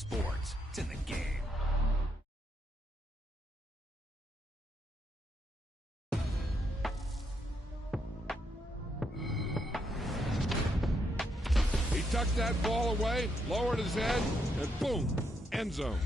sports. It's in the game. He tucked that ball away, lowered his head, and boom, end zone.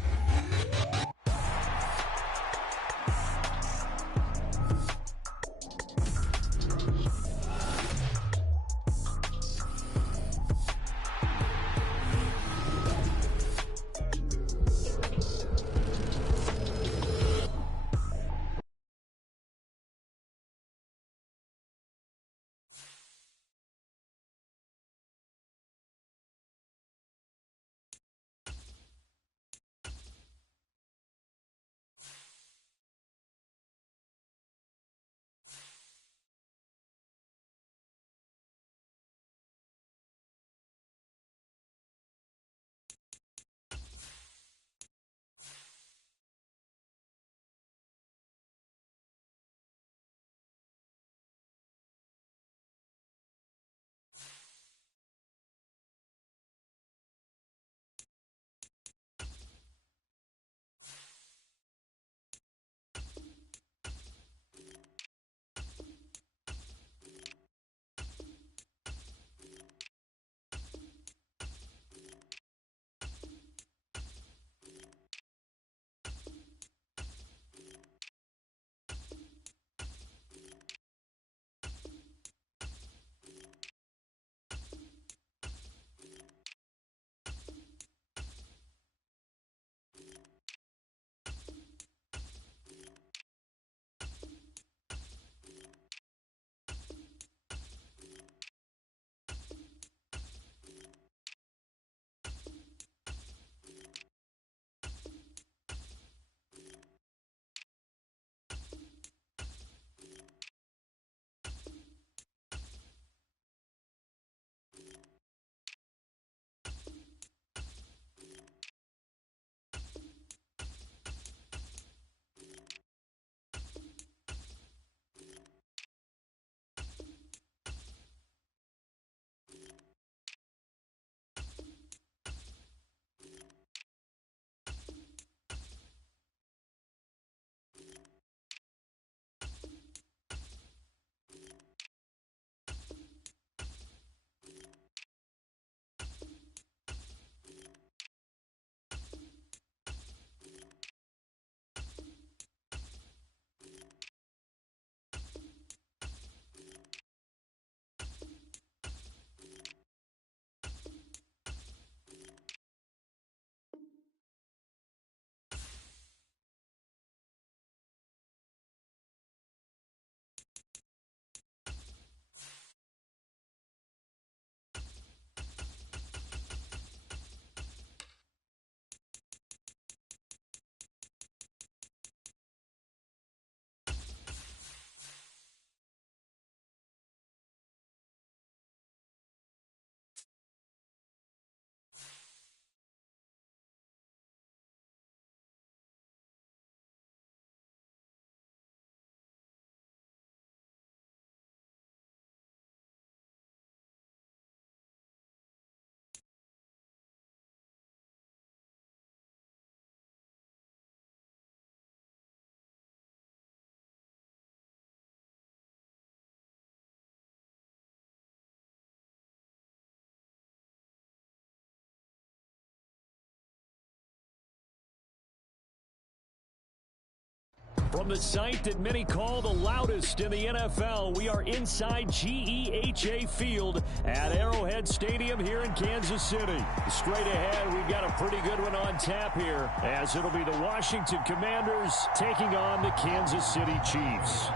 From the site that many call the loudest in the NFL, we are inside GEHA Field at Arrowhead Stadium here in Kansas City. Straight ahead, we've got a pretty good one on tap here, as it'll be the Washington Commanders taking on the Kansas City Chiefs.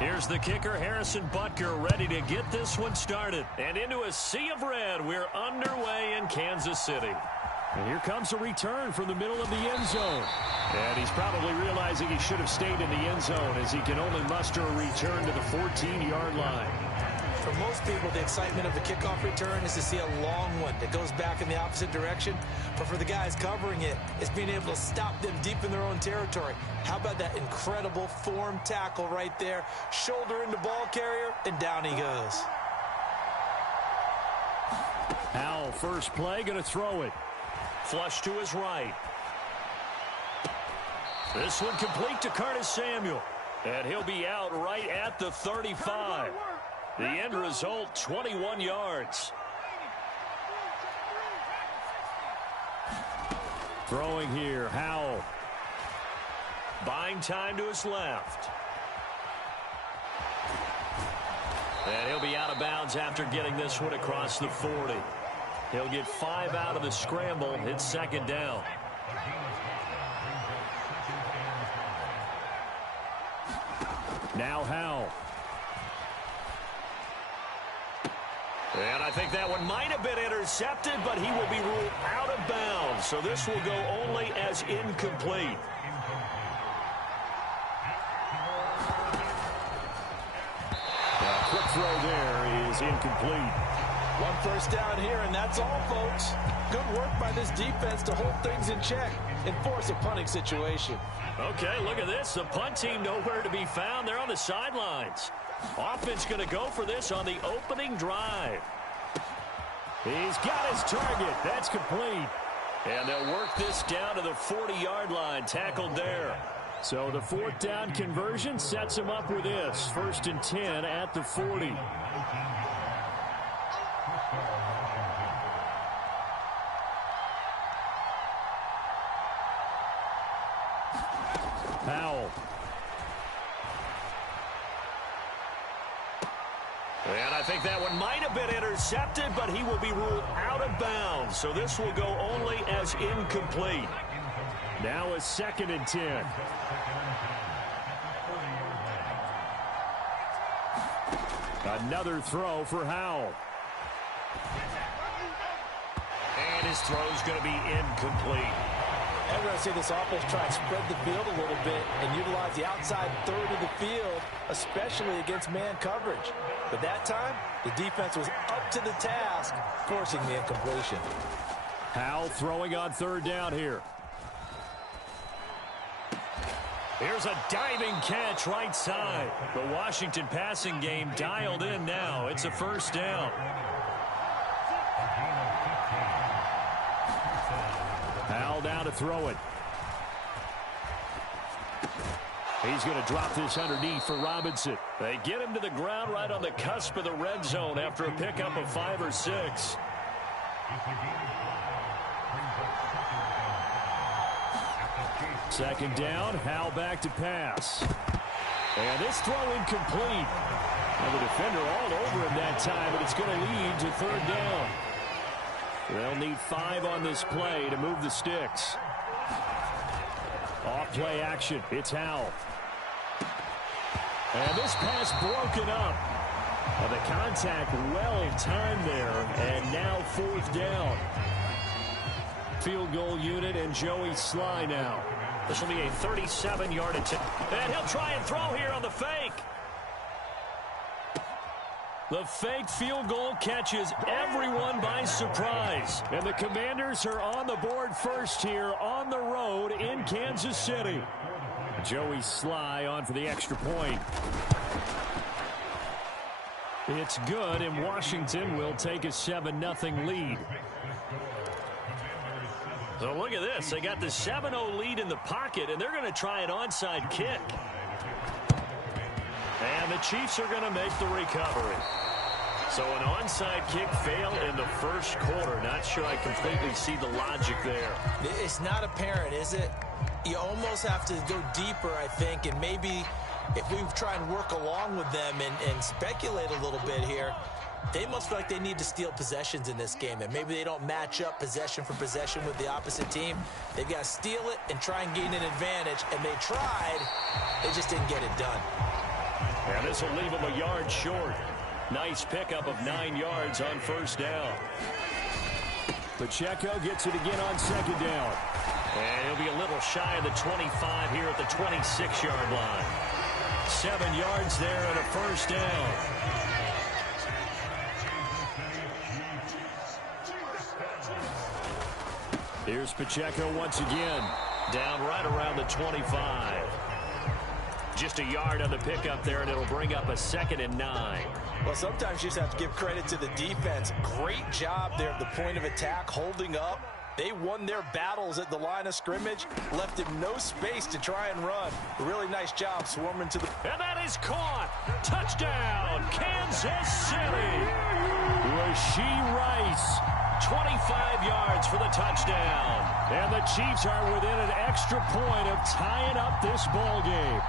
Here's the kicker, Harrison Butker, ready to get this one started. And into a sea of red, we're underway in Kansas City. And here comes a return from the middle of the end zone. And he's probably realizing he should have stayed in the end zone, as he can only muster a return to the 14-yard line. For most people, the excitement of the kickoff return is to see a long one that goes back in the opposite direction. But for the guys covering it, it's being able to stop them deep in their own territory. How about that incredible form tackle right there? Shoulder into ball carrier, and down he goes. Howell, first play, going to throw it. Flush to his right. This one complete to Curtis Samuel. And he'll be out right at the 35. The end result, 21 yards. Throwing here, Howell. Buying time to his left. And he'll be out of bounds after getting this one across the 40. He'll get 5 out of the scramble. It's second down. Now Howell. And I think that one might have been intercepted, but he will be ruled out of bounds. So this will go only as incomplete. A quick throw there is incomplete. One first down here, and that's all, folks. Good work by this defense to hold things in check and force a punting situation. Okay, look at this. The punt team nowhere to be found. They're on the sidelines. Offense going to go for this on the opening drive. He's got his target. That's complete. And they'll work this down to the 40-yard line. Tackled there. So the fourth down conversion sets him up with this. 1st and 10 at the 40. Howell. And I think that one might have been intercepted, but he will be ruled out of bounds. So this will go only as incomplete. Now a 2nd and 10. Another throw for Howell. And his throw is going to be incomplete. I'm going to see this offense try and spread the field a little bit and utilize the outside third of the field, especially against man coverage. But that time, the defense was up to the task, forcing the incompletion. Howell throwing on 3rd down here. Here's a diving catch right side. The Washington passing game dialed in now. It's a 1st down. Howell down to throw it. He's going to drop this underneath for Robinson. They get him to the ground right on the cusp of the red zone after a pickup of 5 or 6. Second down, Howell back to pass. And this throw incomplete. And the defender all over him that time, but it's going to lead to 3rd down. They'll need 5 on this play to move the sticks. Off play action. It's Howell. And this pass broken up. And the contact well timed there. And now 4th down. Field goal unit and Joey Sly now. This will be a 37-yard attempt. And he'll try and throw here on the fake. The fake field goal catches everyone by surprise. And the Commanders are on the board first here on the road in Kansas City. Joey Sly on for the extra point. It's good, and Washington will take a 7-0 lead. So look at this. They got the 7-0 lead in the pocket, and they're going to try an onside kick. And the Chiefs are going to make the recovery. So an onside kick failed in the 1st quarter. Not sure I completely see the logic there. It's not apparent, is it? You almost have to go deeper, I think, and maybe if we try and work along with them and speculate a little bit here, they must feel like they need to steal possessions in this game, and maybe they don't match up possession for possession with the opposite team. They've got to steal it and try and gain an advantage, and they tried. They just didn't get it done. And this will leave them a yard short. Nice pickup of 9 yards on 1st down. Pacheco gets it again on 2nd down. And he'll be a little shy of the 25 here at the 26-yard line. 7 yards there and a 1st down. Here's Pacheco once again. Down right around the 25. Just a yard on the pickup there, and it'll bring up a 2nd and 9. Well, sometimes you just have to give credit to the defense. Great job there at the point of attack, holding up. They won their battles at the line of scrimmage, left him no space to try and run. A really nice job swarming to the... And that is caught. Touchdown, Kansas City. Rashee Rice, 25 yards for the touchdown. And the Chiefs are within an extra point of tying up this ball game.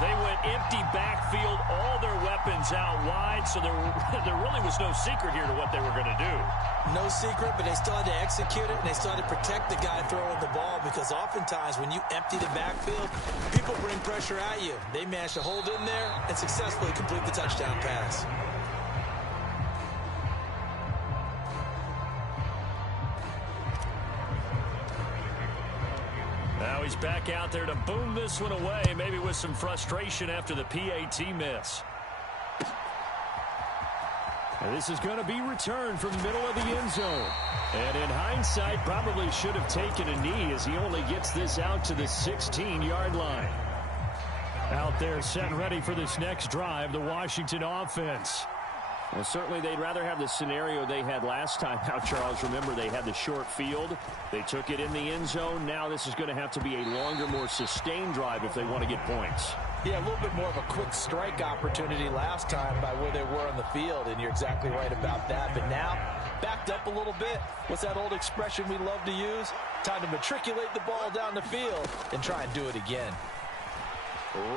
They went empty backfield, all their weapons out wide, so there really was no secret here to what they were going to do. No secret, but they still had to execute it, and they still had to protect the guy throwing the ball, because oftentimes when you empty the backfield, people bring pressure at you. They managed to hold in there and successfully complete the touchdown pass. Now he's back out there to boom this one away, maybe with some frustration after the PAT miss. And this is going to be returned from the middle of the end zone. And in hindsight, probably should have taken a knee as he only gets this out to the 16-yard line. Out there set and ready for this next drive, the Washington offense. Well, certainly they'd rather have the scenario they had last time out, Charles. Remember, they had the short field. They took it in the end zone. Now this is going to have to be a longer, more sustained drive if they want to get points. Yeah, a little bit more of a quick strike opportunity last time by where they were on the field, and you're exactly right about that. But now, backed up a little bit. What's that old expression we love to use? Time to matriculate the ball down the field and try and do it again.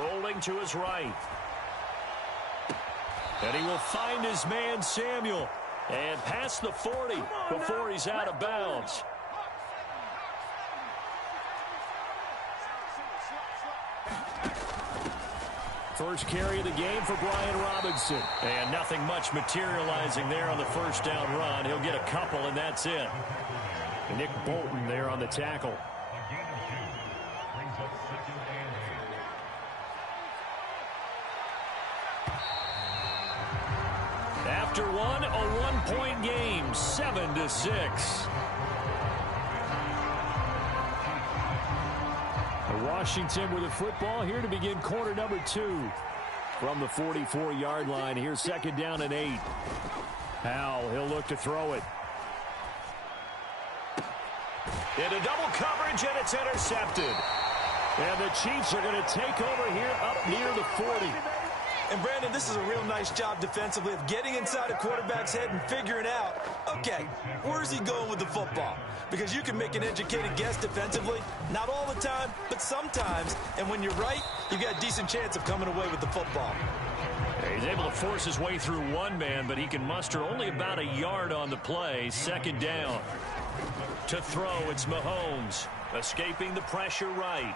Rolling to his right. And he will find his man, Samuel, and past the 40 before he's out of bounds. First carry of the game for Brian Robinson. And nothing much materializing there on the first down run. He'll get a couple, and that's it. Nick Bolton there on the tackle. After one, a one-point game, 7-6. Washington with the football here to begin quarter number 2. From the 44-yard line, here's 2nd down and 8. Howell, he'll look to throw it. Into double coverage, and it's intercepted. And the Chiefs are going to take over here up near the 40. And, Brandon, this is a real nice job defensively of getting inside a quarterback's head and figuring out, okay, where's he going with the football? Because you can make an educated guess defensively, not all the time, but sometimes. And when you're right, you've got a decent chance of coming away with the football. He's able to force his way through one man, but he can muster only about a yard on the play. 2nd down. To throw, it's Mahomes. Escaping the pressure right.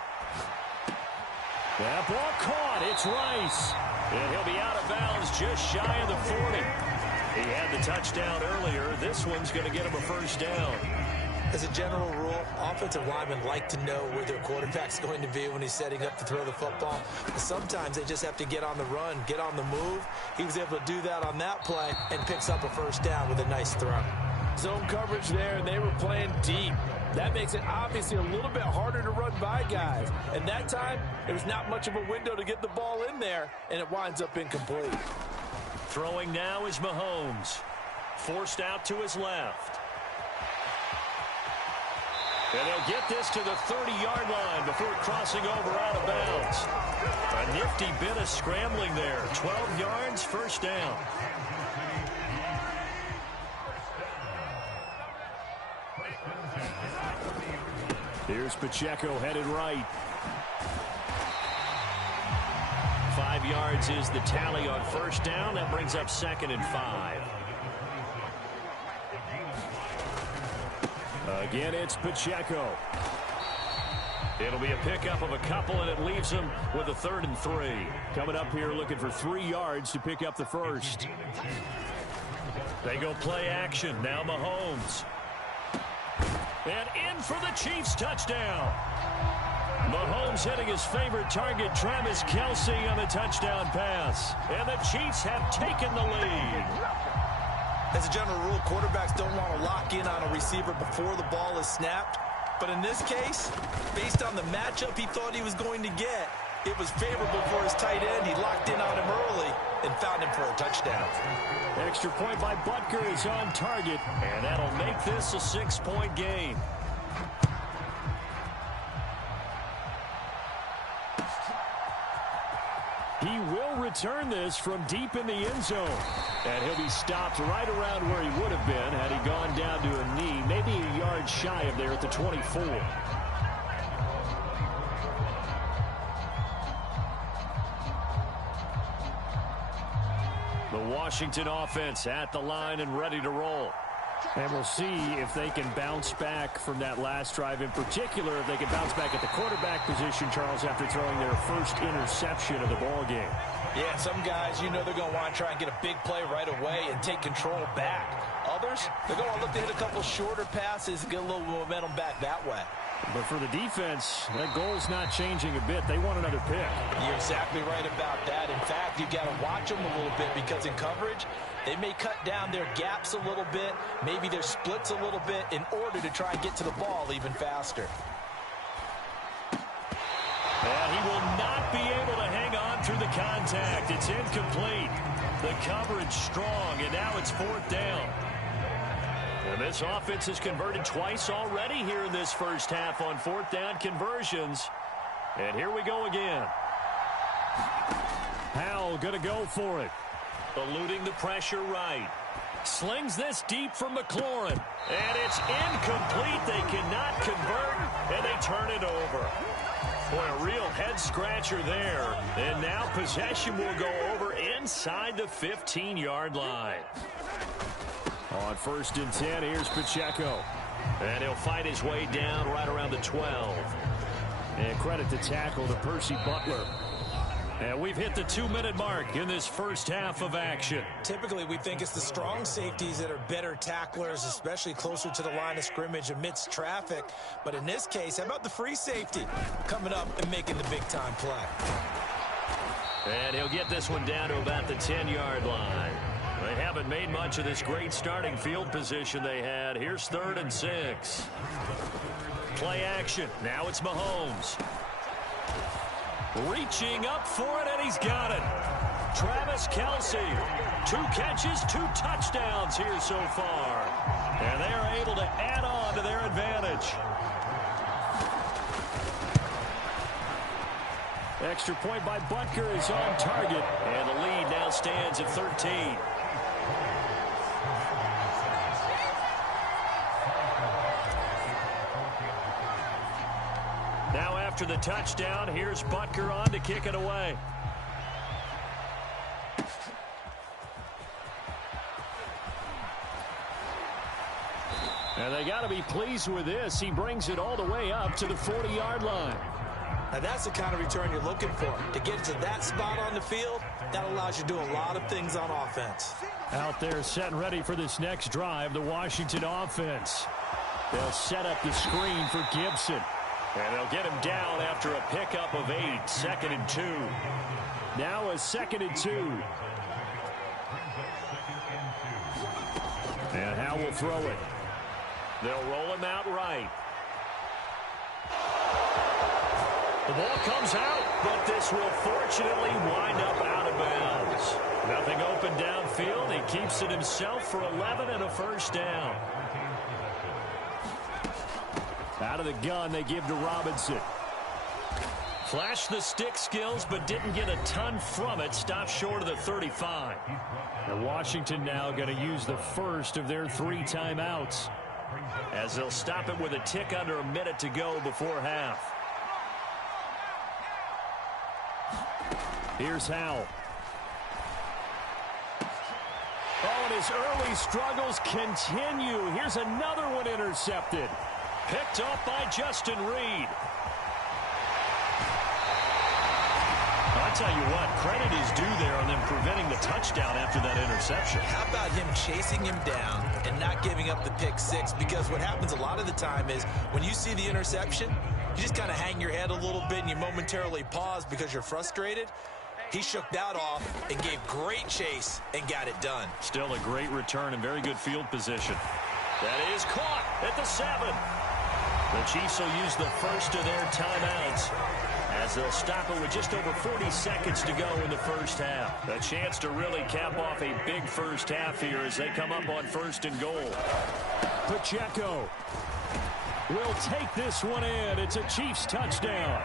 That ball caught. It's Rice. And he'll be out of bounds just shy of the 40. He had the touchdown earlier. This one's going to get him a first down. As a general rule, offensive linemen like to know where their quarterback's going to be when he's setting up to throw the football. But sometimes they just have to get on the run, get on the move. He was able to do that on that play and picks up a first down with a nice throw. Zone coverage there, and they were playing deep. That makes it obviously a little bit harder to run by guys. And that time, there was not much of a window to get the ball in there, and it winds up incomplete. Throwing now is Mahomes. Forced out to his left. And he'll get this to the 30-yard line before crossing over out of bounds. A nifty bit of scrambling there. 12 yards, first down. Here's Pacheco headed right. 5 yards is the tally on first down. That brings up 2nd and 5. Again, it's Pacheco. It'll be a pickup of a couple, and it leaves him with a 3rd and 3. Coming up here looking for 3 yards to pick up the first. They go play action. Now Mahomes. And in for the Chiefs touchdown. Mahomes hitting his favorite target, Travis Kelce, on the touchdown pass. And the Chiefs have taken the lead. As a general rule, quarterbacks don't want to lock in on a receiver before the ball is snapped. But in this case, based on the matchup he thought he was going to get, it was favorable for his tight end. He locked in on him early and found him for a touchdown. Extra point by Butker is on target, and that'll make this a 6-point game. He will return this from deep in the end zone. And he'll be stopped right around where he would have been had he gone down to a knee, maybe a yard shy of there at the 24. The Washington offense at the line and ready to roll. And we'll see if they can bounce back from that last drive, in particular if they can bounce back at the quarterback position, Charles, after throwing their first interception of the ball game. Yeah, some guys, you know they're going to want to try and get a big play right away and take control back. Others, they're going to look to hit a couple shorter passes and get a little momentum back that way. But for the defense, that goal's not changing a bit. They want another pick. You're exactly right about that. In fact, you've got to watch them a little bit because in coverage, they may cut down their gaps a little bit, maybe their splits a little bit in order to try and get to the ball even faster. And he will not be able to hang on through the contact. It's incomplete. The coverage strong, and now it's 4th down. And this offense has converted twice already here in this first half on 4th down conversions. And here we go again. Howell going to go for it. Eluding the pressure right. Slings this deep from McLaurin. And it's incomplete. They cannot convert, and they turn it over. Boy, a real head-scratcher there. And now possession will go over inside the 15-yard line. On 1st and 10, here's Pacheco. And he'll fight his way down right around the 12. And credit the tackle to Percy Butler. And we've hit the 2-minute mark in this first half of action. Typically, we think it's the strong safeties that are better tacklers, especially closer to the line of scrimmage amidst traffic. But in this case, how about the free safety coming up and making the big-time play? And he'll get this one down to about the 10-yard line. They haven't made much of this great starting field position they had. Here's 3rd and 6. Play action. Now it's Mahomes. Reaching up for it, and he's got it. Travis Kelce. 2 catches, 2 touchdowns here so far. And they are able to add on to their advantage. Extra point by Butker is on target. And the lead now stands at 13. Now after the touchdown, here's Butker on to kick it away. And they got to be pleased with this. He brings it all the way up to the 40-yard line. Now that's the kind of return you're looking for. To get to that spot on the field, that allows you to do a lot of things on offense. Out there set and ready for this next drive, the Washington offense. They'll set up the screen for Gibson. And they'll get him down after a pickup of 8, 2nd and 2. Now a 2nd and 2. And Howell will throw it. They'll roll him out right. The ball comes out, but this will fortunately wind up out of bounds. Nothing open downfield. He keeps it himself for 11 and a 1st down. Out of the gun, they give to Robinson. Flashed the stick skills, but didn't get a ton from it. Stopped short of the 35. And Washington now going to use the first of their 3 timeouts, as they'll stop it with a tick under a minute to go before half. Here's Howell. Oh, and his early struggles continue. Here's another one intercepted. Picked off by Justin Reed. I'll tell you what, credit is due there on them preventing the touchdown after that interception. How about him chasing him down and not giving up the pick 6? Because what happens a lot of the time is when you see the interception, you just kind of hang your head a little bit and you momentarily pause because you're frustrated. He shook that off and gave great chase and got it done. Still a great return and very good field position. That is caught at the 7. The Chiefs will use the first of their timeouts as they'll stop it with just over 40 seconds to go in the first half. A chance to really cap off a big first half here as they come up on 1st and goal. Pacheco will take this one in. It's a Chiefs touchdown.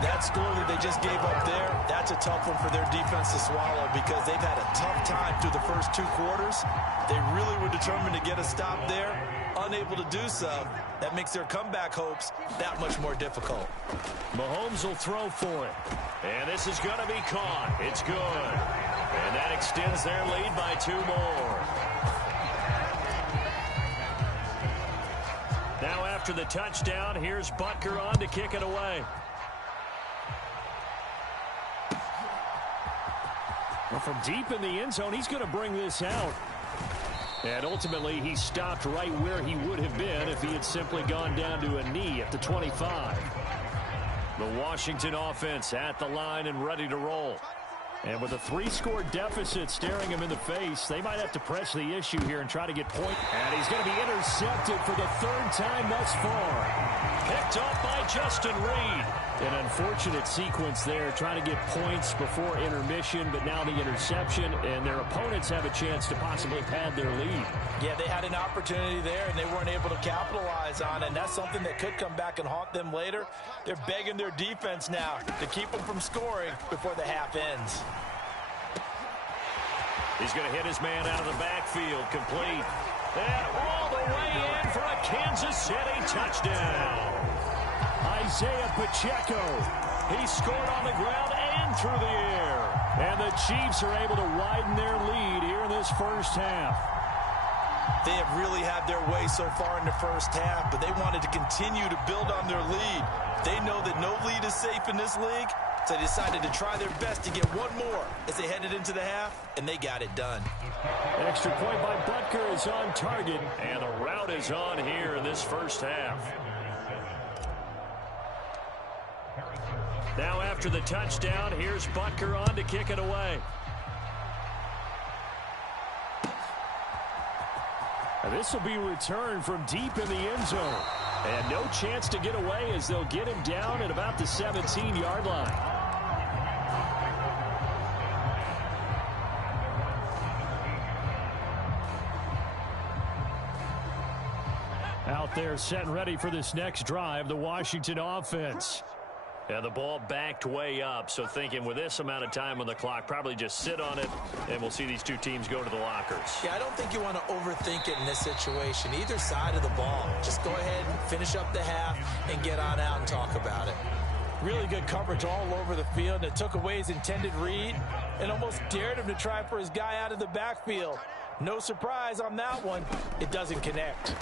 That score that they just gave up there, that's a tough one for their defense to swallow because they've had a tough time through the first 2 quarters. They really were determined to get a stop there. Unable to do so, that makes their comeback hopes that much more difficult. Mahomes will throw for it. And this is going to be caught. It's good. And that extends their lead by 2 more. Now after the touchdown, here's Butker on to kick it away. Well, from deep in the end zone, he's going to bring this out. And ultimately, he stopped right where he would have been if he had simply gone down to a knee at the 25. The Washington offense at the line and ready to roll. And with a 3-score deficit staring him in the face, they might have to press the issue here and try to get point. And he's going to be intercepted for the 3rd time thus far. Picked up by Justin Reed. An unfortunate sequence there, trying to get points before intermission, but now the interception, and their opponents have a chance to possibly pad their lead. Yeah, they had an opportunity there, and they weren't able to capitalize on it, and that's something that could come back and haunt them later. They're begging their defense now to keep them from scoring before the half ends. He's going to hit his man out of the backfield, complete. And all the way in for a Kansas City touchdown. Isaiah Pacheco. He scored on the ground and through the air. And the Chiefs are able to widen their lead here in this first half. They have really had their way so far in the first half, but they wanted to continue to build on their lead. They know that no lead is safe in this league, so they decided to try their best to get one more as they headed into the half, and they got it done. Extra point by Butker is on target, and the route is on here in this first half. Now after the touchdown, here's Butker on to kick it away. And this will be returned from deep in the end zone. And no chance to get away as they'll get him down at about the 17-yard line. Out there set and ready for this next drive, the Washington offense. And the ball backed way up, so thinking with this amount of time on the clock, probably just sit on it, and we'll see these two teams go to the lockers. Yeah, I don't think you want to overthink it in this situation. Either side of the ball. Just go ahead and finish up the half and get on out and talk about it. Really good coverage all over the field, and it took away his intended read and almost dared him to try for his guy out of the backfield. No surprise on that one. It doesn't connect.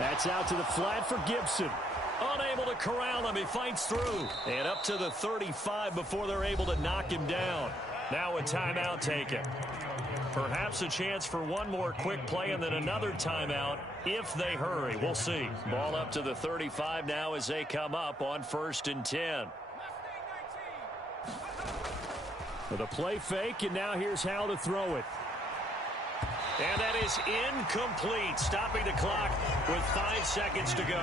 That's out to the flat for Gibson. Unable to corral him. He fights through. And up to the 35 before they're able to knock him down. Now a timeout taken. Perhaps a chance for one more quick play and then another timeout if they hurry. We'll see. Ball up to the 35 now as they come up on 1st and 10. With a play fake, and now here's how to throw it. And that is incomplete, stopping the clock with 5 seconds to go.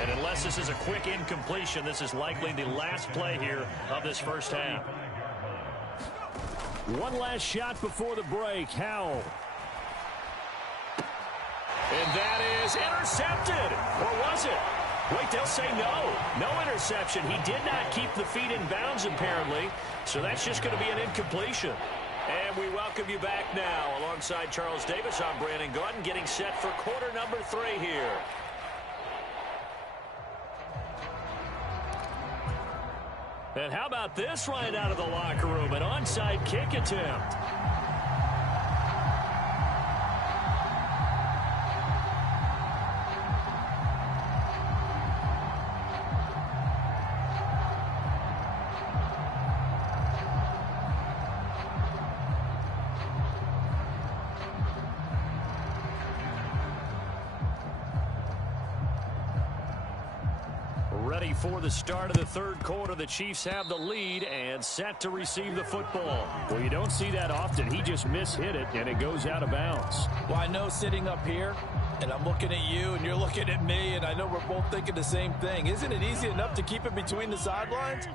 And unless this is a quick incompletion, this is likely the last play here of this first half. One last shot before the break. Howell. And that is intercepted. Or was it? Wait, they'll say no. No interception. He did not keep the feet in bounds, apparently. So that's just going to be an incompletion. And we welcome you back now. Alongside Charles Davis, I'm Brandon Gaudin, getting set for quarter number 3 here. And how about this right out of the locker room? An onside kick attempt. before the start of the third quarter. The Chiefs have the lead and set to receive the football. Well, you don't see that often. He just mishit it, and it goes out of bounds. Well, I know sitting up here, and I'm looking at you, and you're looking at me, and I know we're both thinking the same thing. Isn't it easy enough to keep it between the sidelines?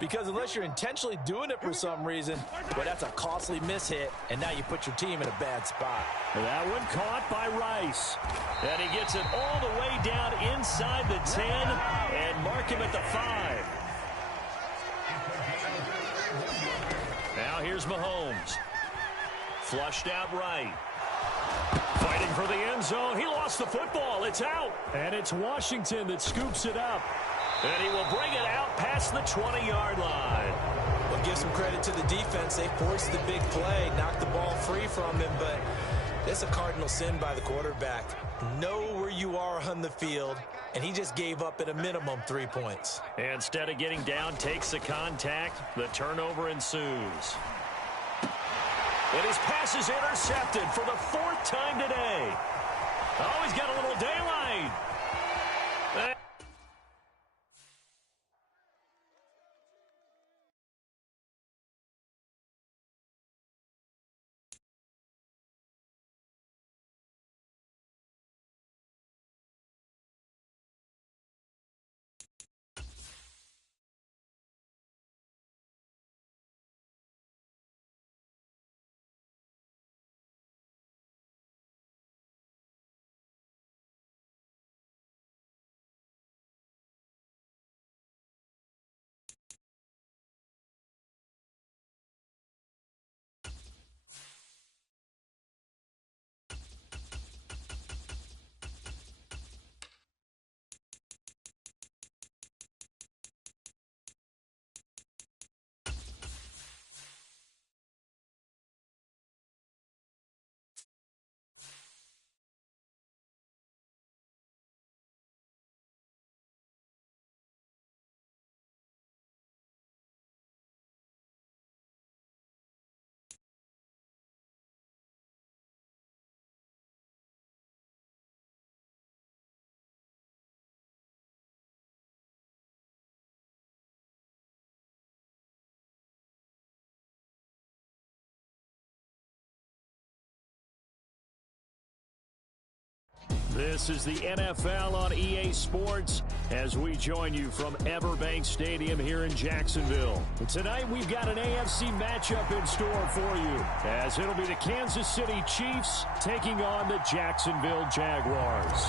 Because unless you're intentionally doing it for some reason, well, that's a costly mishit, and now you put your team in a bad spot. That one caught by Rice. And he gets it all the way down inside the 10 and mark him at the 5. Now here's Mahomes. Flushed out right. Fighting for the end zone. He lost the football. It's out. And it's Washington that scoops it up. And he will bring it out past the 20-yard line. Well, give some credit to the defense. They forced the big play, knocked the ball free from him, but it's a cardinal sin by the quarterback. Know where you are on the field, and he just gave up at a minimum 3 points. Instead of getting down, takes the contact. The turnover ensues. And his pass is intercepted for the 4th time today. Oh, he's got a little daylight. This is the NFL on EA Sports as we join you from Everbank Stadium here in Jacksonville. Tonight we've got an AFC matchup in store for you as it'll be the Kansas City Chiefs taking on the Jacksonville Jaguars.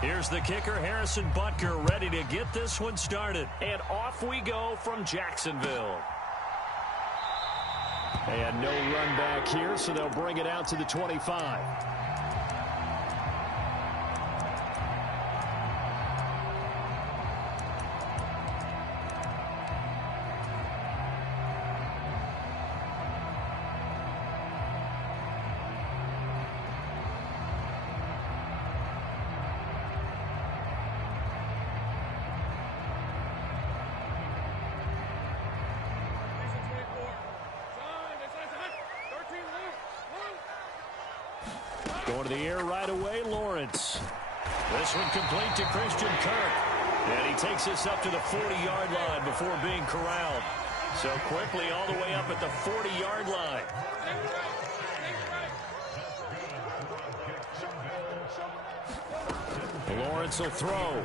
Here's the kicker, Harrison Butker, ready to get this one started. And off we go from Jacksonville. And no run back here, so they'll bring it out to the 25. Going to the air right away, Lawrence. This one complete to Christian Kirk. And he takes this up to the 40-yard line before being corralled. So quickly all the way up at the 40-yard line. Lawrence will throw.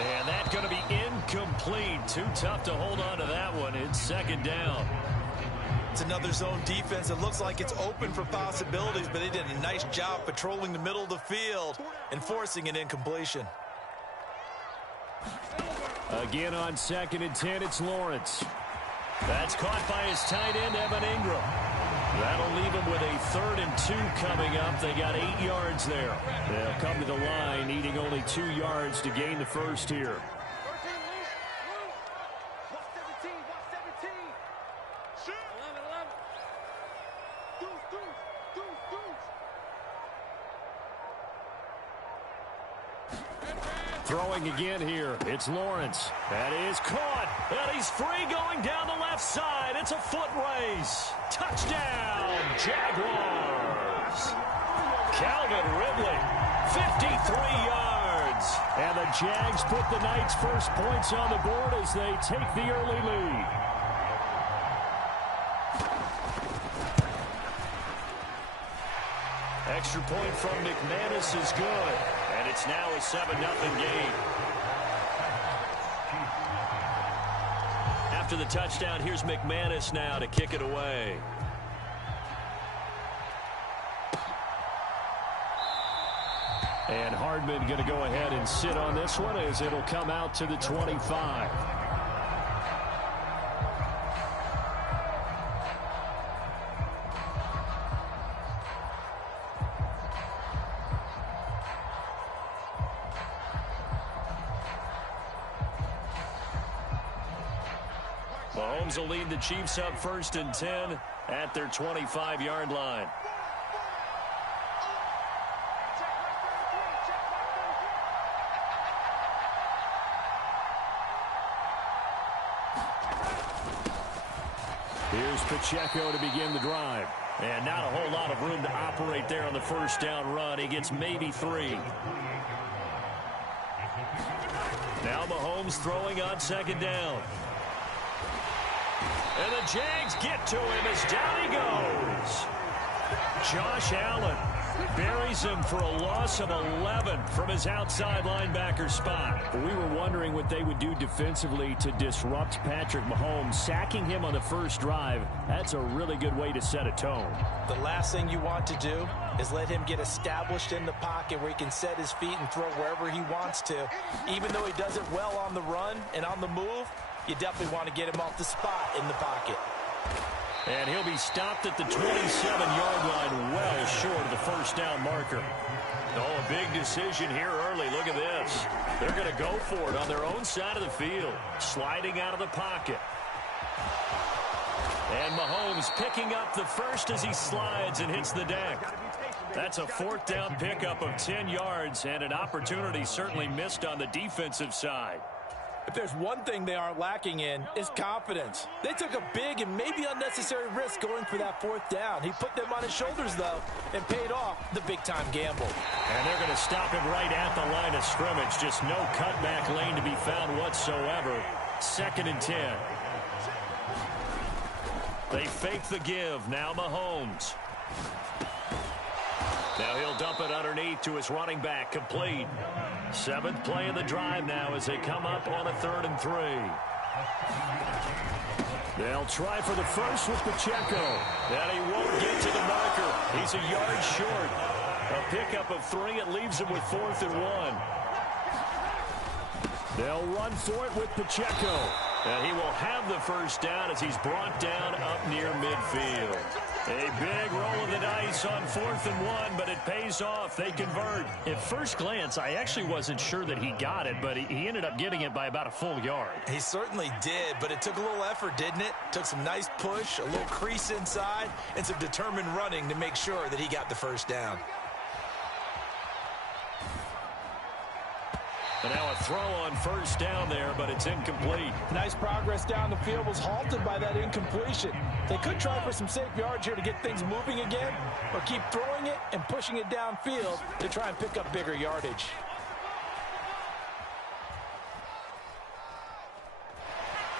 And that's going to be incomplete. Too tough to hold on to that one. It's second down. It's another zone defense. It looks like it's open for possibilities, but they did a nice job patrolling the middle of the field and forcing an incompletion. Again on 2nd and 10, it's Lawrence. That's caught by his tight end, Evan Ingram. That'll leave him with a 3rd and 2 coming up. They got 8 yards there. They'll come to the line, needing only 2 yards to gain the first here. Throwing again here. It's Lawrence. That is caught. And he's free going down the left side. It's a foot race. Touchdown, Jaguars. Calvin Ridley, 53 yards. yards. And the Jags put the Knights' first points on the board as they take the early lead. Extra point from McManus is good. And it's now a 7-0 game. After the touchdown, here's McManus now to kick it away. And Hardman going to go ahead and sit on this one as it'll come out to the 25. Mahomes will lead the Chiefs up 1st and 10 at their 25-yard line. Here's Pacheco to begin the drive. And not a whole lot of room to operate there on the first down run. He gets maybe 3. Now Mahomes throwing on 2nd down. And the Jags get to him as down he goes. Josh Allen buries him for a loss of 11 from his outside linebacker spot. We were wondering what they would do defensively to disrupt Patrick Mahomes. Sacking him on the first drive, that's a really good way to set a tone. The last thing you want to do is let him get established in the pocket where he can set his feet and throw wherever he wants to. Even though he does it well on the run and on the move, you definitely want to get him off the spot in the pocket. And he'll be stopped at the 27-yard line, well short of the first down marker. Oh, a big decision here early. Look at this. They're going to go for it on their own side of the field, sliding out of the pocket. And Mahomes picking up the first as he slides and hits the deck. That's a 4th down pickup of 10 yards and an opportunity certainly missed on the defensive side. If there's one thing they aren't lacking in, it's confidence. They took a big and maybe unnecessary risk going for that 4th down. He put them on his shoulders, though, and paid off the big-time gamble. And they're going to stop him right at the line of scrimmage. Just no cutback lane to be found whatsoever. 2nd and 10. They fake the give. Now Mahomes. Now he'll dump it underneath to his running back. Complete. 7th play of the drive now as they come up on a 3rd and 3. They'll try for the first with Pacheco. And he won't get to the marker. He's a yard short. A pickup of 3. It leaves him with 4th and 1. They'll run for it with Pacheco. And he will have the first down as he's brought down up near midfield. A big roll of the dice on 4th and 1, but it pays off. They convert. At first glance, I actually wasn't sure that he got it, but he ended up getting it by about a full yard. He certainly did, but it took a little effort, didn't it? Took some nice push, a little crease inside, and some determined running to make sure that he got the first down. And now a throw on first down there, but it's incomplete. Nice progress down the field was halted by that incompletion. They could try for some safe yards here to get things moving again, or keep throwing it and pushing it downfield to try and pick up bigger yardage.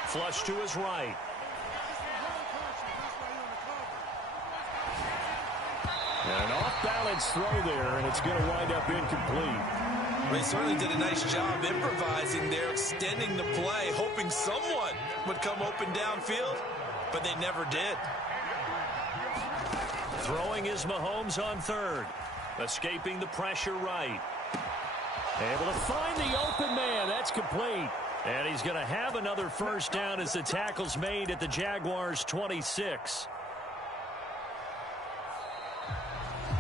Flush to his right. And an off-balance throw there, and it's going to wind up incomplete. They certainly did a nice job improvising there, extending the play, hoping someone would come open downfield, but they never did. Throwing is Mahomes on 3rd. Escaping the pressure right. Able to find the open man. That's complete. And he's going to have another first down as the tackle's made at the Jaguars' 26.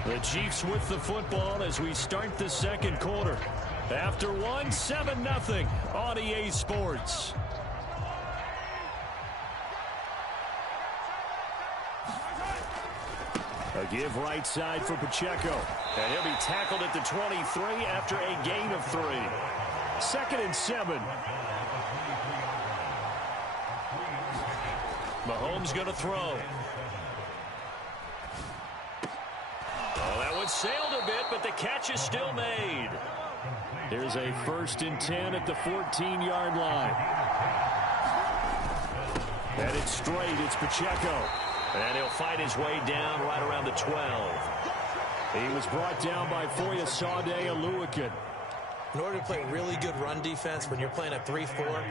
The Chiefs with the football as we start the 2nd quarter. After 1, 7-0 on EA Sports. A give right side for Pacheco. And he'll be tackled at the 23 after a gain of 3. 2nd and 7. Mahomes going to throw. Oh, that one sailed a bit, but the catch is still made. Here's a 1st and 10 at the 14-yard line. Headed straight, it's Pacheco. And he'll fight his way down right around the 12. He was brought down by Foyesade Oluwakan. In order to play really good run defense when you're playing a 3-4,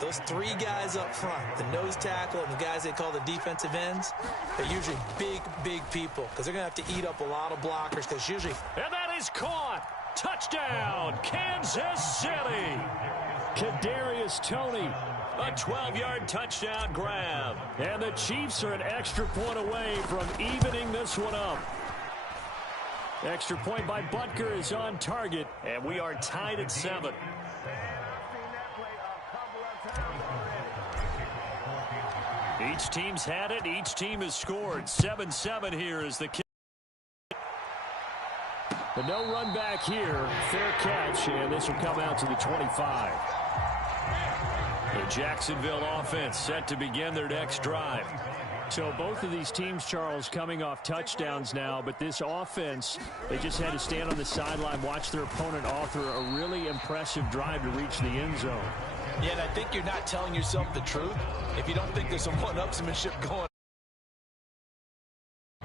those 3 guys up front, the nose tackle and the guys they call the defensive ends, they're usually big people because they're going to have to eat up a lot of blockers because usually... And that is caught. Touchdown, Kansas City. Kadarius Toney. A 12-yard touchdown grab. And the Chiefs are an extra point away from evening this one up. Extra point by Butker is on target, and we are tied at 7. Each team's had it. Each team has scored. 7-7 here is the kick. But no run back here. Fair catch, and this will come out to the 25. The Jacksonville offense set to begin their next drive. So both of these teams, Charles, coming off touchdowns now, but this offense, they just had to stand on the sideline, watch their opponent author a really impressive drive to reach the end zone. Yeah, and I think you're not telling yourself the truth if you don't think there's some one-upsmanship going.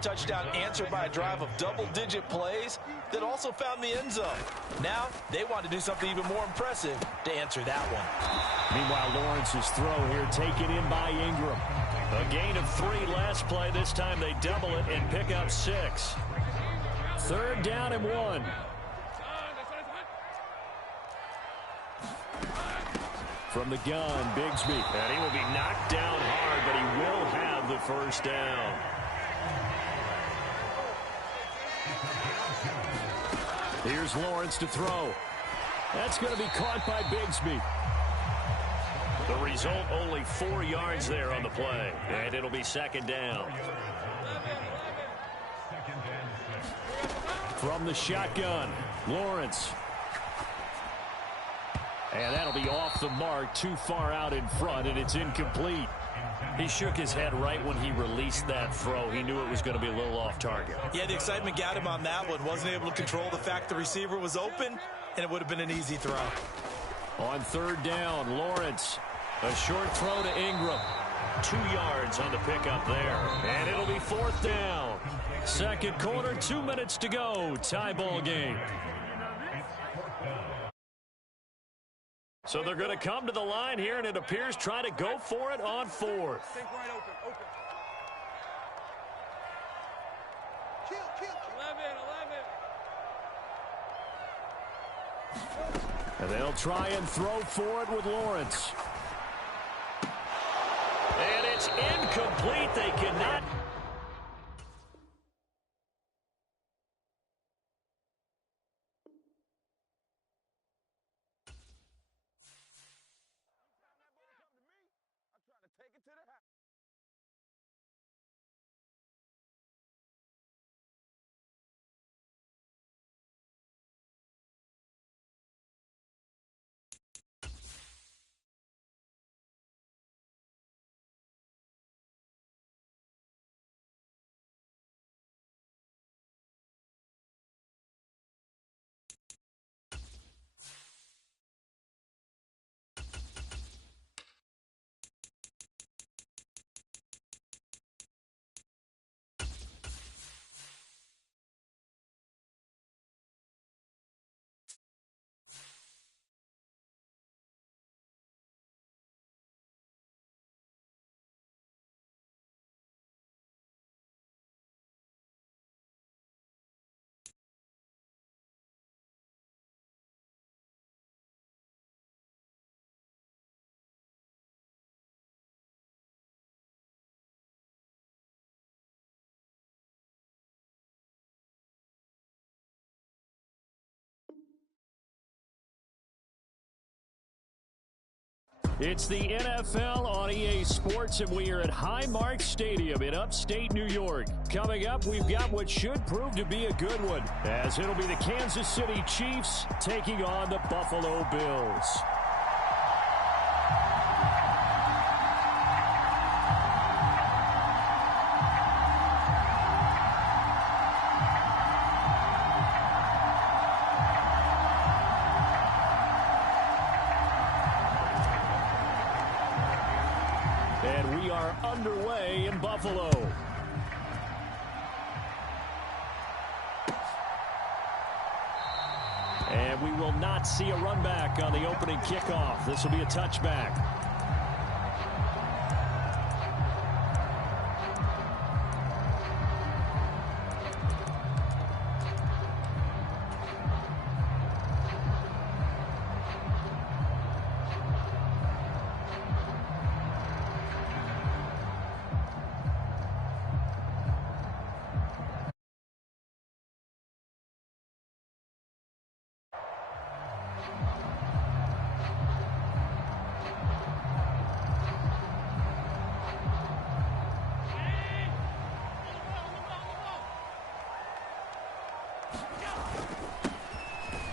Touchdown answered by a drive of double-digit plays that also found the end zone. Now, they want to do something even more impressive to answer that one. Meanwhile, Lawrence's throw here taken in by Ingram. A gain of 3 last play. This time they double it and pick up 6. 3rd down and 1. From the gun, Bigsby. And he will be knocked down hard, but he will have the 1st down. Here's Lawrence to throw. That's going to be caught by Bigsby. The result, only 4 yards there on the play. And it'll be 2nd down. From the shotgun, Lawrence. And that'll be off the mark, too far out in front, and it's incomplete. He shook his head right when he released that throw. He knew it was going to be a little off target. Yeah, the excitement got him on that one. Wasn't able to control the fact the receiver was open, and it would have been an easy throw. On 3rd down, Lawrence. A short throw to Ingram. 2 yards on the pickup there. And it'll be 4th down. 2nd quarter, 2 minutes to go. Tie ball game. So they're going to come to the line here, and it appears try to go for it on 4th. And they'll try and throw for it with Lawrence. And it's incomplete. They cannot. It's the NFL on EA Sports, and we are at Highmark Stadium in upstate New York. Coming up, we've got what should prove to be a good one, as it'll be the Kansas City Chiefs taking on the Buffalo Bills. we are underway in Buffalo. And we will not see a run back on the opening kickoff. This will be a touchback.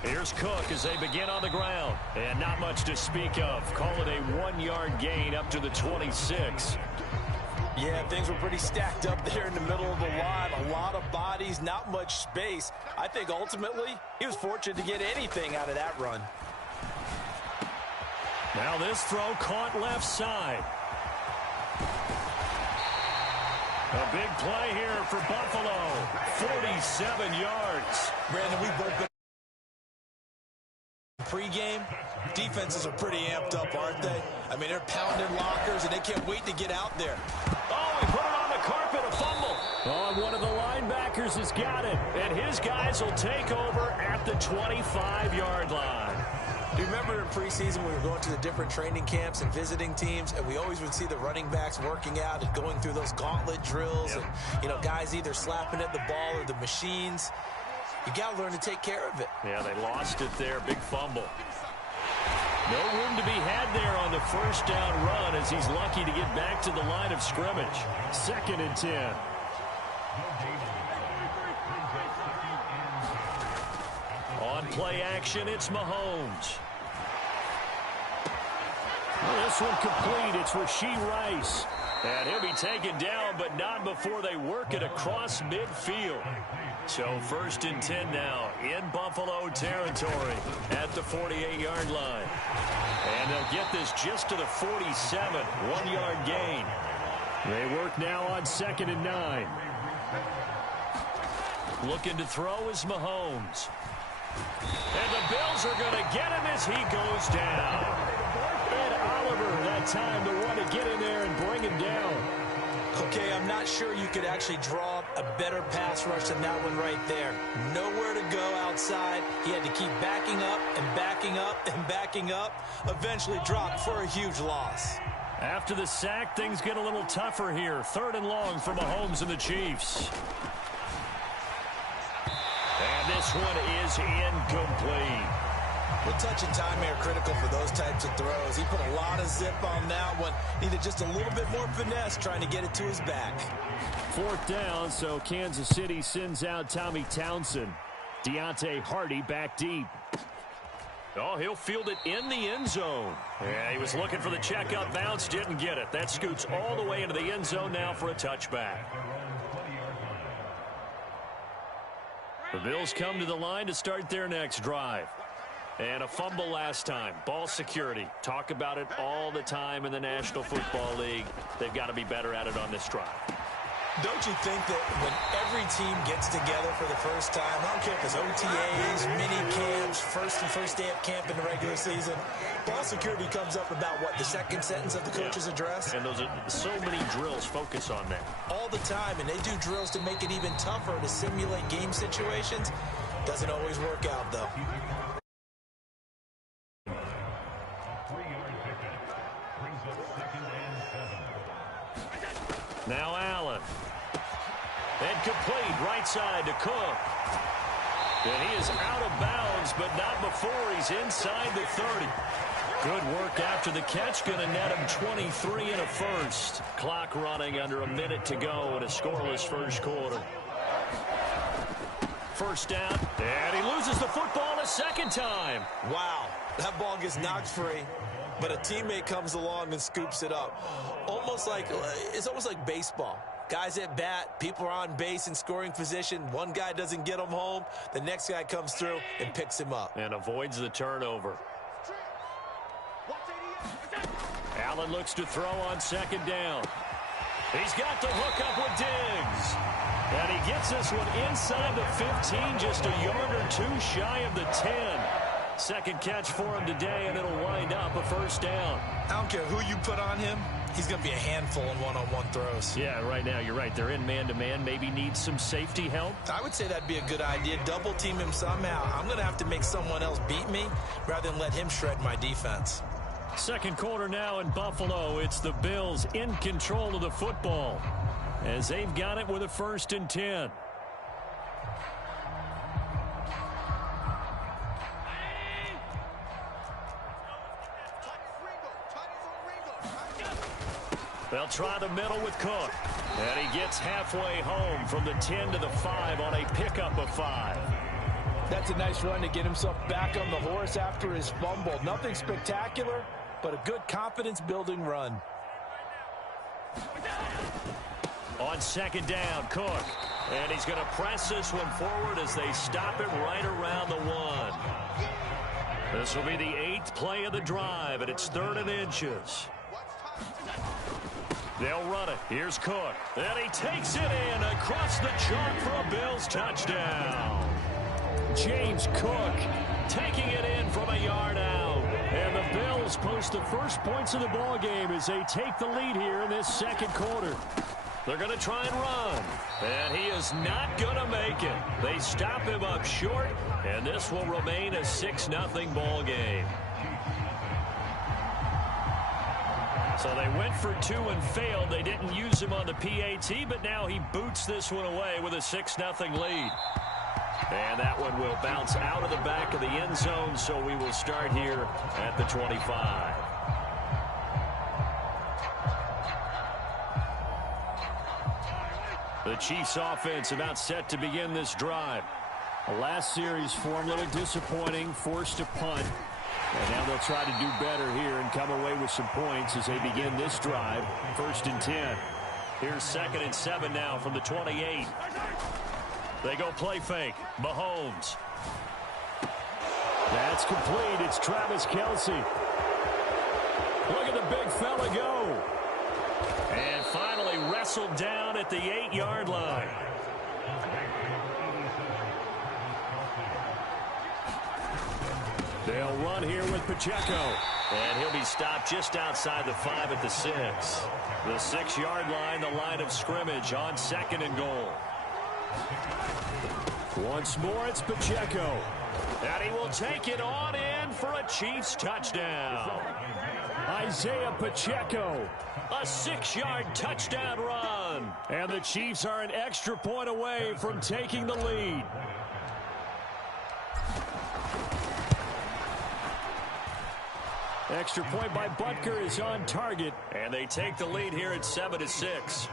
Here's Cook as they begin on the ground. And not much to speak of. Call it a 1-yard gain up to the 26. Yeah, things were pretty stacked up there in the middle of the line. A lot of bodies, not much space. I think ultimately he was fortunate to get anything out of that run. Now this throw caught left side. A big play here for Buffalo. 47 yards. Brandon, we've both been pre-game. Defenses are pretty amped up, aren't they? I mean, they're pounding lockers, and they can't wait to get out there. Oh, he put it on the carpet, a fumble. Oh, one of the linebackers has got it, and his guys will take over at the 25-yard line. Do you remember in preseason we were going to the different training camps and visiting teams, and we always would see the running backs working out and going through those gauntlet drills, and, you know, guys either slapping at the ball or the machines. You got to learn to take care of it. Yeah, they lost it there. Big fumble. No room to be had there on the first down run as he's lucky to get back to the line of scrimmage. 2nd and 10. On play action, it's Mahomes. Well, this one complete. It's Rashee Rice. And he'll be taken down, but not before they work it across midfield. So 1st and 10 now in Buffalo territory at the 48-yard line. And they'll get this just to the 47, 1-yard gain. They work now on 2nd and 9. Looking to throw is Mahomes. And the Bills are going to get him as he goes down. Ed Oliver that time to want to get in there and bring him down. Okay, I'm not sure you could actually draw a better pass rush than that one right there. Nowhere to go outside. He had to keep backing up and backing up and backing up. Eventually dropped for a huge loss. After the sack, things get a little tougher here. 3rd and long for Mahomes and the Chiefs. And this one is incomplete. Well, touch and timing are critical for those types of throws. He put a lot of zip on that one. Needed just a little bit more finesse trying to get it to his back. 4th down, so Kansas City sends out Tommy Townsend. Deontay Hardy back deep. Oh, he'll field it in the end zone. Yeah, he was looking for the check-up bounce, didn't get it. That scoots all the way into the end zone now for a touchback. The Bills come to the line to start their next drive. And a fumble last time. Ball security. Talk about it all the time in the National Football League. They've got to be better at it on this drive. Don't you think that when every team gets together for the first time, I don't care if it's OTAs, mini camps, first day of camp in the regular season, ball security comes up about, what, the second sentence of the coach's address? And those are so many drills focus on that. All the time, and they do drills to make it even tougher to simulate game situations. Doesn't always work out, though. Now Allen. And complete right side to Cook. And he is out of bounds, but not before he's inside the 30. Good work after the catch. Going to net him 23 and a first. Clock running under a minute to go in a scoreless first quarter. First down, and he loses the football a second time. Wow, that ball gets knocked free, but a teammate comes along and scoops it up. It's almost like baseball. Guys at bat, people are on base in scoring position. One guy doesn't get him home. The next guy comes through and picks him up. And avoids the turnover. Allen looks to throw on second down. He's got the hook up with Diggs. And he gets this one inside the 15, just a yard or two shy of the 10. Second catch for him today, and it'll wind up a first down. I don't care who you put on him. He's going to be a handful in one-on-one throws. Yeah, right now, you're right. They're in man-to-man. Maybe needs some safety help. I would say that'd be a good idea. Double team him somehow. I'm going to have to make someone else beat me rather than let him shred my defense. Second quarter now in Buffalo. It's the Bills in control of the football as they've got it with a 1st and 10. They'll try the middle with Cook. And he gets halfway home from the 10 to the 5 on a pickup of 5. That's a nice run to get himself back on the horse after his fumble. Nothing spectacular, but a good confidence-building run. On second down, Cook. And he's going to press this one forward as they stop it right around the 1. This will be the 8th play of the drive, and it's 3rd and inches. They'll run it. Here's Cook. And he takes it in across the chalk for a Bills touchdown. James Cook taking it in from a yard out. And the Bills post the first points of the ball game as they take the lead here in this second quarter. They're going to try and run. And he is not going to make it. They stop him up short, and this will remain a 6-0 ball game. So they went for 2 and failed. They didn't use him on the PAT, but now he boots this one away with a 6-0 lead. And that one will bounce out of the back of the end zone, so we will start here at the 25. The Chiefs offense about set to begin this drive. The last series for him, a little disappointing, forced a punt. And now they'll try to do better here and come away with some points as they begin this drive. 1st and 10. Here's 2nd and 7 now from the 28. They go play fake. Mahomes. That's complete. It's Travis Kelce. Look at the big fella go. And finally wrestled down at the 8-yard line. They'll run here with Pacheco. And he'll be stopped just outside the 5 at the 6. The 6-yard line, the line of scrimmage on 2nd and goal. Once more, it's Pacheco. And he will take it on in for a Chiefs touchdown. Isaiah Pacheco, a 6-yard touchdown run. And the Chiefs are an extra point away from taking the lead. Extra point by Butker is on target. And they take the lead here at 7-6.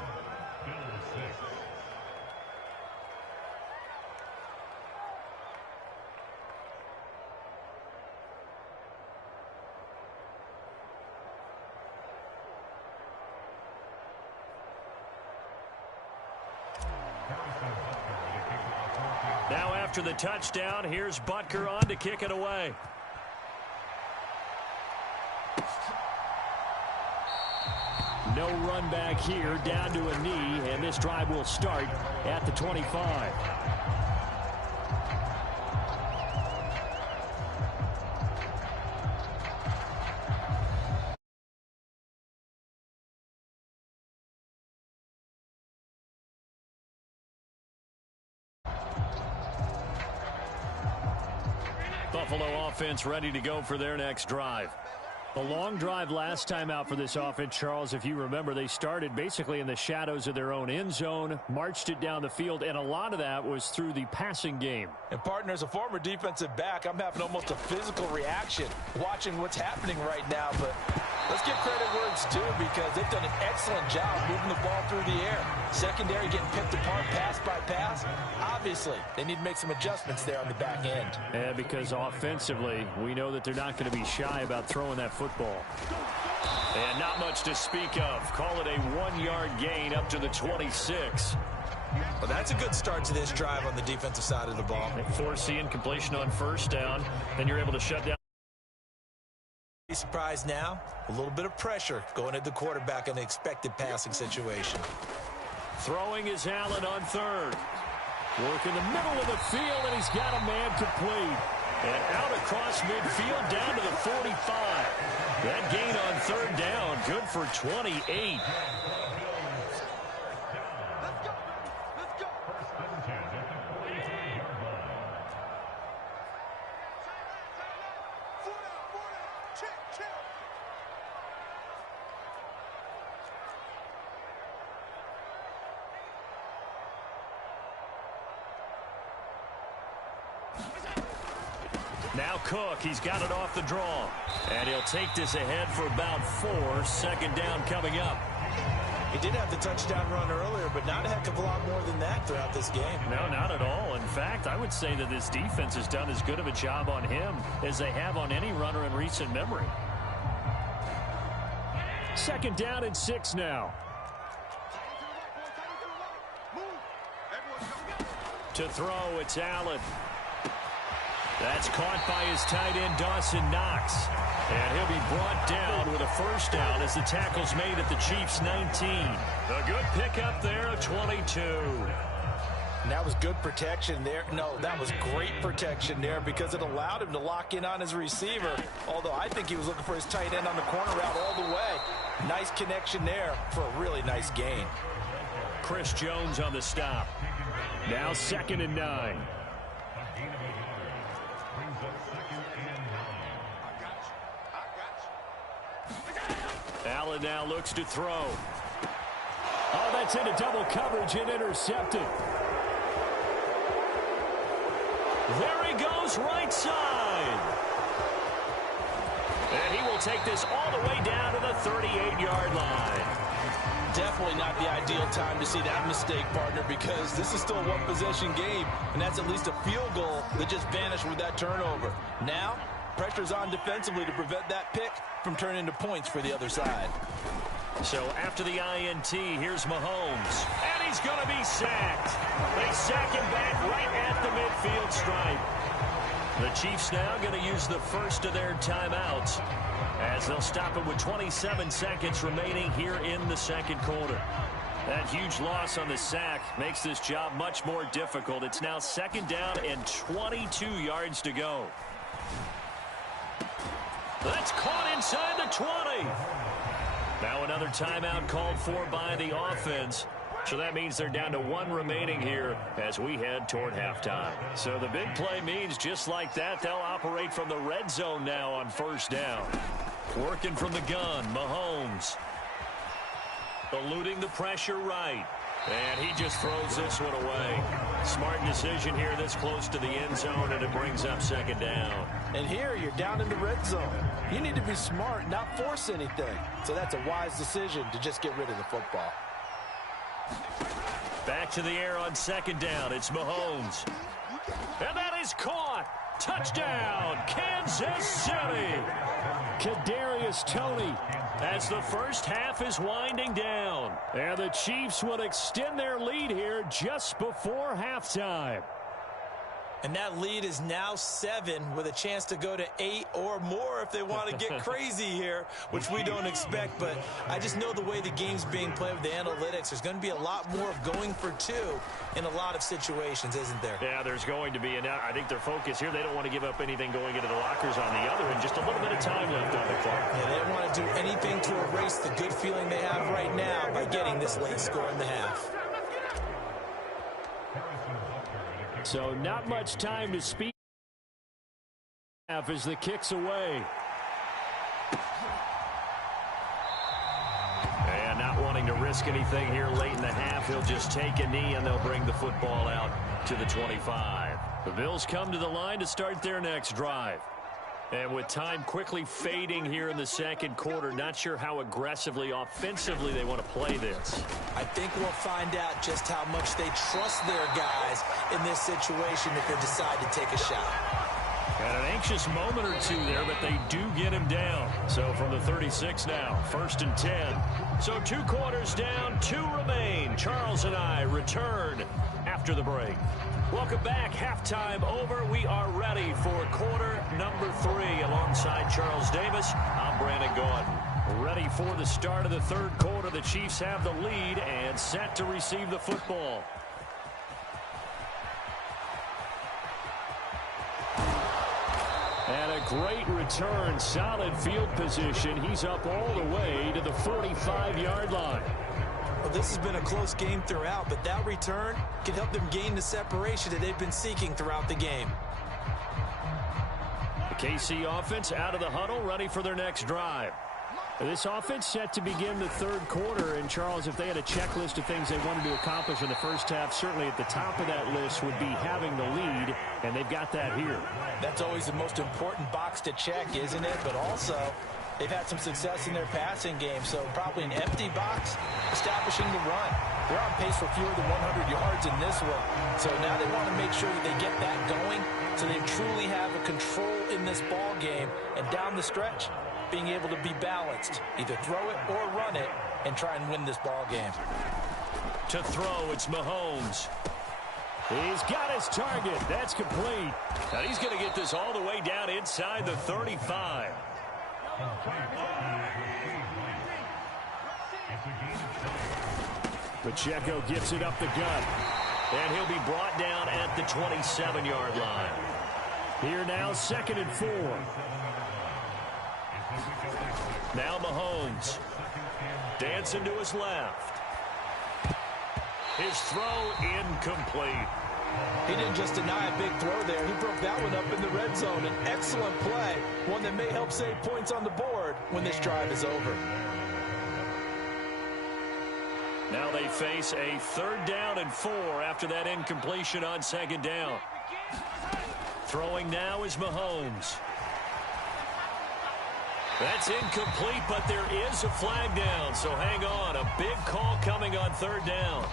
Now after the touchdown, here's Butker on to kick it away. No run back here, down to a knee, and this drive will start at the 25. Buffalo offense ready to go for their next drive. The long drive last time out for this offense, Charles, if you remember, they started basically in the shadows of their own end zone, marched it down the field, and a lot of that was through the passing game. And, partner, as a former defensive back, I'm having almost a physical reaction watching what's happening right now. But let's give credit where it's due because they've done an excellent job moving the ball through the air. Secondary getting picked apart pass by pass. Obviously, they need to make some adjustments there on the back end. And because offensively, we know that they're not going to be shy about throwing that football. And not much to speak of. Call it a 1-yard gain up to the 26. Well, that's a good start to this drive on the defensive side of the ball. Force the incompletion on first down, then you're able to shut down Surprised now, a little bit of pressure going at the quarterback in the expected passing situation. Throwing is Allen on third. Work in the middle of the field, and he's got a man complete. And out across midfield down to the 45. That gain on third down, good for 28. Now Cook, he's got it off the draw. And he'll take this ahead for about 4. Second down coming up. He did have the touchdown run earlier, but not a heck of a lot more than that throughout this game. No, not at all. In fact, I would say that this defense has done as good of a job on him as they have on any runner in recent memory. Second down and 6 now. To throw, it's Allen. That's caught by his tight end, Dawson Knox. And he'll be brought down with a first down as the tackle's made at the Chiefs' 19. A good pickup there, a 22. And that was good protection there. No, that was great protection there because it allowed him to lock in on his receiver. Although I think he was looking for his tight end on the corner route all the way. Nice connection there for a really nice gain. Chris Jones on the stop. Now 2nd and 9. Allen now looks to throw. Oh, that's into double coverage and intercepted. There he goes, right side. And he will take this all the way down to the 38-yard line. Definitely not the ideal time to see that mistake, partner, because this is still a one-possession game, and that's at least a field goal that just vanished with that turnover. Now, pressure's on defensively to prevent that pick from turning into points for the other side. So after the INT, here's Mahomes. And he's going to be sacked. They sack him back right at the midfield stripe. The Chiefs now going to use the first of their timeouts as they'll stop it with 27 seconds remaining here in the second quarter. That huge loss on the sack makes this job much more difficult. It's now 2nd down and 22 yards to go. That's caught inside the 20. Now another timeout called for by the offense. So that means they're down to 1 remaining here as we head toward halftime. So the big play means just like that, they'll operate from the red zone now on first down. Working from the gun, Mahomes. Eluding the pressure right. And he just throws this one away. Smart decision here this close to the end zone, and it brings up 2nd down. And here you're down in the red zone. You need to be smart, not force anything. So that's a wise decision to just get rid of the football. Back to the air on 2nd down. It's Mahomes. And that is caught. Touchdown, Kansas City. Kadarius Toney as the first half is winding down. And the Chiefs will extend their lead here just before halftime. And that lead is now 7 with a chance to go to 8 or more if they want to get crazy here, which we don't expect. But I just know the way the game's being played with the analytics, there's going to be a lot more of going for 2 in a lot of situations, isn't there? Yeah, there's going to be. And I think their focus here, they don't want to give up anything going into the lockers on the other, and just a little bit of time left on the clock. Yeah, they don't want to do anything to erase the good feeling they have right now by getting this late score in the half. So not much time to speak as the kick's away. And not wanting to risk anything here late in the half, he'll just take a knee and they'll bring the football out to the 25. The Bills come to the line to start their next drive. And with time quickly fading here in the second quarter, not sure how aggressively, offensively they want to play this. I think we'll find out just how much they trust their guys in this situation if they decide to take a shot. And an anxious moment or two there, but they do get him down. So from the 36 now, 1st and 10. So 2 quarters down, 2 remain. Charles and I return after after the break. Welcome back. Halftime over. We are ready for quarter number 3. Alongside Charles Davis, I'm Brandon Gaudin. Ready for the start of the third quarter. The Chiefs have the lead and set to receive the football. And a great return. Solid field position. He's up all the way to the 45-yard line. Well, this has been a close game throughout, but that return can help them gain the separation that they've been seeking throughout the game. The KC offense out of the huddle, ready for their next drive. This offense set to begin the third quarter. And, Charles, if they had a checklist of things they wanted to accomplish in the first half, certainly at the top of that list would be having the lead, and they've got that here. That's always the most important box to check, isn't it? But also, they've had some success in their passing game, so probably an empty box, establishing the run. They're on pace for fewer than 100 yards in this one. So now they want to make sure that they get that going so they truly have a control in this ball game. And down the stretch, being able to be balanced, either throw it or run it, and try and win this ball game. To throw, it's Mahomes. He's got his target. That's complete. Now he's going to get this all the way down inside the 35. Pacheco gets it up the gut. And he'll be brought down at the 27-yard line. Here now, 2nd and 4. Now Mahomes. Dancing to his left. His throw incomplete. He didn't just deny a big throw there. He broke that one up in the red zone. An excellent play. One that may help save points on the board when this drive is over. Now they face a 3rd down and 4 after that incompletion on 2nd down. Throwing now is Mahomes. That's incomplete, but there is a flag down, so hang on. A big call coming on 3rd down.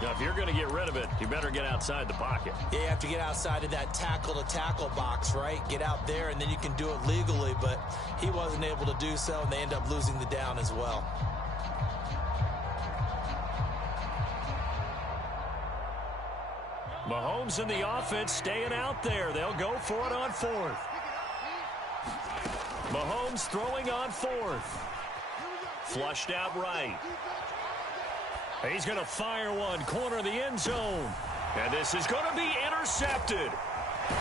Now, if you're going to get rid of it, you better get outside the pocket. Yeah, you have to get outside of that tackle-to-tackle box, right? Get out there, and then you can do it legally, but he wasn't able to do so, and they end up losing the down as well. Mahomes and the offense staying out there. They'll go for it on 4th. Mahomes throwing on 4th. Flushed out right. He's going to fire one, corner of the end zone. And this is going to be intercepted.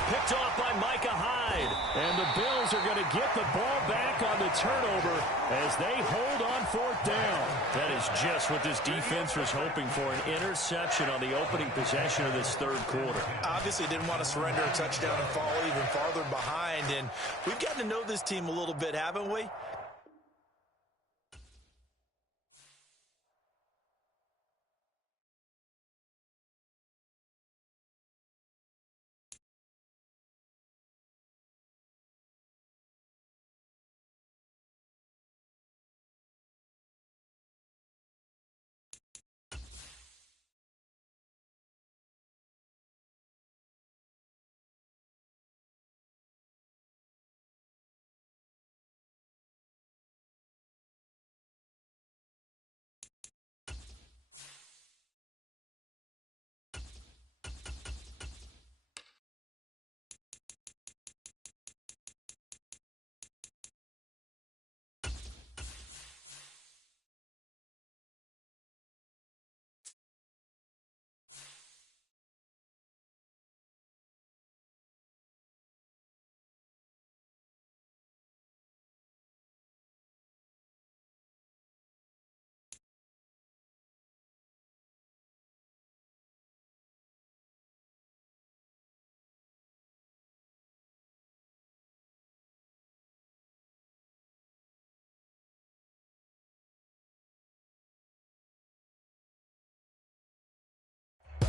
Picked off by Micah Hyde. And the Bills are going to get the ball back on the turnover as they hold on 4th down. That is just what this defense was hoping for, an interception on the opening possession of this third quarter. Obviously didn't want to surrender a touchdown and fall even farther behind. And we've gotten to know this team a little bit, haven't we?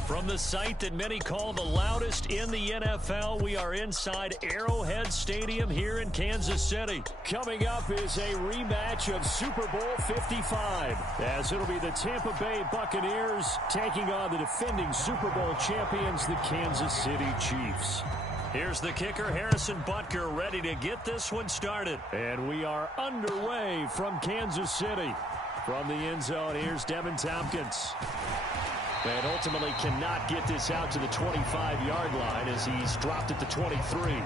From the site that many call the loudest in the NFL, we are inside Arrowhead Stadium here in Kansas City. Coming up is a rematch of Super Bowl 55, as it'll be the Tampa Bay Buccaneers taking on the defending Super Bowl champions, the Kansas City Chiefs. Here's the kicker, Harrison Butker, ready to get this one started. And we are underway from Kansas City. From the end zone, here's Devin Tompkins. And ultimately cannot get this out to the 25-yard line as he's dropped at the 23.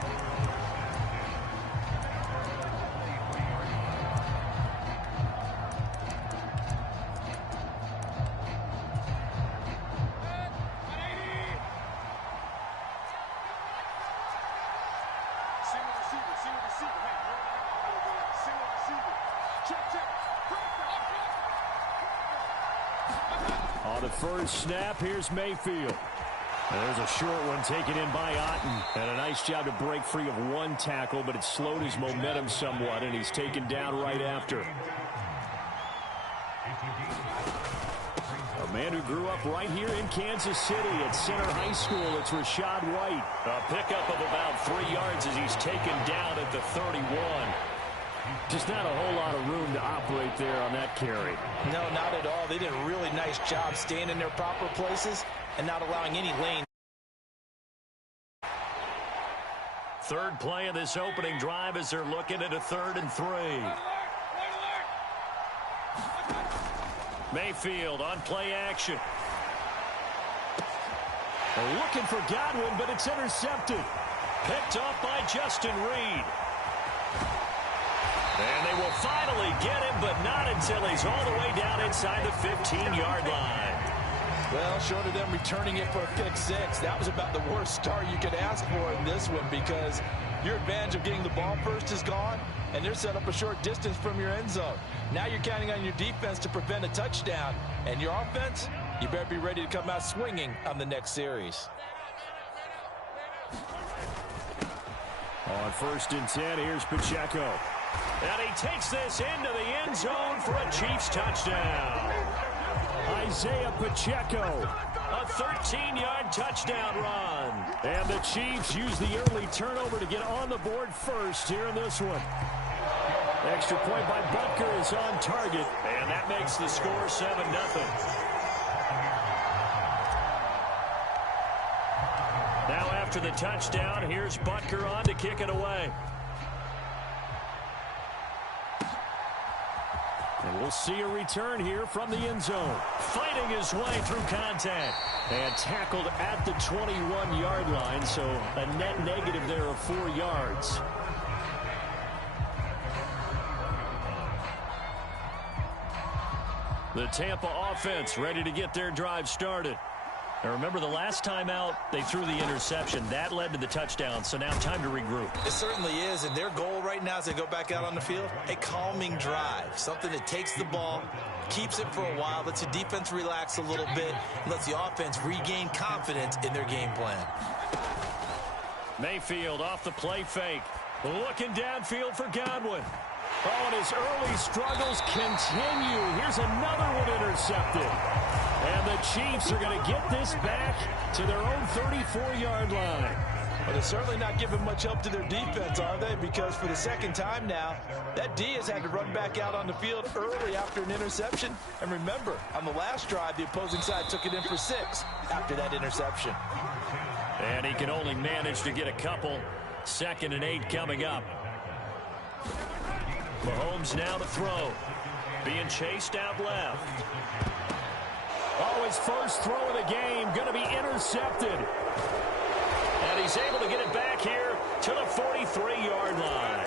On the first snap, here's Mayfield. And there's a short one taken in by Otten. And a nice job to break free of one tackle, but it slowed his momentum somewhat, and he's taken down right after. A man who grew up right here in Kansas City at Center High School, it's Rachaad White. A pickup of about 3 yards as he's taken down at the 31. Just not a whole lot of room to operate there on that carry. No, not at all. They did a really nice job staying in their proper places and not allowing any lane. Third play of this opening drive as they're looking at a 3rd and 3. Mayfield on play action. They're looking for Godwin, but it's intercepted. Picked off by Justin Reed. And they will finally get him, but not until he's all the way down inside the 15-yard line. Well, short of them returning it for a pick 6, that was about the worst start you could ask for in this one, because your advantage of getting the ball first is gone, and they're set up a short distance from your end zone. Now you're counting on your defense to prevent a touchdown, and your offense, you better be ready to come out swinging on the next series. On 1st and 10, here's Pacheco. And he takes this into the end zone for a Chiefs touchdown. Isaiah Pacheco, a 13-yard touchdown run. And the Chiefs use the early turnover to get on the board first here in this one. Extra point by Butker is on target, and that makes the score 7-0. Now after the touchdown, here's Butker on to kick it away. And we'll see a return here from the end zone. Fighting his way through contact. And tackled at the 21-yard line, so a net negative there of 4 yards. The Tampa offense ready to get their drive started. Now remember, the last time out, they threw the interception. That led to the touchdown, so now time to regroup. It certainly is, and their goal right now as they go back out on the field, a calming drive. Something that takes the ball, keeps it for a while, lets the defense relax a little bit, and lets the offense regain confidence in their game plan. Mayfield off the play fake. Looking downfield for Godwin. Oh, and his early struggles continue. Here's another one intercepted. And the Chiefs are going to get this back to their own 34-yard line. Well, they're certainly not giving much help to their defense, are they? Because for the second time now, that D has had to run back out on the field early after an interception. And remember, on the last drive, the opposing side took it in for 6 after that interception. And he can only manage to get a couple. 2nd and 8 coming up. Mahomes now to throw. Being chased out left. Oh, his first throw of the game going to be intercepted. And he's able to get it back here to the 43-yard line.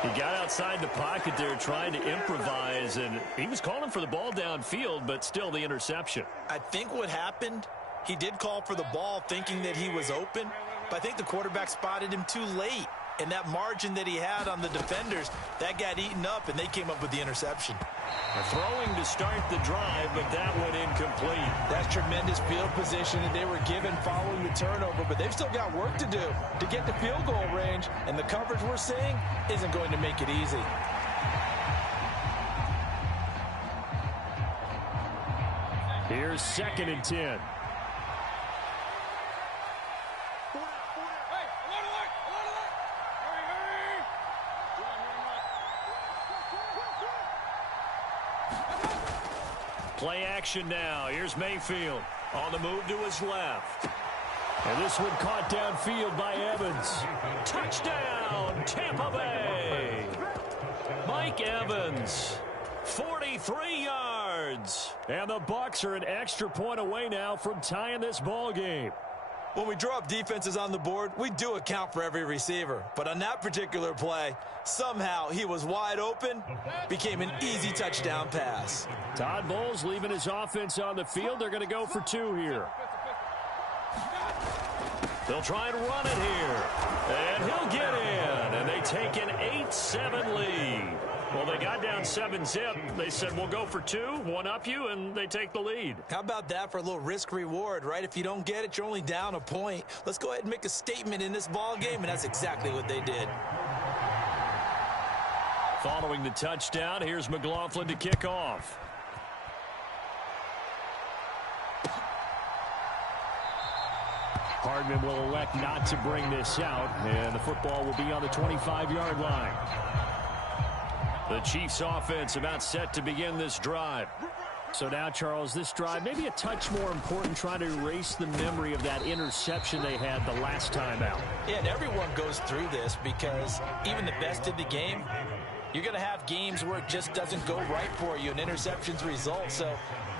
He got outside the pocket there trying to improvise, and he was calling for the ball downfield, but still the interception. I think what happened, he did call for the ball thinking that he was open, but I think the quarterback spotted him too late. And that margin that he had on the defenders, that got eaten up, and they came up with the interception. Throwing to start the drive, but that one incomplete. That's tremendous field position that they were given following the turnover, but they've still got work to do to get the field goal range, and the coverage we're seeing isn't going to make it easy. Here's 2nd and 10. Play action now. Here's Mayfield on the move to his left. And this one caught downfield by Evans. Touchdown, Tampa Bay. Mike Evans, 43 yards. yards. And the Bucs are an extra point away now from tying this ball game. When we draw up defenses on the board, we do account for every receiver. But on that particular play, somehow he was wide open, became an easy touchdown pass. Todd Bowles leaving his offense on the field. They're going to go for 2 here. They'll try and run it here. And he'll get in. And they take an 8-7 lead. Well, they got down 7-zip. They said, we'll go for 2, one up you, and they take the lead. How about that for a little risk-reward, right? If you don't get it, you're only down a point. Let's go ahead and make a statement in this ball game, and that's exactly what they did. Following the touchdown, here's McLaughlin to kick off. Hardman will elect not to bring this out, and the football will be on the 25-yard line. The Chiefs offense about set to begin this drive. So now, Charles, this drive maybe a touch more important, trying to erase the memory of that interception they had the last time out. Yeah, and everyone goes through this because even the best in the game, you're going to have games where it just doesn't go right for you and interceptions result. So,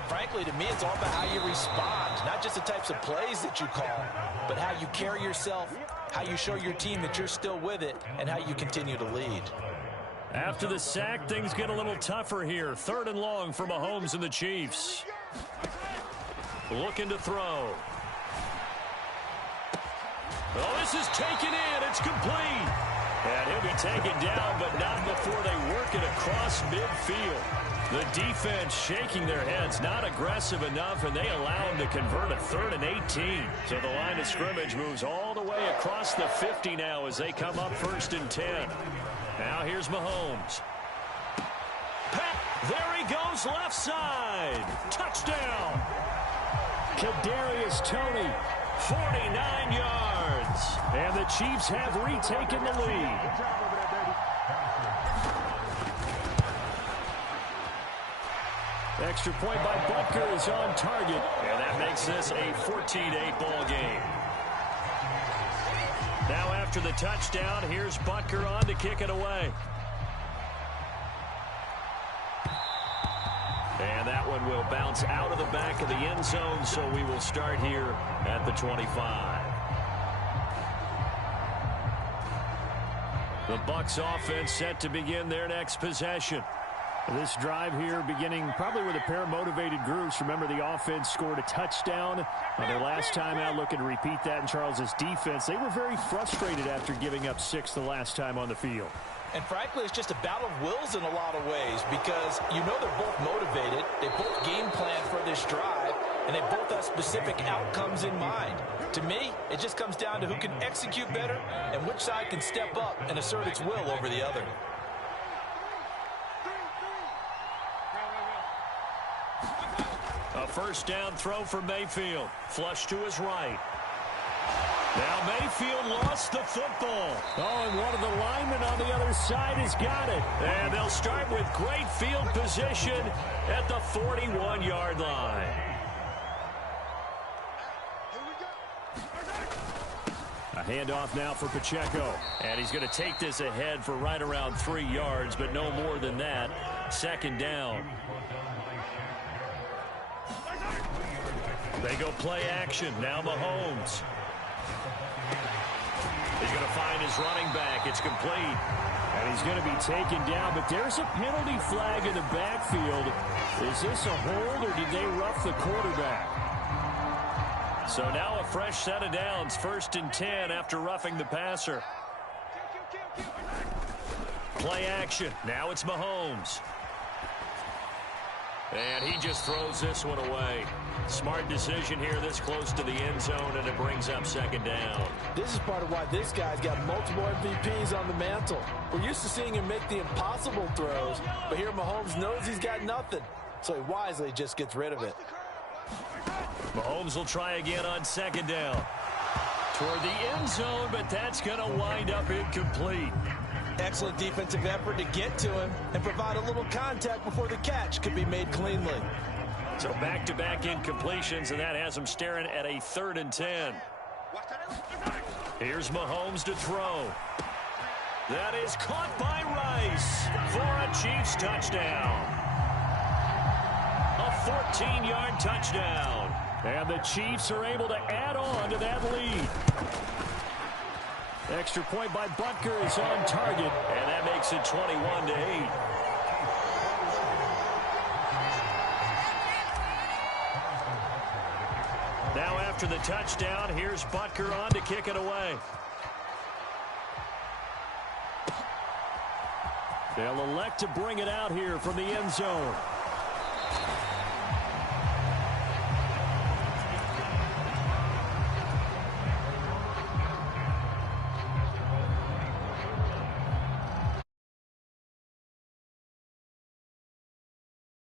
frankly, to me, it's all about how you respond, not just the types of plays that you call, but how you carry yourself, how you show your team that you're still with it, and how you continue to lead. After the sack, things get a little tougher here. 3rd and long for Mahomes and the Chiefs. Looking to throw. Oh, this is taken in. It's complete. And he'll be taken down, but not before they work it across midfield. The defense shaking their heads, not aggressive enough, and they allow him to convert a 3rd and 18. So the line of scrimmage moves all the way across the 50 now as they come up 1st and 10. Now here's Mahomes. There he goes, left side. Touchdown. Kadarius Toney, 49 yards. And the Chiefs have retaken the lead. Extra point by Butker is on target. And that makes this a 14-8 ball game. Now after the touchdown, here's Butker on to kick it away. And that one will bounce out of the back of the end zone, so we will start here at the 25. The Bucs offense set to begin their next possession. This drive here beginning probably with a pair of motivated groups. Remember, the offense scored a touchdown on their last time out. Looking to repeat that in Charles's defense. They were very frustrated after giving up 6 the last time on the field. And frankly, it's just a battle of wills in a lot of ways because you know they're both motivated. They both game plan for this drive, and they both have specific outcomes in mind. To me, it just comes down to who can execute better and which side can step up and assert its will over the other. A 1st down throw for Mayfield. Flush to his right. Now Mayfield lost the football. Oh, and one of the linemen on the other side has got it. And they'll start with great field position at the 41-yard line. A handoff now for Pacheco. And he's going to take this ahead for right around 3 yards, but no more than that. 2nd down. They go play action. Now Mahomes. He's going to find his running back. It's complete. And he's going to be taken down, but there's a penalty flag in the backfield. Is this a hold, or did they rough the quarterback? So now a fresh set of downs. 1st and 10 after roughing the passer. Play action. Now it's Mahomes. And he just throws this one away. Smart decision here this close to the end zone, and it brings up 2nd down. This is part of why this guy's got multiple MVPs on the mantle. We're used to seeing him make the impossible throws, but here Mahomes knows he's got nothing, so he wisely just gets rid of it. Mahomes will try again on 2nd down. Toward the end zone, but that's going to wind up incomplete. Excellent defensive effort to get to him and provide a little contact before the catch could be made cleanly. So back-to-back incompletions, and that has him staring at a 3rd and 10. Here's Mahomes to throw. That is caught by Rice for a Chiefs touchdown. 14-yard touchdown. And the Chiefs are able to add on to that lead. Extra point by Butker is on target, and that makes it 21-8. Now after the touchdown, here's Butker on to kick it away. They'll elect to bring it out here from the end zone.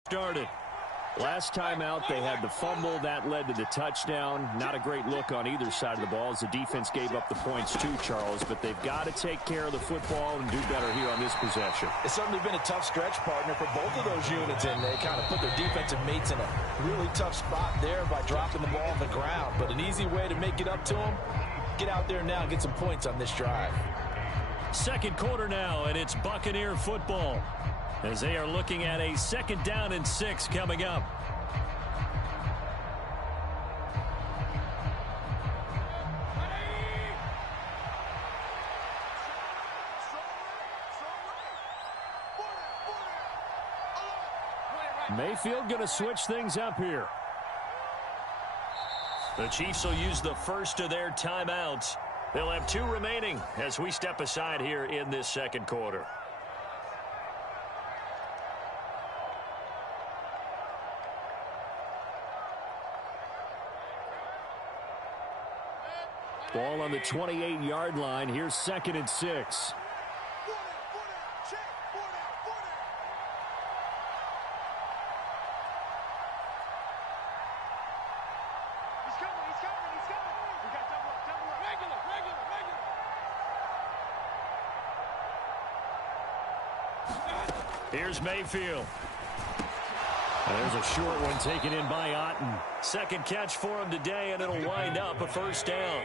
Started. Last time out, they had the fumble. That led to the touchdown. Not a great look on either side of the ball as the defense gave up the points too, Charles. But they've got to take care of the football and do better here on this possession. It's certainly been a tough stretch, partner, for both of those units. And they kind of put their defensive mates in a really tough spot there by dropping the ball on the ground. But an easy way to make it up to them, get out there now and get some points on this drive. Second quarter now, and it's Buccaneer football, as they are looking at a 2nd down and 6 coming up. Mayfield going to switch things up here. The Chiefs will use the first of their timeouts. They'll have 2 remaining as we step aside here in this second quarter. Ball on the 28-yard line. Here's 2nd and 6. Here's Mayfield. There's a short one taken in by Otten. Second catch for him today, and it'll wind up a first down.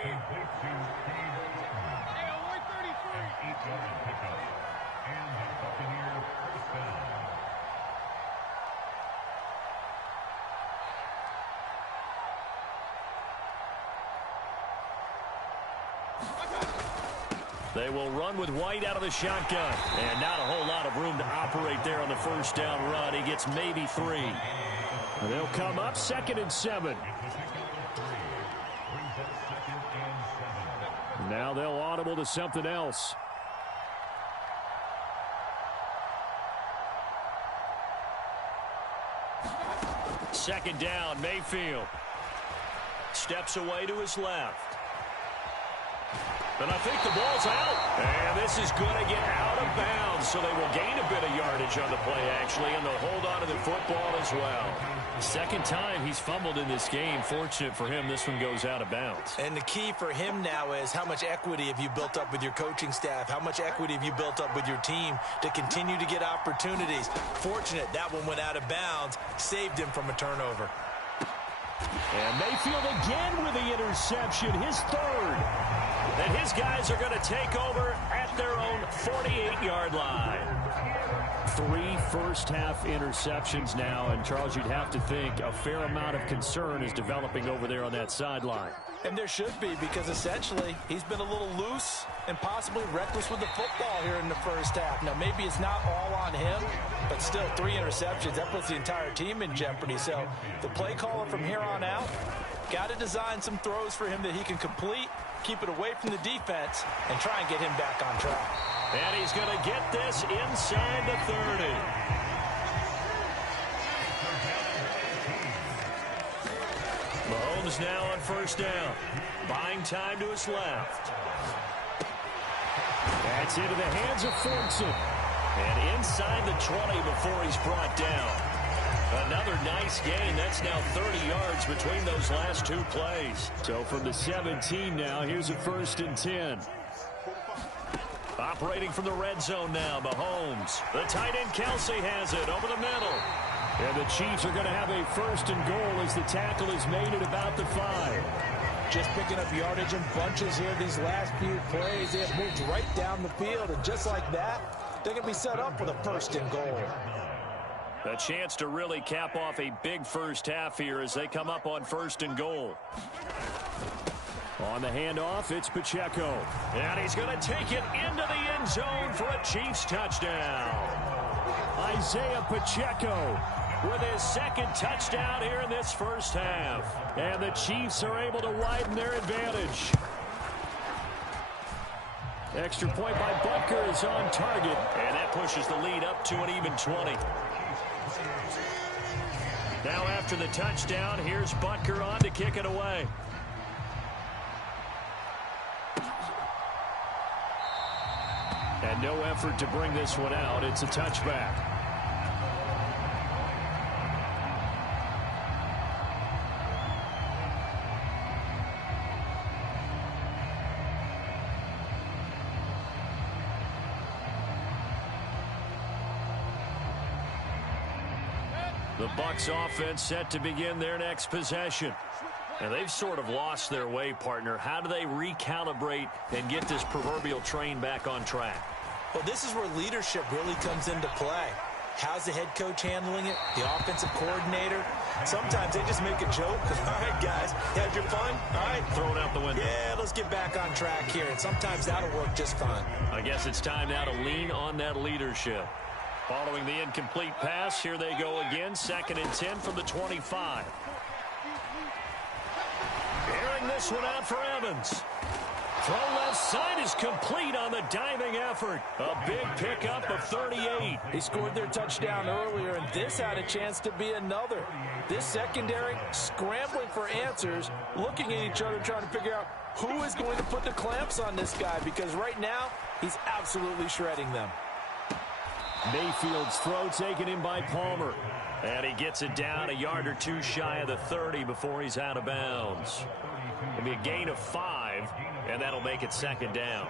They will run with White out of the shotgun. And not a whole lot of room to operate there on the first down run. He gets maybe 3. And they'll come up 2nd and 7. Now they'll audible to something else. Second down, Mayfield. Steps away to his left. And I think the ball's out. And this is going to get out of bounds, so they will gain a bit of yardage on the play, actually, and they'll hold on to the football as well. Second time he's fumbled in this game. Fortunate for him, this one goes out of bounds. And the key for him now is how much equity have you built up with your coaching staff? How much equity have you built up with your team to continue to get opportunities? Fortunate that one went out of bounds, saved him from a turnover. And Mayfield again with the interception, his 3rd. And his guys are going to take over at their own 48-yard line. 3 first-half interceptions now, and Charles, you'd have to think a fair amount of concern is developing over there on that sideline. And there should be, because essentially he's been a little loose and possibly reckless with the football here in the first half. Now, maybe it's not all on him, but still 3 interceptions. That puts the entire team in jeopardy. So the play caller from here on out got to design some throws for him that he can complete, keep it away from the defense, and try and get him back on track. And he's going to get this inside the 30. Mahomes now on first down. Buying time to his left. That's into the hands of Fortson. And inside the 20 before he's brought down. Another nice gain. That's now 30 yards between those last 2 plays. So from the 17 now, here's a 1st and 10. Operating from the red zone now, Mahomes. The tight end Kelsey has it over the middle. And the Chiefs are going to have a 1st and goal as the tackle is made at about the 5. Just picking up yardage in bunches here these last few plays. They have moved right down the field, and just like that, they're going to be set up with a 1st and goal. A chance to really cap off a big first half here as they come up on 1st and goal. On the handoff, it's Pacheco. And he's going to take it into the end zone for a Chiefs touchdown. Isaiah Pacheco with his 2nd touchdown here in this first half. And the Chiefs are able to widen their advantage. Extra point by Butker is on target. And that pushes the lead up to an even 20. Now after the touchdown, here's Butker on to kick it away. And no effort to bring this one out. It's a touchback. The Bucs offense set to begin their next possession. Now they've sort of lost their way, partner. How do they recalibrate and get this proverbial train back on track? Well, this is where leadership really comes into play. How's the head coach handling it? The offensive coordinator? Sometimes they just make a joke. All right, guys, had your fun? All right. Throw it out the window. Yeah, let's get back on track here. And sometimes that'll work just fine. I guess it's time now to lean on that leadership. Following the incomplete pass, here they go again. 2nd and 10 from the 25. Airing this one out for Evans. Throw left side is complete on the diving effort. A big pickup of 38. They scored their touchdown earlier, and this had a chance to be another. This secondary scrambling for answers, looking at each other, trying to figure out who is going to put the clamps on this guy, because right now he's absolutely shredding them. Mayfield's throw taken in by Palmer. And he gets it down a yard or two shy of the 30 before he's out of bounds. It'll be a gain of 5, and that'll make it 2nd down.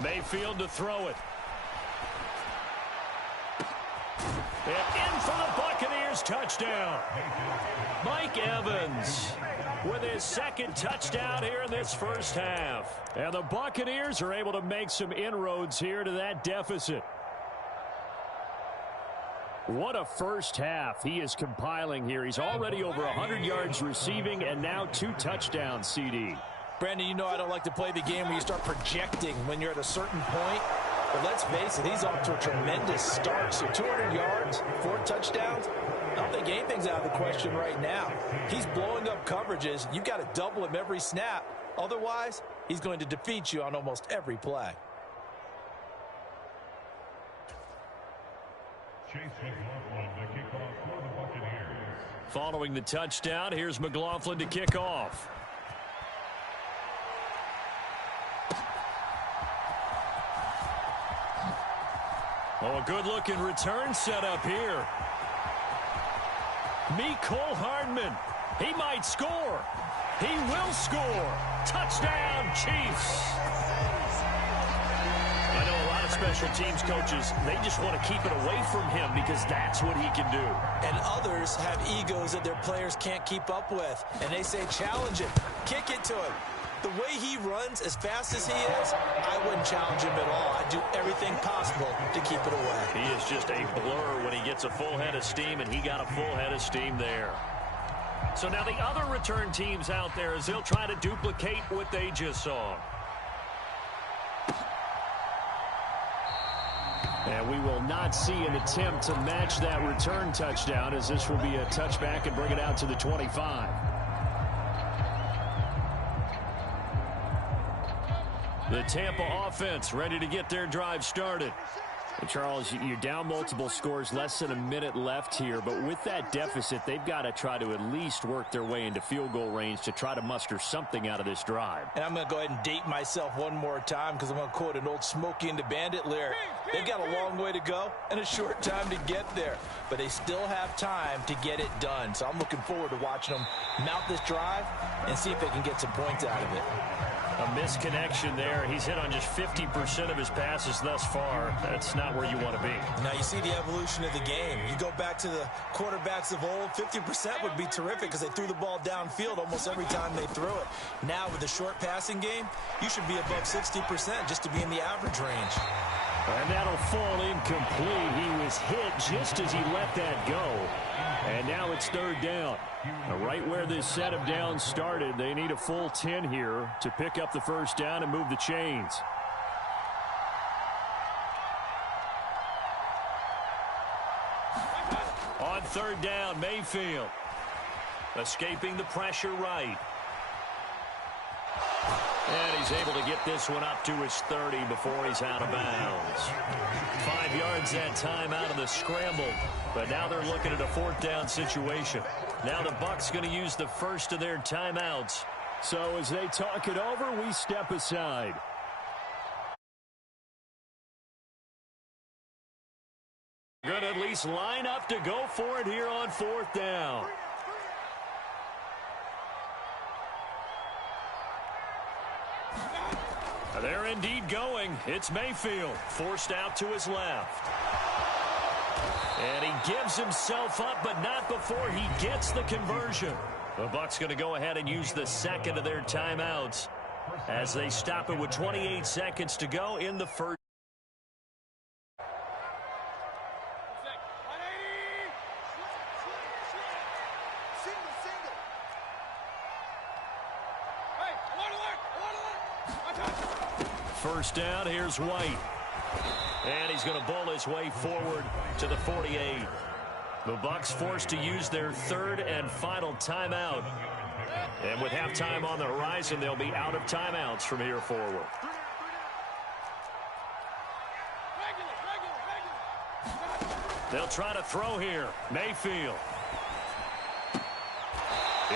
Mayfield to throw it. And in for the Buccaneers touchdown. Mike Evans with his 2nd touchdown here in this first half. And the Buccaneers are able to make some inroads here to that deficit. What a first half he is compiling here. He's already over 100 yards receiving and now 2 touchdowns, CD. Brandon, you know I don't like to play the game where you start projecting when you're at a certain point. But let's face it, he's off to a tremendous start. So 200 yards, 4 touchdowns. I don't think anything's out of the question right now. He's blowing up coverages. You've got to double him every snap. Otherwise, he's going to defeat you on almost every play. Following the touchdown, here's McLaughlin to kick off. Oh, a good-looking return set up here. Mecole Hardman. He might score. He will score. Touchdown, Chiefs. I know a lot of special teams coaches, they just want to keep it away from him because that's what he can do. And others have egos that their players can't keep up with. And they say, challenge him. Kick it to him. The way he runs as fast as he is, I wouldn't challenge him at all. I'd do everything possible to keep it away. He is just a blur when he gets a full head of steam, and he got a full head of steam there. So now the other return teams out there, as they'll try to duplicate what they just saw. And we will not see an attempt to match that return touchdown, as this will be a touchback and bring it out to the 25. The Tampa offense ready to get their drive started. And Charles, you're down multiple scores, less than a minute left here. But with that deficit, they've got to try to at least work their way into field goal range to try to muster something out of this drive. And I'm going to go ahead and date myself one more time because I'm going to quote an old Smokey and the Bandit lyric. They've got a long way to go and a short time to get there. But they still have time to get it done. So I'm looking forward to watching them mount this drive and see if they can get some points out of it. A misconnection there. He's hit on just 50% of his passes thus far. That's not where you want to be. Now you see the evolution of the game. You go back to the quarterbacks of old, 50% would be terrific because they threw the ball downfield almost every time they threw it. Now with the short passing game, you should be above 60% just to be in the average range. And that'll fall incomplete. He was hit just as he let that go. And now it's third down. Right where this set of downs started, they need a full 10 here to pick up the first down and move the chains. On third down, Mayfield. Escaping the pressure right. And he's able to get this one up to his 30 before he's out of bounds. 5 yards that time out of the scramble. But now they're looking at a fourth down situation. Now the Bucs going to use the first of their timeouts. So as they talk it over, we step aside. Going to at least line up to go for it here on fourth down. They're indeed going. It's Mayfield, forced out to his left. And he gives himself up, but not before he gets the conversion. The Bucs going to go ahead and use the second of their timeouts as they stop it with 28 seconds to go in the first. First down, here's White. And he's going to bowl his way forward to the 48. The Bucs forced to use their third and final timeout. And with halftime on the horizon, they'll be out of timeouts from here forward. They'll try to throw here. Mayfield.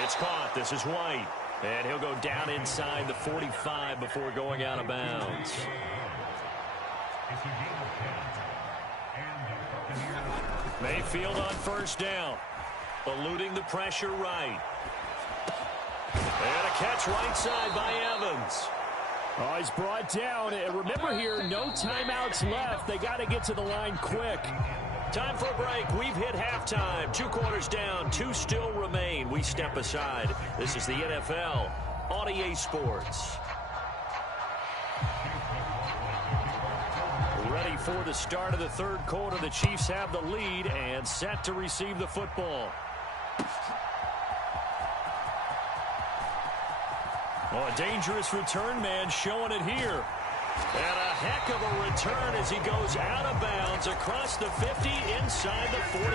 It's caught. This is White. And he'll go down inside the 45 before going out of bounds. Mayfield on first down. Eluding the pressure right. And a catch right side by Evans. Oh, he's brought down. And remember here, no timeouts left. They got to get to the line quick. Time for a break. We've hit halftime. 2 quarters down. 2 still remain. We step aside. This is the NFL on EA Sports. Ready for the start of the third quarter. The Chiefs have the lead and set to receive the football. Oh, a dangerous return man showing it here. And a heck of a return as he goes out of bounds across the 50 inside the 45.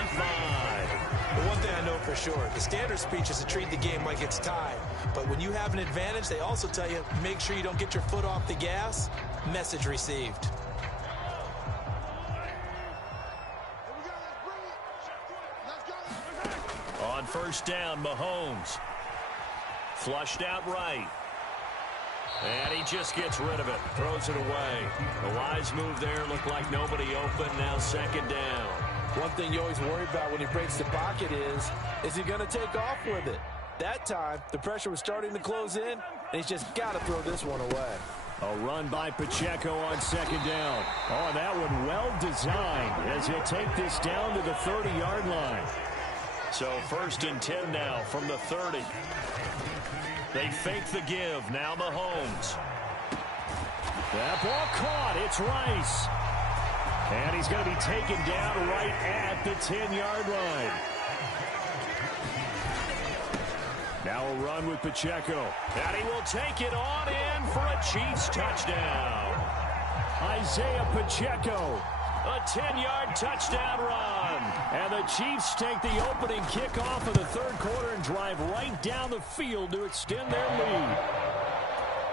Well, one thing I know for sure, the standard speech is to treat the game like it's tied. But when you have an advantage, they also tell you, make sure you don't get your foot off the gas. Message received. On first down, Mahomes. Flushed out right. And he just gets rid of it. Throws it away. A wise move there. Looked like nobody open. Now second down. One thing you always worry about when he breaks the pocket is he going to take off with it? That time, the pressure was starting to close in, and he's just got to throw this one away. A run by Pacheco on second down. Oh, that one well designed as he'll take this down to the 30-yard line. So first and 10 now from the 30. They fake the give. Now Mahomes. That ball caught. It's Rice. And he's going to be taken down right at the 10-yard line. Now a run with Pacheco. And he will take it on in for a Chiefs touchdown. Isaiah Pacheco. A 10-yard touchdown run. And the Chiefs take the opening kickoff of the third quarter and drive right down the field to extend their lead.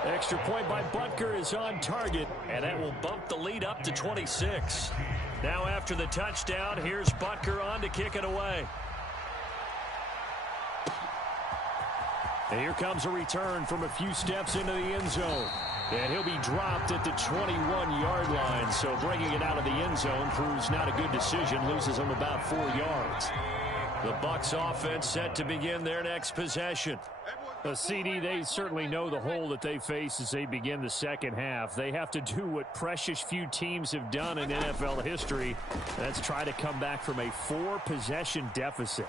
Extra point by Butker is on target, and that will bump the lead up to 26. Now after the touchdown, here's Butker on to kick it away. And here comes a return from a few steps into the end zone. And he'll be dropped at the 21-yard line, so bringing it out of the end zone proves not a good decision, loses him about 4 yards. The Bucs offense set to begin their next possession. CD, they certainly know the hole that they face as they begin the second half. They have to do what precious few teams have done in NFL history. That's try to come back from a 4-possession deficit.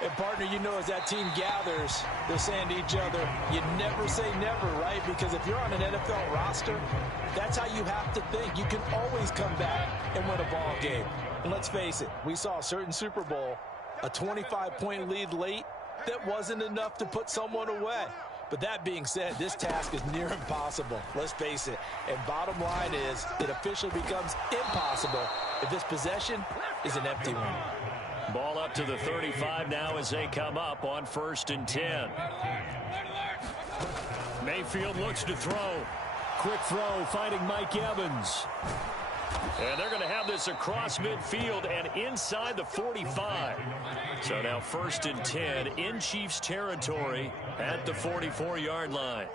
And, partner, you know, as that team gathers, they're saying to each other, you never say never, right? Because if you're on an NFL roster, that's how you have to think. You can always come back and win a ball game. And let's face it, we saw a certain Super Bowl, a 25-point lead late, that wasn't enough to put someone away. But that being said, this task is near impossible. Let's face it. And bottom line is, it officially becomes impossible if this possession is an empty one. Ball up to the 35 now as they come up on 1st and 10. Mayfield looks to throw. Quick throw, finding Mike Evans. And they're going to have this across midfield and inside the 45. So now 1st and 10 in Chiefs territory at the 44-yard line.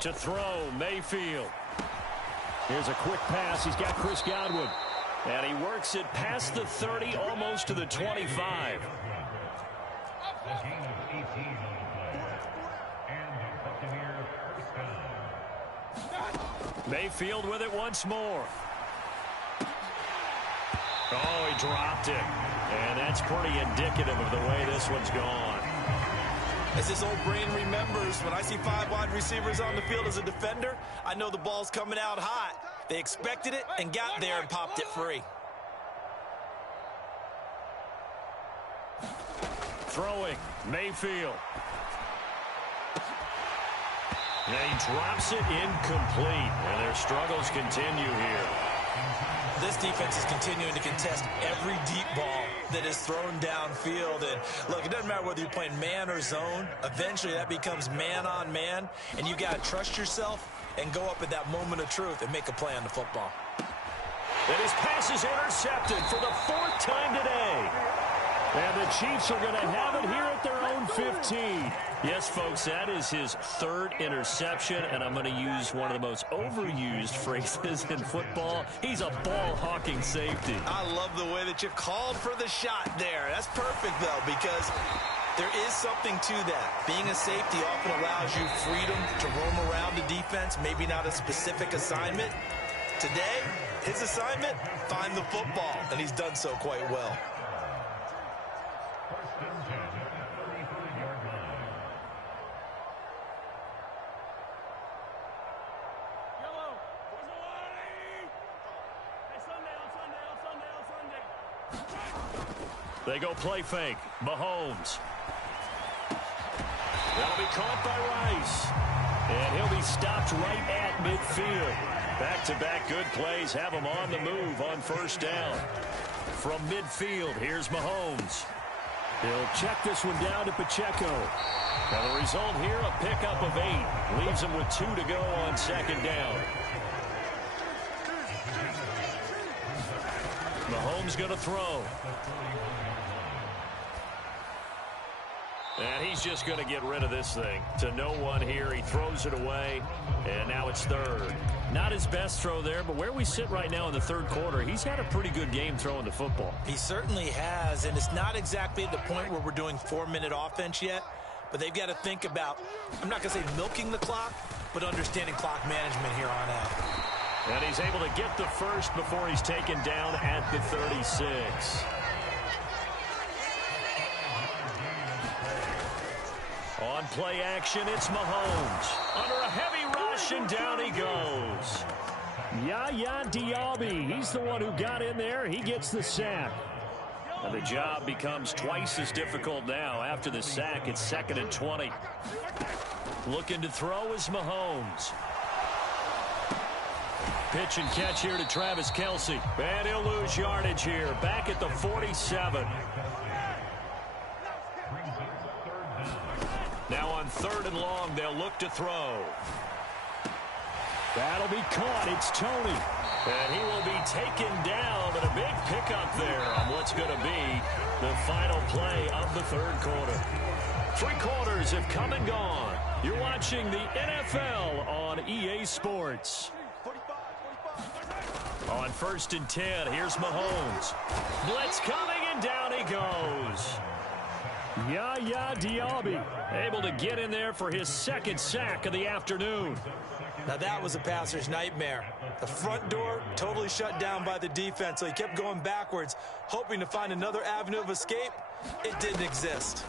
To throw, Mayfield. Here's a quick pass. He's got Chris Godwin. And he works it past the 30, almost to the 25. Mayfield with it once more. Oh, he dropped it. And that's pretty indicative of the way this one's gone. As this old brain remembers, when I see 5 wide receivers on the field as a defender, I know the ball's coming out hot. They expected it and got there and popped it free. Throwing, Mayfield. And he drops it incomplete. And their struggles continue here. This defense is continuing to contest every deep ball that is thrown downfield. And look, it doesn't matter whether you're playing man or zone. Eventually that becomes man on man. And you got to trust yourself and go up at that moment of truth and make a play on the football. And his pass is intercepted for the 4th time today. And the Chiefs are going to have it here at their own 15. Yes, folks, that is his 3rd interception, and I'm going to use one of the most overused phrases in football. He's a ball-hawking safety. I love the way that you called for the shot there. That's perfect, though, because there is something to that. Being a safety often allows you freedom to roam around the defense, maybe not a specific assignment. Today, his assignment, find the football, and he's done so quite well. They go play fake. Mahomes. That'll be caught by Rice. And he'll be stopped right at midfield. Back-to-back good plays have him on the move on 1st down. From midfield, here's Mahomes. He'll check this one down to Pacheco. Now the result here, a pickup of 8. Leaves him with 2 to go on 2nd down. Mahomes going to throw. And he's just going to get rid of this thing. To no one here. He throws it away. And now it's 3rd. Not his best throw there, but where we sit right now in the 3rd quarter, he's had a pretty good game throwing the football. He certainly has, and it's not exactly at the point where we're doing 4-minute offense yet, but they've got to think about, I'm not going to say milking the clock, but understanding clock management here on out. And he's able to get the 1st before he's taken down at the 36. On play action, it's Mahomes. Under a heavy rush, and down he goes. Yaya Diaby, he's the one who got in there. He gets the sack. And the job becomes twice as difficult now. After the sack, it's 2nd and 20. Looking to throw is Mahomes. Pitch and catch here to Travis Kelce. And he'll lose yardage here. Back at the 47. Now on 3rd and long, they'll look to throw. That'll be caught. It's Tony. And he will be taken down, and a big pickup there on what's going to be the final play of the third quarter. 3 quarters have come and gone. You're watching the NFL on EA Sports. On 1st and 10, here's Mahomes. Blitz coming, and down he goes. Yaya Diaby able to get in there for his 2nd sack of the afternoon. Now that was a passer's nightmare. The front door totally shut down by the defense, so he kept going backwards, hoping to find another avenue of escape. It didn't exist.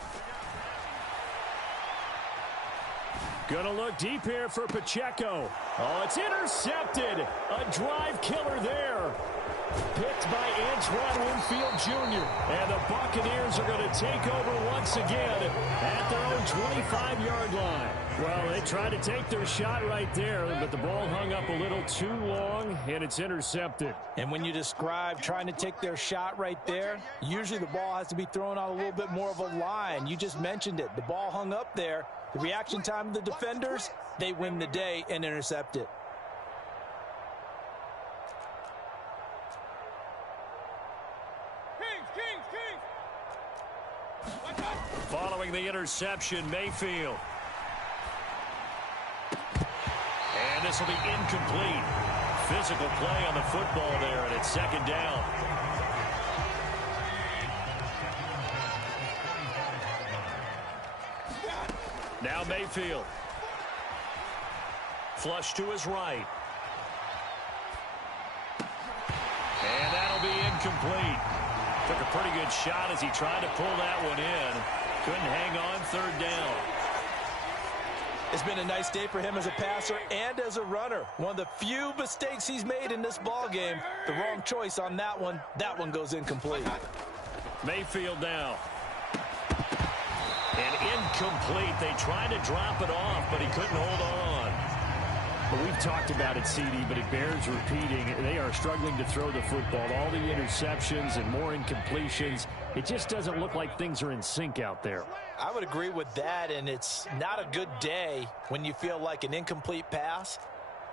Gonna look deep here for Pacheco. Oh, it's intercepted. A drive killer there. Picked by Antoine Winfield Jr. And the Buccaneers are going to take over once again at their own 25-yard line. Well, they tried to take their shot right there, but the ball hung up a little too long, and it's intercepted. And when you describe trying to take their shot right there, usually the ball has to be thrown out a little bit more of a line. You just mentioned it. The ball hung up there. The reaction time of the defenders, they win the day and intercept it. Following the interception, Mayfield. And this will be incomplete. Physical play on the football there, and it's 2nd down. Now Mayfield. Flush to his right. And that'll be incomplete. Took a pretty good shot as he tried to pull that one in. Couldn't hang on, 3rd down. It's been a nice day for him as a passer and as a runner. One of the few mistakes he's made in this ball game. The wrong choice on that one. That one goes incomplete. Mayfield now. And incomplete. They tried to drop it off, but he couldn't hold on. Well, we've talked about it, CD, but it bears repeating. They are struggling to throw the football. All the interceptions and more incompletions. It just doesn't look like things are in sync out there. I would agree with that, and it's not a good day when you feel like an incomplete pass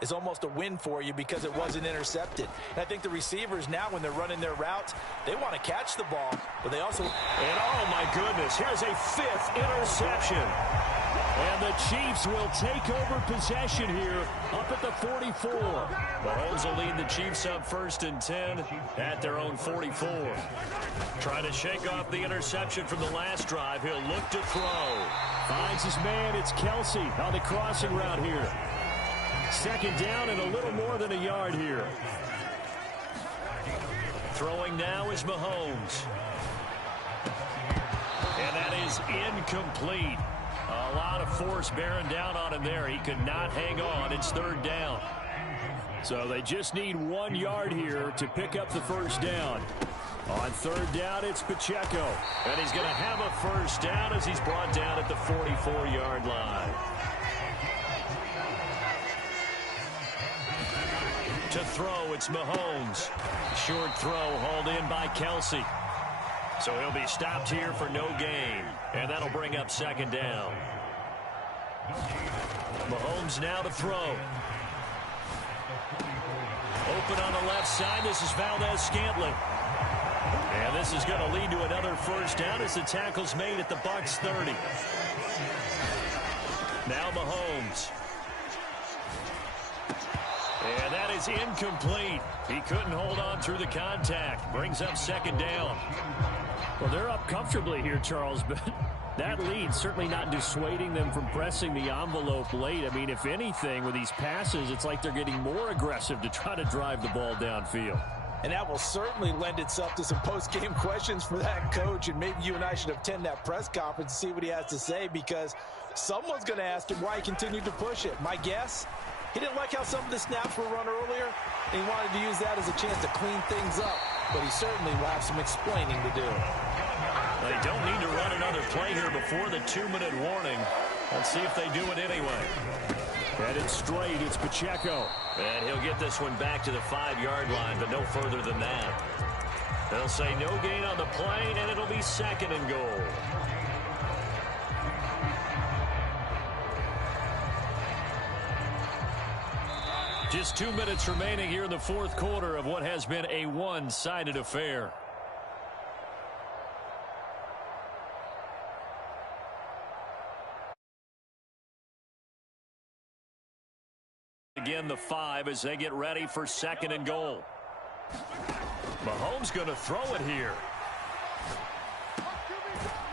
is almost a win for you because it wasn't intercepted. And I think the receivers now, when they're running their routes, they want to catch the ball, but they also... And oh my goodness, here's a 5th interception. And the Chiefs will take over possession here up at the 44. Mahomes will lead the Chiefs up 1st and 10 at their own 44. Trying to shake off the interception from the last drive. He'll look to throw. Finds his man. It's Kelsey on the crossing route here. 2nd down and a little more than a yard here. Throwing now is Mahomes. And that is incomplete. A lot of force bearing down on him there. He could not hang on. It's 3rd down. So they just need 1 yard here to pick up the 1st down. On 3rd down, it's Pacheco. And he's going to have a 1st down as he's brought down at the 44-yard line. To throw, it's Mahomes. Short throw hauled in by Kelsey. So he'll be stopped here for no gain. And that'll bring up 2nd down. Mahomes now to throw. Open on the left side. This is Valdez-Scantling. And this is going to lead to another 1st down as the tackle's made at the Bucs 30. Now Mahomes. And that is incomplete. He couldn't hold on through the contact. Brings up 2nd down. Well, they're up comfortably here, Charles, but that lead certainly not dissuading them from pressing the envelope late. I mean, if anything, with these passes, it's like they're getting more aggressive to try to drive the ball downfield. And that will certainly lend itself to some post-game questions for that coach, and maybe you and I should attend that press conference and see what he has to say, because someone's going to ask him why he continued to push it. My guess, he didn't like how some of the snaps were run earlier, and he wanted to use that as a chance to clean things up, but he certainly will have some explaining to do. They don't need to run another play here before the 2-minute warning. Let's see if they do it anyway. Headed straight, it's Pacheco. And he'll get this one back to the 5-yard line, but no further than that. They'll say no gain on the play, and it'll be 2nd and goal. Just 2 minutes remaining here in the fourth quarter of what has been a one-sided affair. Again, the 5 as they get ready for second and goal. Mahomes going to throw it here.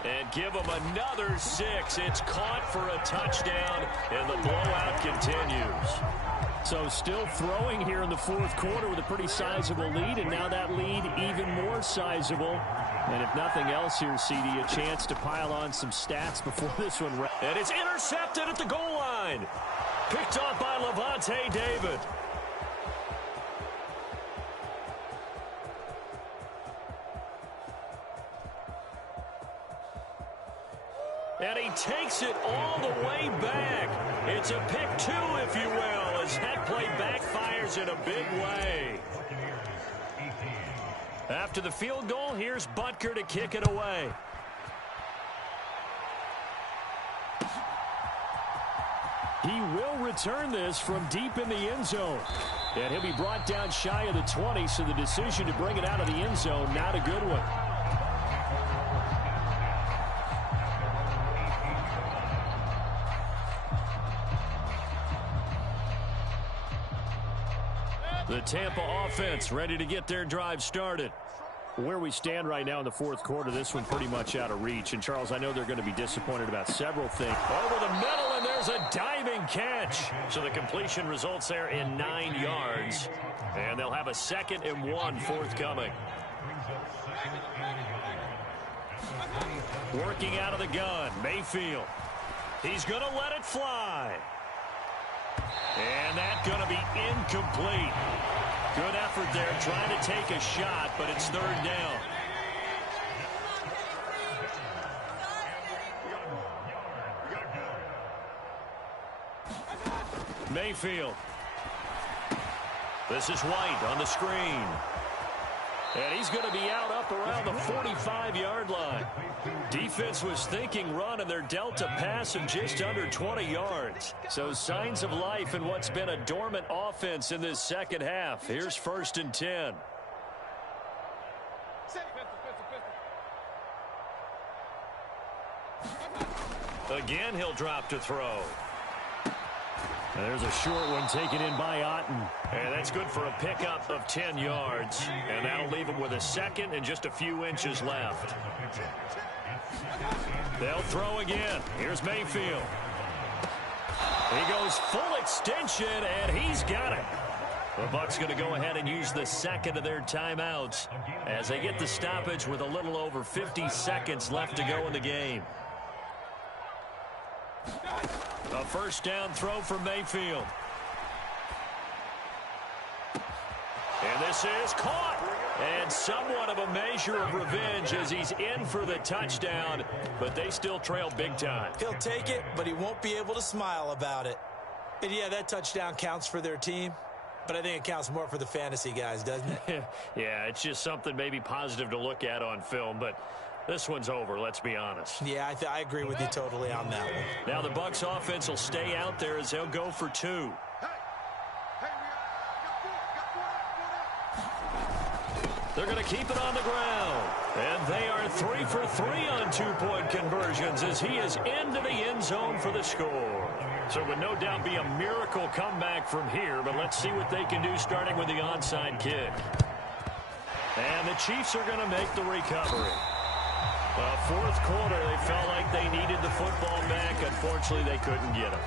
And give him another 6. It's caught for a touchdown, and the blowout continues. So still throwing here in the fourth quarter with a pretty sizable lead, and now that lead even more sizable. And if nothing else here, CD, a chance to pile on some stats before this one. And it's intercepted at the goal line. Picked off by Levante David. And he takes it all the way back. It's a pick 2, if you will, as that play backfires in a big way. After the field goal, here's Butker to kick it away. He will return this from deep in the end zone. And he'll be brought down shy of the 20, so the decision to bring it out of the end zone, not a good one. The Tampa offense ready to get their drive started. Where we stand right now in the fourth quarter, this one pretty much out of reach. And, Charles, I know they're going to be disappointed about several things. Over the middle, and there's a diving catch. So the completion results there in 9 yards. And they'll have a 2nd and 1 forthcoming. Working out of the gun, Mayfield. He's going to let it fly. And that's going to be incomplete. Good effort there trying to take a shot, but it's 3rd down. Mayfield. This is White on the screen. And he's going to be out up around the 45-yard line. Defense was thinking run, and they're dealt a pass of just under 20 yards. So signs of life in what's been a dormant offense in this second half. Here's 1st and 10. Again, he'll drop to throw. And there's a short one taken in by Otten. And that's good for a pickup of 10 yards. And that'll leave him with a 2nd and just a few inches left. They'll throw again. Here's Mayfield. He goes full extension, and he's got it. The Bucs going to go ahead and use the 2nd of their timeouts as they get the stoppage with a little over 50 seconds left to go in the game. A 1st down throw for Mayfield. And this is caught. And somewhat of a measure of revenge as he's in for the touchdown, but they still trail big time. He'll take it, but he won't be able to smile about it. And yeah, that touchdown counts for their team, but I think it counts more for the fantasy guys, doesn't it? Yeah, it's just something maybe positive to look at on film, but this one's over, let's be honest. Yeah, I agree with you totally on that one. Now the Bucs offense will stay out there as they'll go for 2. They're going to keep it on the ground. And they are 3 for 3 on 2-point conversions as he is into the end zone for the score. So it would no doubt be a miracle comeback from here, but let's see what they can do starting with the onside kick. And the Chiefs are going to make the recovery. Fourth quarter, they felt like they needed the football back. Unfortunately, they couldn't get it.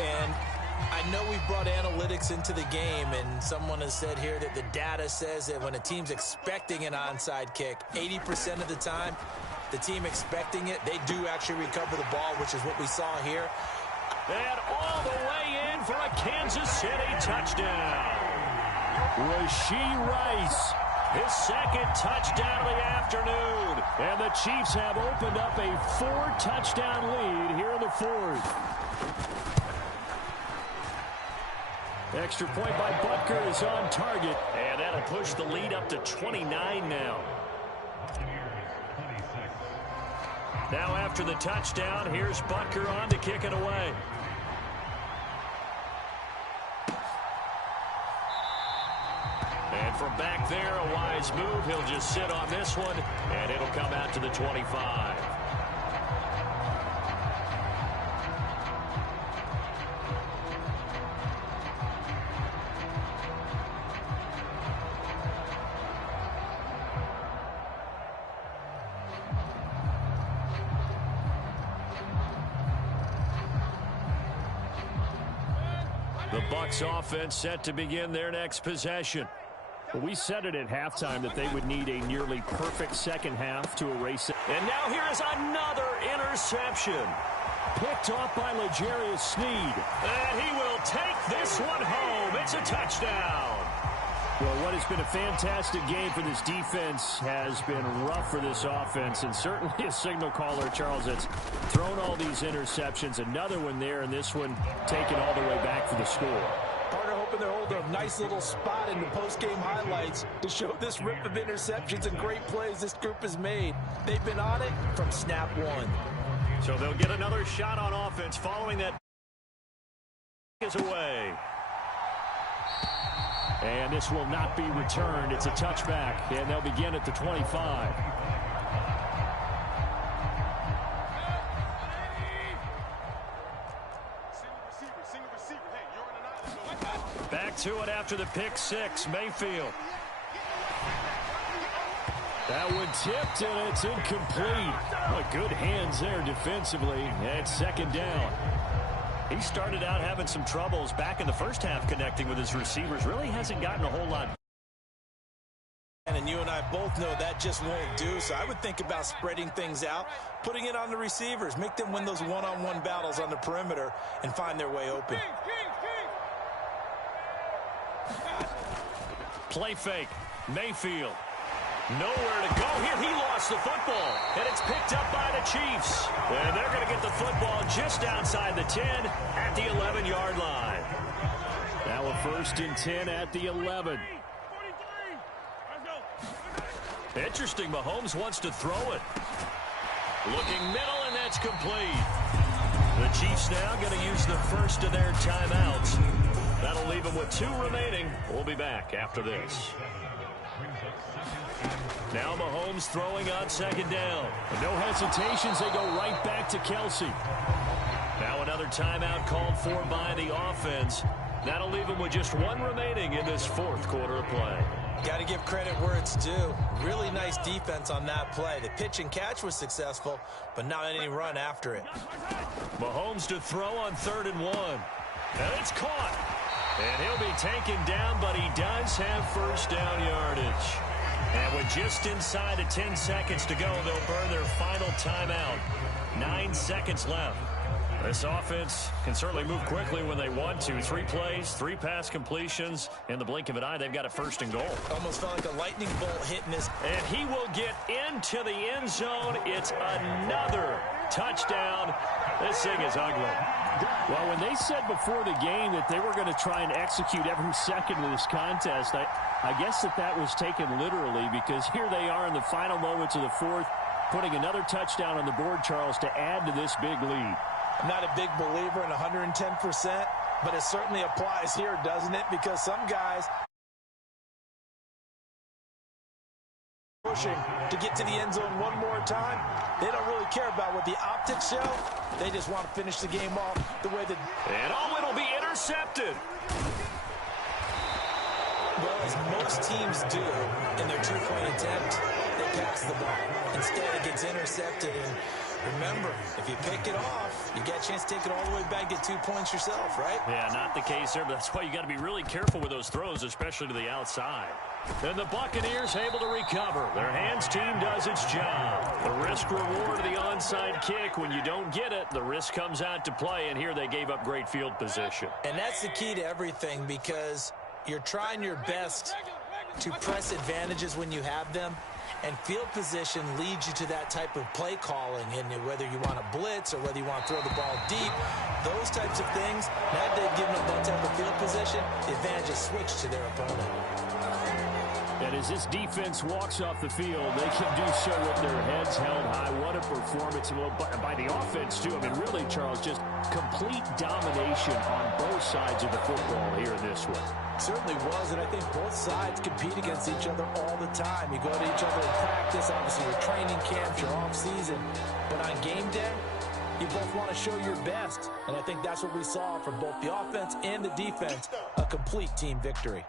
And I know we've brought analytics into the game, and someone has said here that the data says that when a team's expecting an onside kick, 80% of the time, the team expecting it, they do actually recover the ball, which is what we saw here. And all the way in for a Kansas City touchdown. Rashee Rice. His 2nd touchdown of the afternoon. And the Chiefs have opened up a 4-touchdown lead here in the 4th. Extra point by Butker is on target. And that'll push the lead up to 29 now. Now after the touchdown, here's Butker on to kick it away. And from back there, a wise move. He'll just sit on this one, and it'll come out to the 25. The Bucs offense set to begin their next possession. Well, we said it at halftime that they would need a nearly perfect second half to erase it. And now here is another interception. Picked off by L'Jarius Sneed. And he will take this one home. It's a touchdown. Well, what has been a fantastic game for this defense has been rough for this offense, and certainly a signal caller, Charles, that's thrown all these interceptions. Another one there, and this one taken all the way back for the score. Partner hoping they hold a nice little spot in the post-game highlights to show this rip of interceptions and great plays this group has made. They've been on it from snap one. So they'll get another shot on offense following that is away. And this will not be returned. It's a touchback, and they'll begin at the 25. Back to it after the pick six, Mayfield. That one tipped, and it's incomplete. Well, good hands there defensively. And second down. He started out having some troubles back in the first half connecting with his receivers. Really hasn't gotten a whole lot. And you and I both know that just won't do. So I would think about spreading things out, putting it on the receivers, make them win those one-on-one battles on the perimeter and find their way open. Play fake. Mayfield. Nowhere to go here. He lost the football, and it's picked up by the Chiefs. And they're going to get the football just outside the 10 at the 11-yard line. Now a 1st and 10 at the 11. Interesting. Mahomes wants to throw it. Looking middle, and that's complete. The Chiefs now going to use the first of their timeouts. That'll leave them with 2 remaining. We'll be back after this. Now Mahomes throwing on second down. No hesitations. They go right back to Kelsey. Now another timeout called for by the offense. That'll leave them with just 1 remaining in this 4th quarter of play. Got to give credit where it's due. Really nice defense on that play. The pitch and catch was successful, but not any run after it. Mahomes to throw on 3rd and 1. And it's caught. And he'll be taken down, but he does have first down yardage. And with just inside of 10 seconds to go, they'll burn their final timeout. 9 seconds left. This offense can certainly move quickly when they want to. 3 plays, 3 pass completions. In the blink of an eye, they've got a 1st and goal. Almost felt like a lightning bolt hitting his. And he will get into the end zone. It's another touchdown. This thing is ugly. Well, when they said before the game that they were going to try and execute every second of this contest, I guess that was taken literally, because here they are in the final moments of the 4th, putting another touchdown on the board, Charles, to add to this big lead. I'm not a big believer in 110%, but it certainly applies here, doesn't it? Because some guys pushing to get to the end zone one more time. They don't really care about what the optics show. They just want to finish the game off the way that. And it'll be intercepted. Well, as most teams do in their 2-point attempt, they pass the ball. Instead, it gets intercepted. And remember, if you pick it off, you get a chance to take it all the way back, get 2 points yourself, right? Yeah, not the case there, but that's why you got to be really careful with those throws, especially to the outside. And the Buccaneers able to recover. Their hands team does its job. The risk-reward of the onside kick. When you don't get it, the risk comes out to play, and here they gave up great field position. And that's the key to everything, because you're trying your best to press advantages when you have them, and field position leads you to that type of play calling, and whether you want to blitz or whether you want to throw the ball deep, those types of things, now that they've given up that type of field position, the advantage is switched to their opponent. And as this defense walks off the field, they can do so with their heads held high. What a performance by the offense, too. I mean, really, Charles, just complete domination on both sides of the football here in this one. Certainly was, and I think both sides compete against each other all the time. You go to each other in practice, obviously your training camps, your off-season, but on game day, you both want to show your best, and I think that's what we saw from both the offense and the defense, a complete team victory.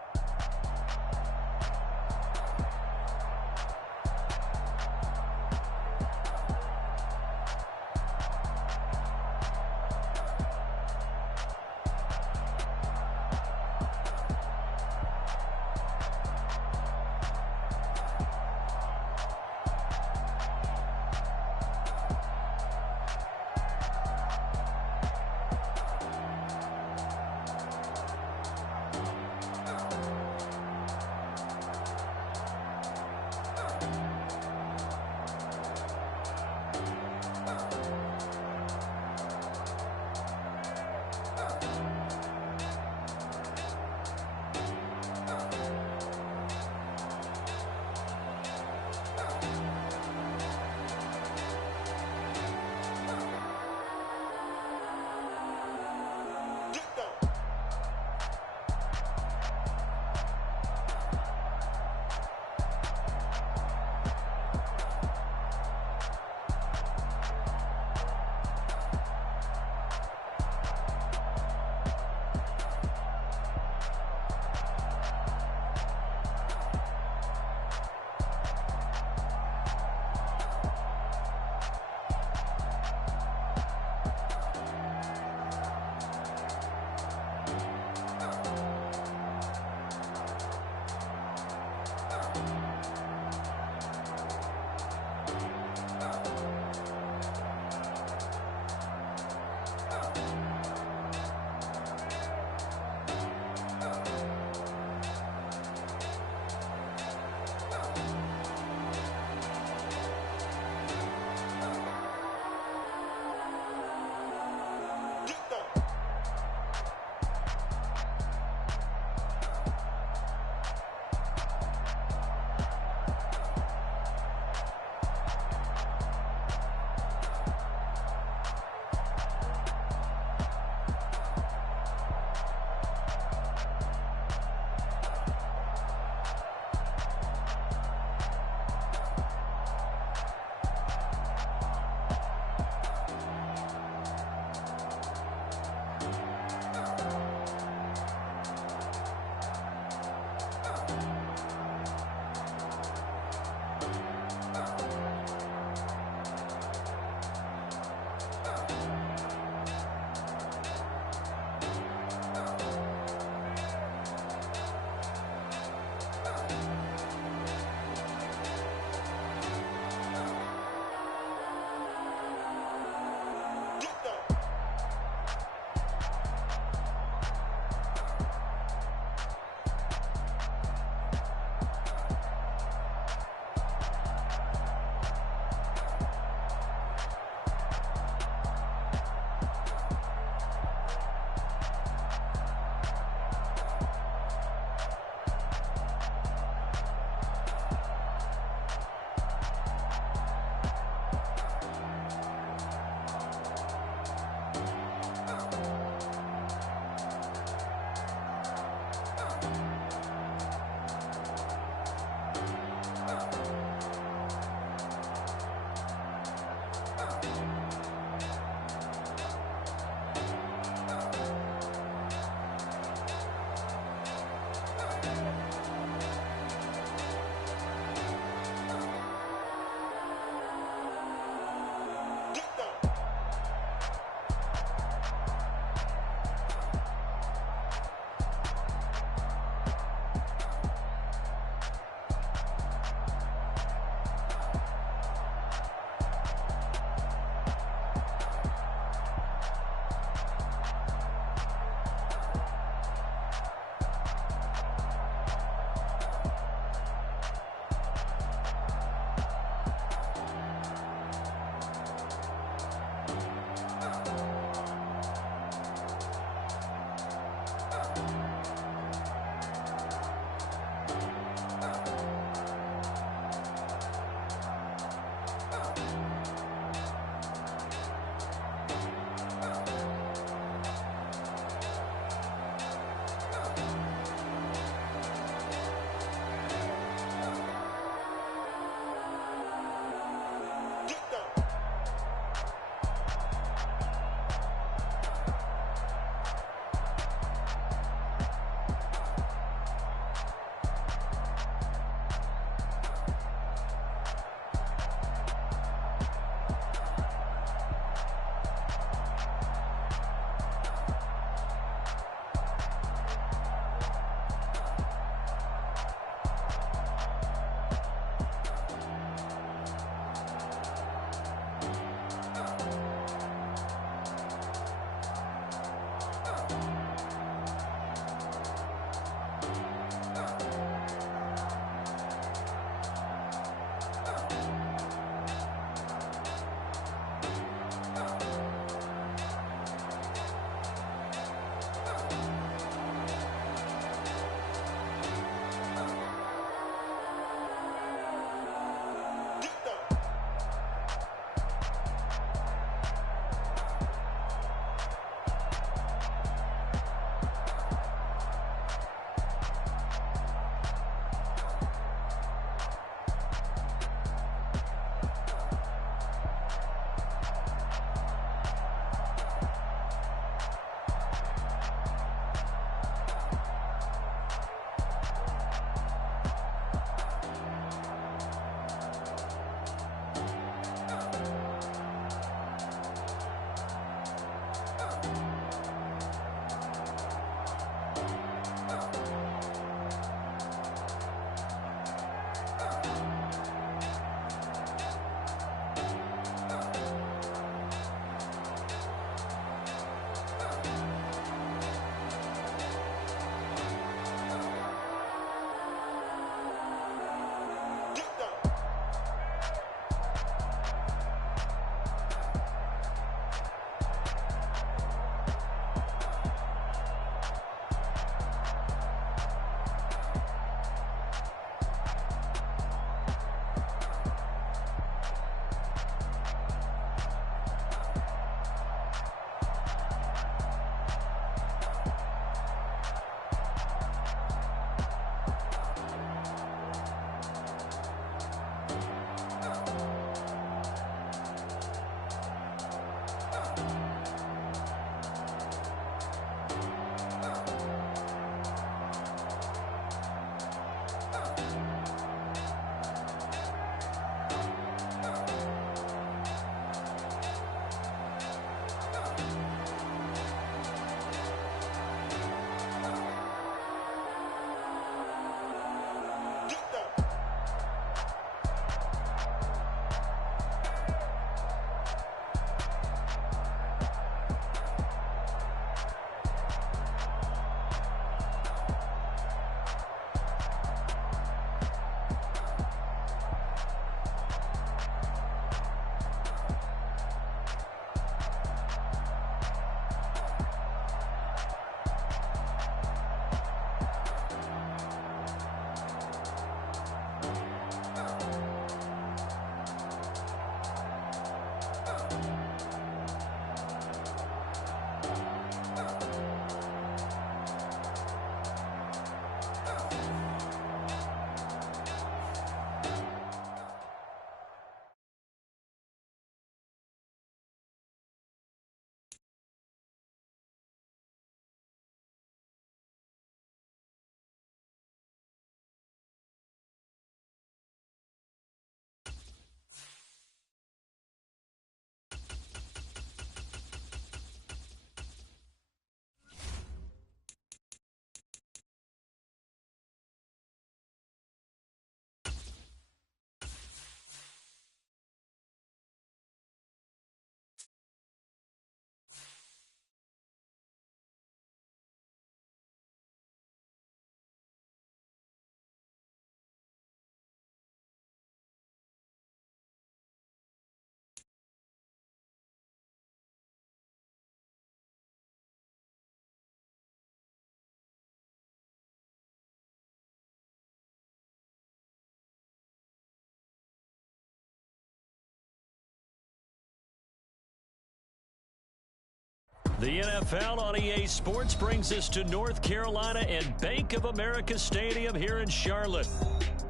The NFL on EA Sports brings us to North Carolina and Bank of America Stadium here in Charlotte.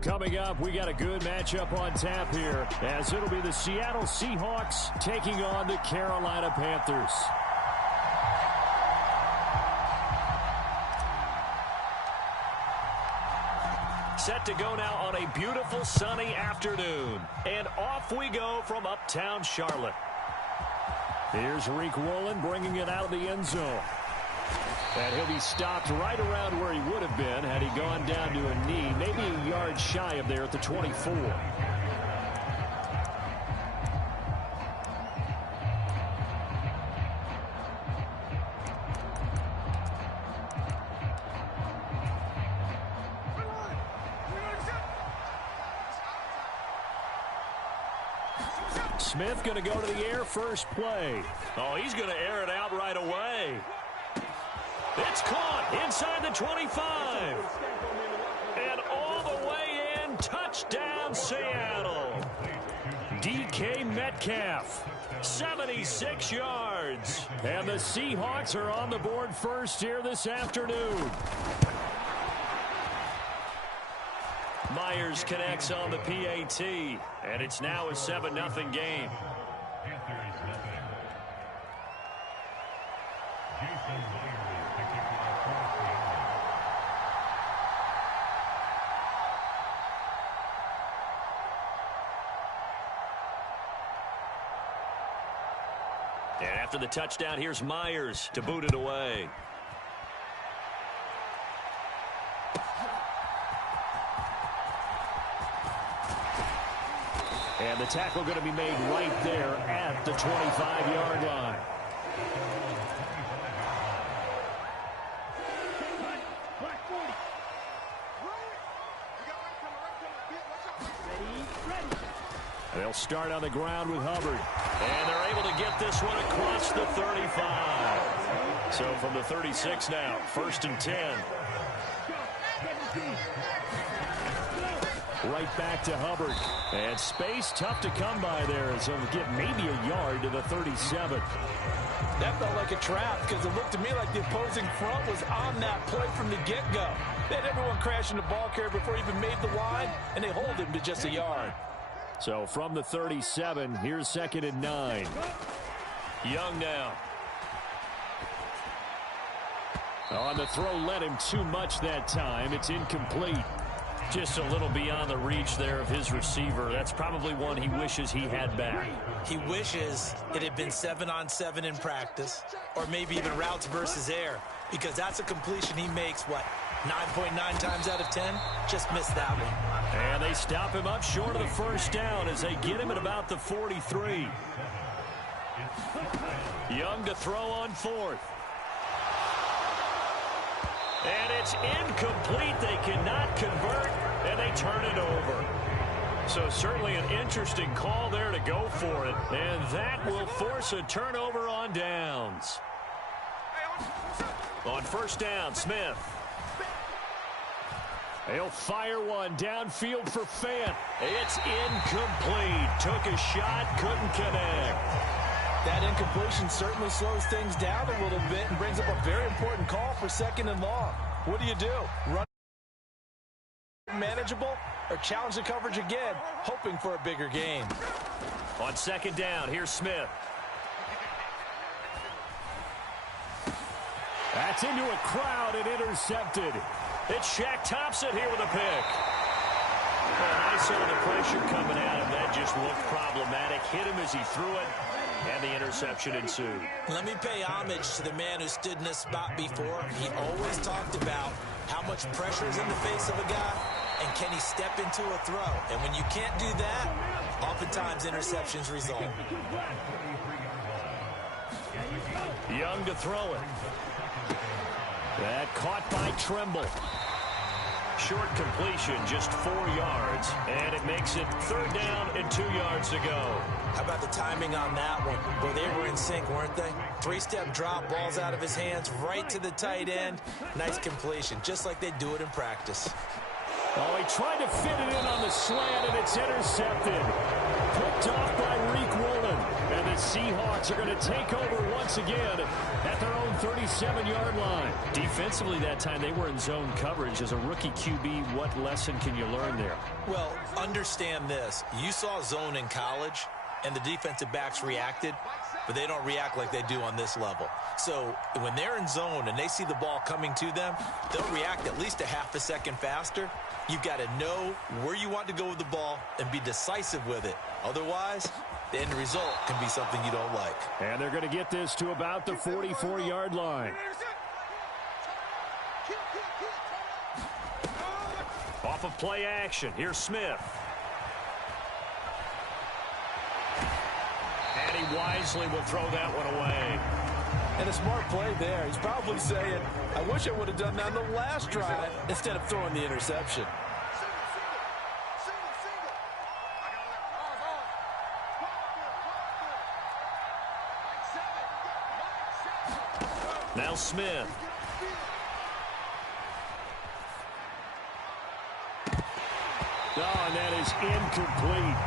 Coming up, we got a good matchup on tap here, as it'll be the Seattle Seahawks taking on the Carolina Panthers. Set to go now on a beautiful sunny afternoon. And off we go from uptown Charlotte. Here's Recruit1 bringing it out of the end zone. And he'll be stopped right around where he would have been had he gone down to a knee, maybe a yard shy of there at the 24. Smith going to go to the air first play. Oh, he's going to air it out right away. It's caught inside the 25. And all the way in, touchdown Seattle. DK Metcalf, 76 yards. And the Seahawks are on the board first here this afternoon. Myers connects on the PAT, and it's now a 7-0 game. And after the touchdown, here's Myers to boot it away. And the tackle going to be made right there at the 25-yard line. They'll start on the ground with Hubbard. And they're able to get this one across the 35. So from the 36 now, 1st and 10. Right back to Hubbard. And space tough to come by there as he'll get maybe a yard to the 37. That felt like a trap because it looked to me like the opposing front was on that play from the get-go. They had everyone crashing the ball carrier before he even made the line, and they hold him to just a yard. So from the 37, here's 2nd and 9. Young now. On the throw, led him too much that time. It's incomplete. Just a little beyond the reach there of his receiver. That's probably one he wishes he had back. He wishes it had been 7-on-7 in practice, or maybe even routes versus air, because that's a completion he makes, 9.9 times out of 10? Just missed that one. And they stop him up short of the first down as they get him at about the 43. Young to throw on 4th. And it's incomplete. They cannot convert, and they turn it over. So certainly an interesting call there to go for it. And that will force a turnover on downs. On 1st down, Smith. He'll fire one downfield for Fant. It's incomplete. Took a shot, couldn't connect. That incompletion certainly slows things down a little bit and brings up a very important call for 2nd and long. What do? Run manageable or challenge the coverage again, hoping for a bigger gain? On 2nd down, here's Smith. That's into a crowd and intercepted. It's Shaq Thompson here with a pick. Well, I saw the pressure coming at him. That just looked problematic. Hit him as he threw it, and the interception ensued. Let me pay homage to the man who stood in this spot before. He always talked about how much pressure is in the face of a guy, and can he step into a throw. And when you can't do that, oftentimes interceptions result. Young to throw it. That caught by Trimble. Short completion, just 4 yards, and it makes it 3rd down and 2 yards to go. How about the timing on that one? Well, they were in sync, weren't they? 3-step drop, balls out of his hands, right to the tight end. Nice completion, just like they do it in practice. Oh, he tried to fit it in on the slant, and it's intercepted. Picked off by _1. And the Seahawks are going to take over once again at their own 37-yard line. Defensively that time, they were in zone coverage. As a rookie QB, what lesson can you learn there? Well, understand this. You saw zone in college, and the defensive backs reacted, but they don't react like they do on this level. So when they're in zone and they see the ball coming to them, they'll react at least a half a second faster. You've got to know where you want to go with the ball and be decisive with it. Otherwise, the end result can be something you don't like. And they're going to get this to about the 44-yard line. Off of play action, here's Smith. And he wisely will throw that one away. And a smart play there. He's probably saying, I wish I would have done that on the last drive instead of throwing the interception. Now Smith. Oh, and that is incomplete.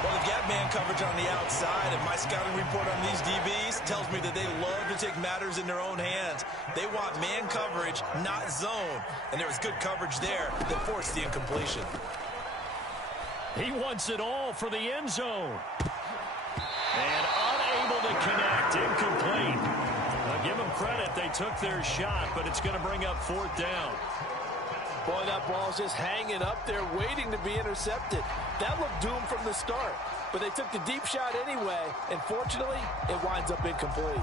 Well, they've got man coverage on the outside, and my scouting report on these DBs tells me that they love to take matters in their own hands. They want man coverage, not zone. And there was good coverage there that forced the incompletion. He wants it all for the end zone. And unable to connect, incomplete. Now give them credit, they took their shot, but it's going to bring up 4th down. Boy, that ball's just hanging up there, waiting to be intercepted. That looked doomed from the start. But they took the deep shot anyway, and fortunately, it winds up incomplete.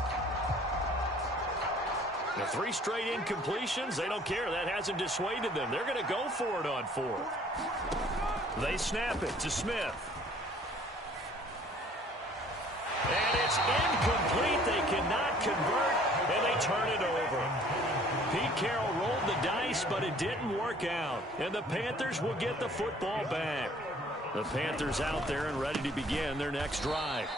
The 3 straight incompletions, they don't care. That hasn't dissuaded them. They're going to go for it on 4th. They snap it to Smith. And it's incomplete. They cannot convert, and they turn it over. Pete Carroll rolled the dice, but it didn't work out. And the Panthers will get the football back. The Panthers out there and ready to begin their next drive.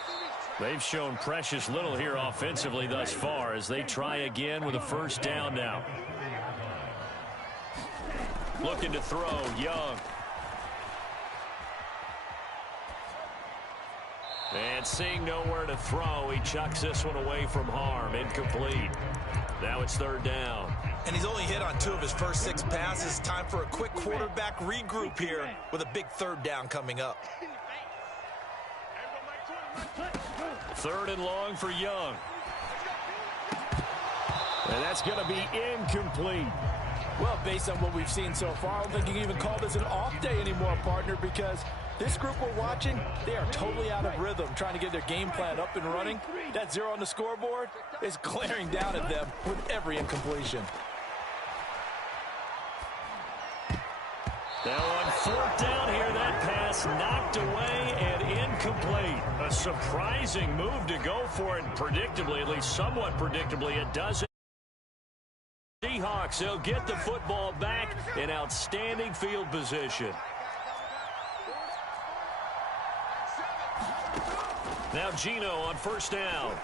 They've shown precious little here offensively thus far as they try again with a 1st down now. Looking to throw, Young. And seeing nowhere to throw, he chucks this one away from harm. Incomplete. Now it's 3rd down. And he's only hit on 2 of his first 6 passes. Time for a quick quarterback regroup here with a big 3rd down coming up. 3rd and long for Young. And that's going to be incomplete. Well, based on what we've seen so far, I don't think you can even call this an off day anymore, partner, because this group we're watching, they are totally out of rhythm, trying to get their game plan up and running. That 0 on the scoreboard is glaring down at them with every incompletion. Now on 4th down here, that pass knocked away and incomplete. A surprising move to go for it, predictably, at least somewhat predictably, it doesn't. Seahawks, they'll get the football back in outstanding field position. Now Gino on 1st down.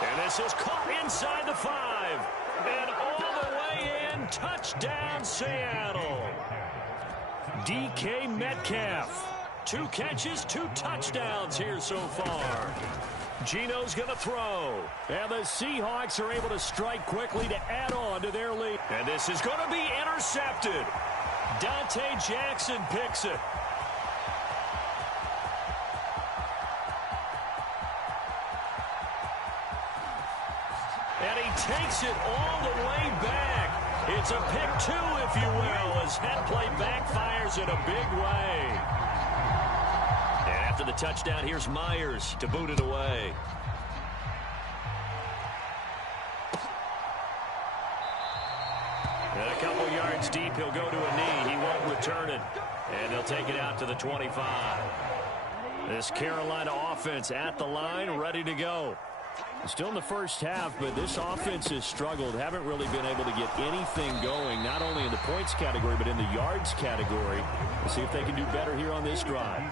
And this is caught inside the 5. And all the way in, touchdown Seattle. DK Metcalf. 2 catches, 2 touchdowns here so far. Gino's going to throw. And the Seahawks are able to strike quickly to add on to their lead. And this is going to be intercepted. Dante Jackson picks it. And he takes it all the way back. It's a pick 2, if you will, as head play backfires in a big way. And after the touchdown, here's Myers to boot it away. And a couple yards deep, he'll go to a knee. He won't return it. And they'll take it out to the 25. This Carolina offense at the line, ready to go. Still in the first half, but this offense has struggled. Haven't really been able to get anything going, not only in the points category, but in the yards category. We'll see if they can do better here on this drive.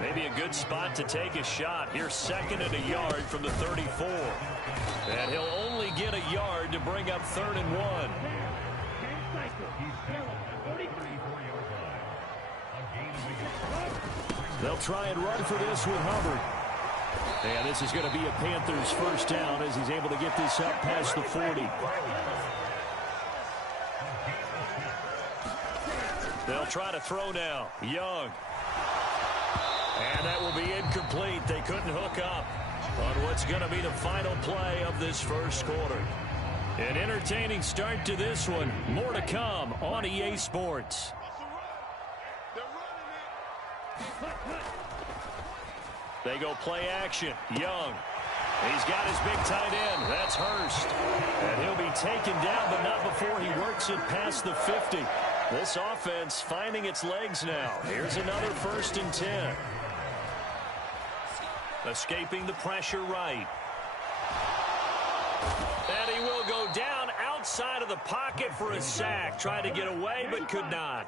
Maybe a good spot to take a shot. Here's 2nd and a yard from the 34. And he'll only get a yard to bring up 3rd and 1. They'll try and run for this with Hubbard. And this is going to be a Panthers first down as he's able to get this up past the 40. They'll try to throw now. Young. And that will be incomplete. They couldn't hook up on what's going to be the final play of this first quarter. An entertaining start to this one. More to come on EA Sports. They go play action. Young. He's got his big tight end. That's Hurst. And he'll be taken down, but not before he works it past the 50. This offense finding its legs now. Here's another 1st and 10. Escaping the pressure right. And he will go down outside of the pocket for a sack. Tried to get away, but could not.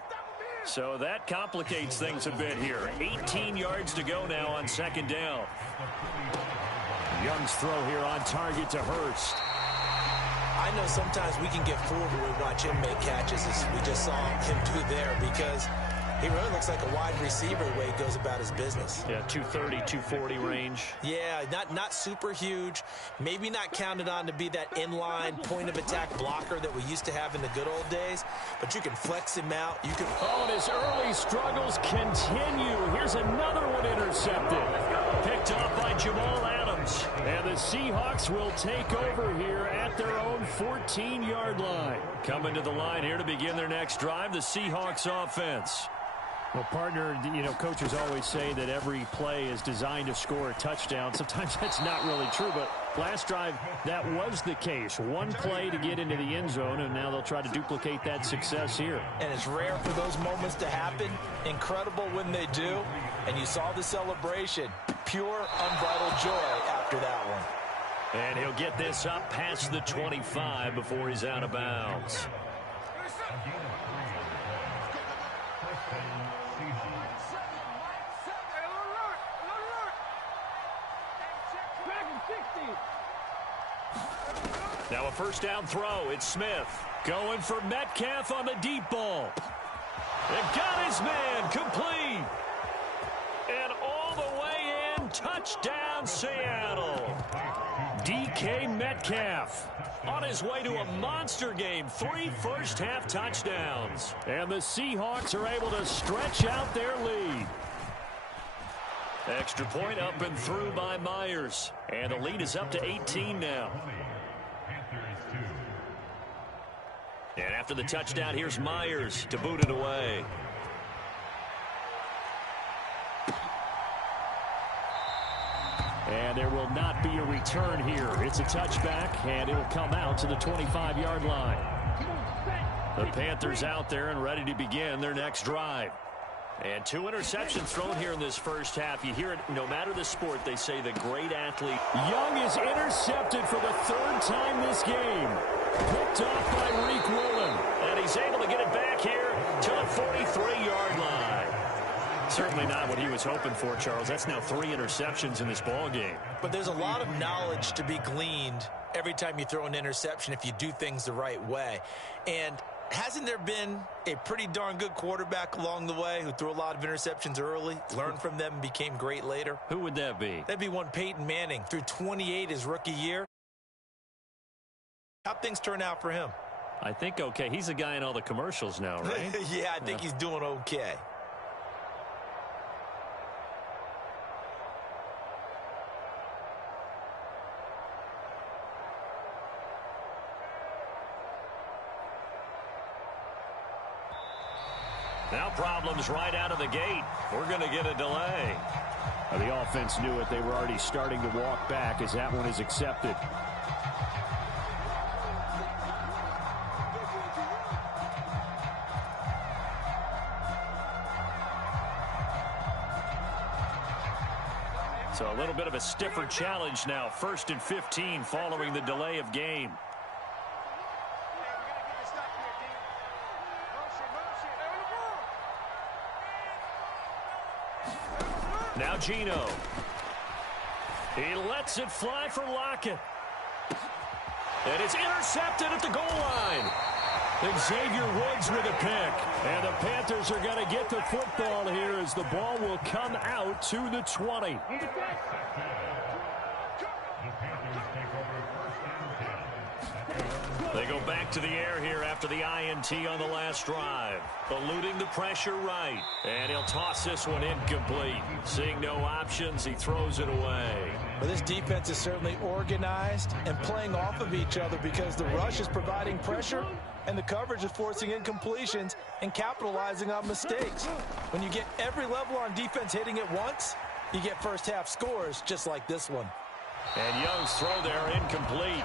So that complicates things a bit here. 18 yards to go now on 2nd down. Young's throw here on target to Hurst. I know sometimes we can get fooled when we watch him make catches, as we just saw him do there, because he really looks like a wide receiver the way he goes about his business. Yeah, 230, 240 range. Yeah, not super huge. Maybe not counted on to be that inline point-of-attack blocker that we used to have in the good old days, but you can flex him out. You can. Oh, and his early struggles continue. Here's another one intercepted. Picked up by Jamal Adams. And the Seahawks will take over here at their own 14-yard line. Coming to the line here to begin their next drive, the Seahawks offense. Well, partner, you know, coaches always say that every play is designed to score a touchdown. Sometimes that's not really true, but last drive, that was the case. One play to get into the end zone, and now they'll try to duplicate that success here. And it's rare for those moments to happen. Incredible when they do. And you saw the celebration. Pure, unbridled joy after that one. And he'll get this up past the 25 before he's out of bounds. Now a 1st down throw. It's Smith. Going for Metcalf on the deep ball. And got his man complete. And all the way in. Touchdown, Seattle. DK Metcalf on his way to a monster game. 3 first-half touchdowns. And the Seahawks are able to stretch out their lead. Extra point up and through by Myers. And the lead is up to 18 now. And after the touchdown, here's Myers to boot it away. And there will not be a return here. It's a touchback, and it'll come out to the 25-yard line. The Panthers out there and ready to begin their next drive. And 2 interceptions thrown here in this first half. You hear it no matter the sport, they say the great athlete. Young is intercepted for the 3rd time this game. Picked off by Reek Willen. And he's able to get it back here to the 43-yard line. Certainly not what he was hoping for, Charles. That's now 3 interceptions in this ball game. But there's a lot of knowledge to be gleaned every time you throw an interception if you do things the right way. And hasn't there been a pretty darn good quarterback along the way who threw a lot of interceptions early, learned from them, and became great later? Who would that be? That'd be one Peyton Manning. Threw 28 his rookie year. How'd things turn out for him? I think okay. He's a guy in all the commercials now, right? Yeah, I think he's doing okay. Now problems right out of the gate. We're going to get a delay. The offense knew it. They were already starting to walk back as that one is accepted. So a little bit of a stiffer challenge now. 1st and 15 following the delay of game. Now Gino. He lets it fly for Lockett. And it's intercepted at the goal line. Xavier Woods with a pick. And the Panthers are going to get the football here as the ball will come out to the 20. They go back to the air here after the INT on the last drive. Eluding the pressure right. And he'll toss this one incomplete. Seeing no options, he throws it away. Well, this defense is certainly organized and playing off of each other because the rush is providing pressure and the coverage is forcing incompletions and capitalizing on mistakes. When you get every level on defense hitting at once, you get first half scores just like this one. And Young's throw there incomplete.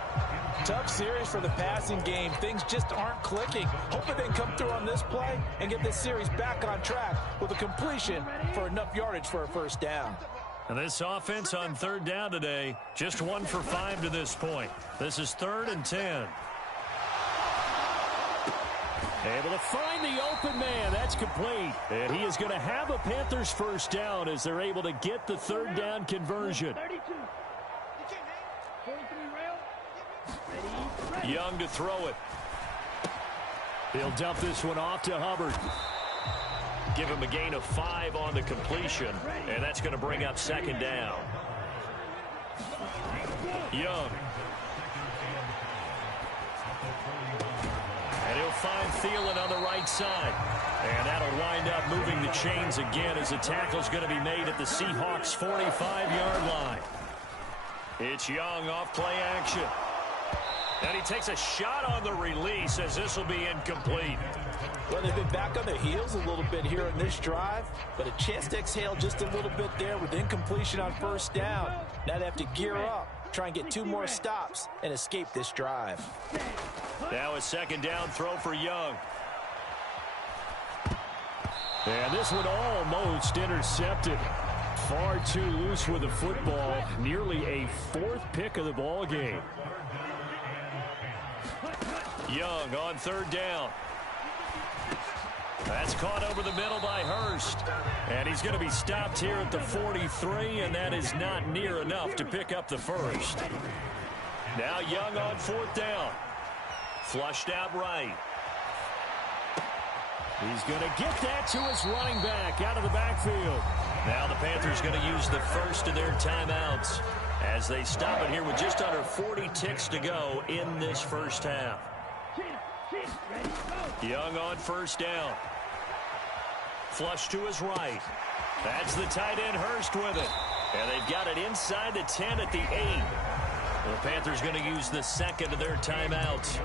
Tough series for the passing game. Things just aren't clicking. Hoping they can come through on this play and get this series back on track with a completion for enough yardage for a first down. And this offense on third down today, just 1 for 5 to this point. This is 3rd and 10. Able to find the open man. That's complete. And he is going to have a Panthers first down as they're able to get the third down conversion. Young to throw it. He'll dump this one off to Hubbard. Give him a gain of 5 on the completion, and that's going to bring up second down. Young. And he'll find Thielen on the right side. And that'll wind up moving the chains again as the tackle's going to be made at the Seahawks' 45-yard line. It's Young off play action. And he takes a shot on the release as this will be incomplete. Well, they've been back on their heels a little bit here in this drive, but a chance to exhale just a little bit there with incompletion on first down. Now they have to gear up, try and get 2 more stops, and escape this drive. Now a second down throw for Young. And this one almost intercepted. Far too loose with the football. Nearly a 4th pick of the ball game. Young on third down. That's caught over the middle by Hurst. And he's going to be stopped here at the 43, and that is not near enough to pick up the first. Now Young on 4th down. Flushed out right. He's going to get that to his running back out of the backfield. Now the Panthers going to use the first of their timeouts as they stop it here with just under 40 ticks to go in this first half. Young on first down. Flush to his right. That's the tight end Hurst with it. And they've got it inside the 10 at the 8. The Panthers going to use the second of their timeouts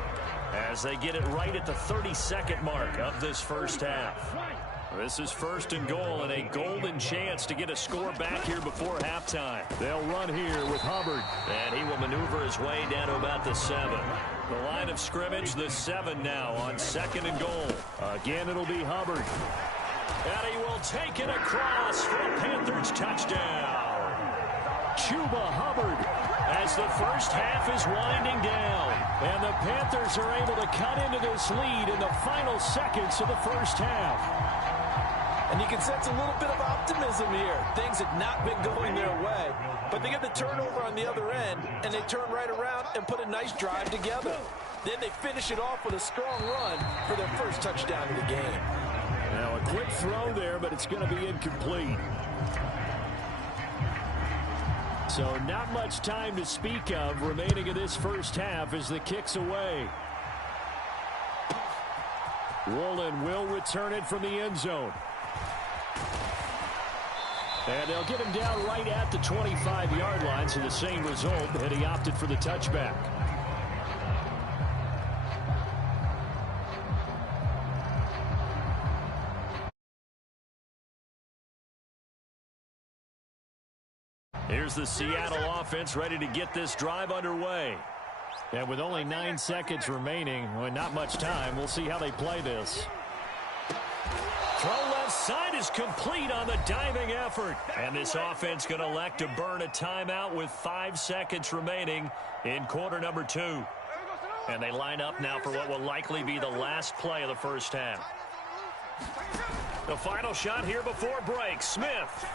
as they get it right at the 32nd mark of this first half. This is 1st and goal and a golden chance to get a score back here before halftime. They'll run here with Hubbard. And he will maneuver his way down to about the 7. The line of scrimmage, the 7 now on 2nd and goal. Again, it'll be Hubbard. And he will take it across for a Panthers touchdown. Chuba Hubbard as the first half is winding down. And the Panthers are able to cut into this lead in the final seconds of the first half. And you can sense a little bit of optimism here. Things have not been going their way. But they get the turnover on the other end, and they turn right around and put a nice drive together. Then they finish it off with a strong run for their first touchdown of the game. Now a quick throw there, but it's going to be incomplete. So not much time to speak of remaining in this first half as the kick's away. Woolen will return it from the end zone. And they'll get him down right at the 25-yard line, so the same result, and he opted for the touchback. Here's the Seattle offense ready to get this drive underway. And with only 9 seconds remaining, well, not much time, we'll see how they play this. Throw left side is complete on the diving effort. And this offense going to elect to burn a timeout with 5 seconds remaining in quarter number 2. And they line up now for what will likely be the last play of the first half. The final shot here before break. Smith.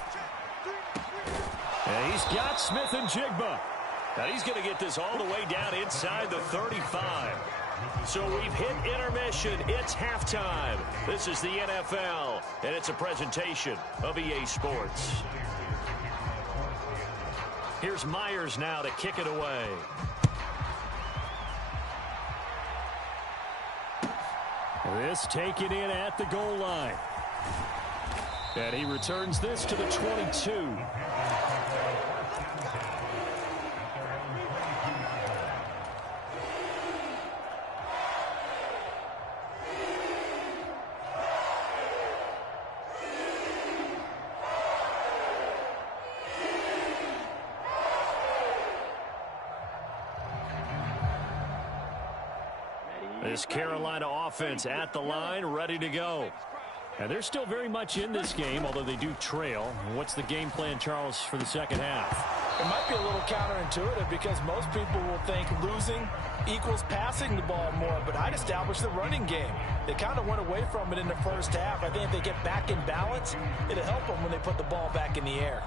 And he's got Smith and Jigba. Now he's going to get this all the way down inside the 35. So we've hit intermission. It's halftime. This is the NFL, and it's a presentation of EA Sports. Here's Myers now to kick it away. This taken in at the goal line. And he returns this to the 22. This Carolina offense at the line, ready to go. And they're still very much in this game, although they do trail. What's the game plan, Charles, for the second half? It might be a little counterintuitive because most people will think losing equals passing the ball more, but I'd establish the running game. They kind of went away from it in the first half. I think if they get back in balance, it'll help them when they put the ball back in the air.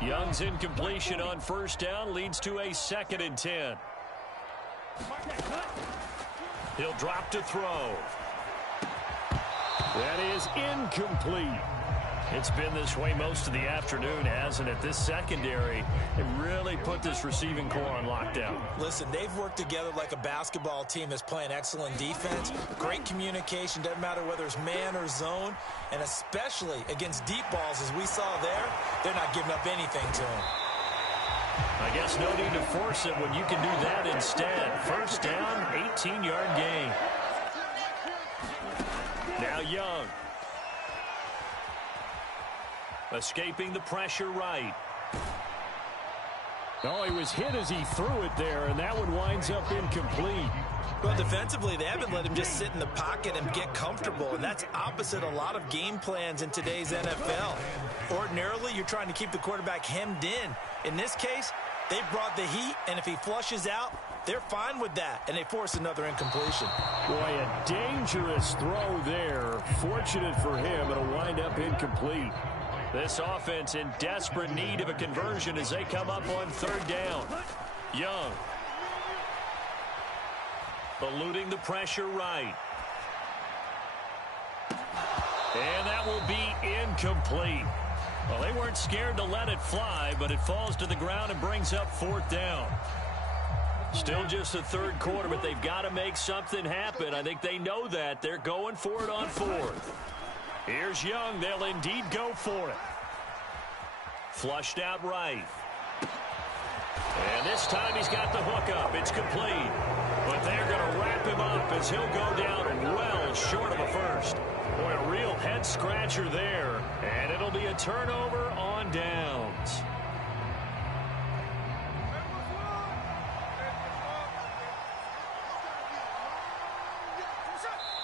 Young's incompletion on first down leads to a 2nd and 10. He'll drop to throw. That is incomplete. It's been this way most of the afternoon, hasn't it? This secondary, it really put this receiving core on lockdown. Listen, they've worked together like a basketball team that's playing excellent defense. Great communication, doesn't matter whether it's man or zone. And especially against deep balls, as we saw there, they're not giving up anything to them. I guess no need to force it when you can do that instead. First down, 18-yard gain. Now Young. Escaping the pressure right. Oh, he was hit as he threw it there, and that one winds up incomplete. Well, defensively, they haven't let him just sit in the pocket and get comfortable, and that's opposite a lot of game plans in today's NFL. Ordinarily, you're trying to keep the quarterback hemmed in. In this case, they brought the heat, and if he flushes out, they're fine with that, and they force another incompletion. Boy, a dangerous throw there. Fortunate for him, it'll wind up incomplete. This offense in desperate need of a conversion as they come up on 3rd down. Young. Eluding the pressure right. And that will be incomplete. Well, they weren't scared to let it fly, but it falls to the ground and brings up 4th down. Still just the 3rd quarter, but they've got to make something happen. I think they know that. They're going for it on 4th. Here's Young. They'll indeed go for it. Flushed out right. And this time he's got the hook up. It's complete. But they're going to wrap him up as he'll go down well short of a first. Boy, a real head-scratcher there. And it'll be a turnover on downs.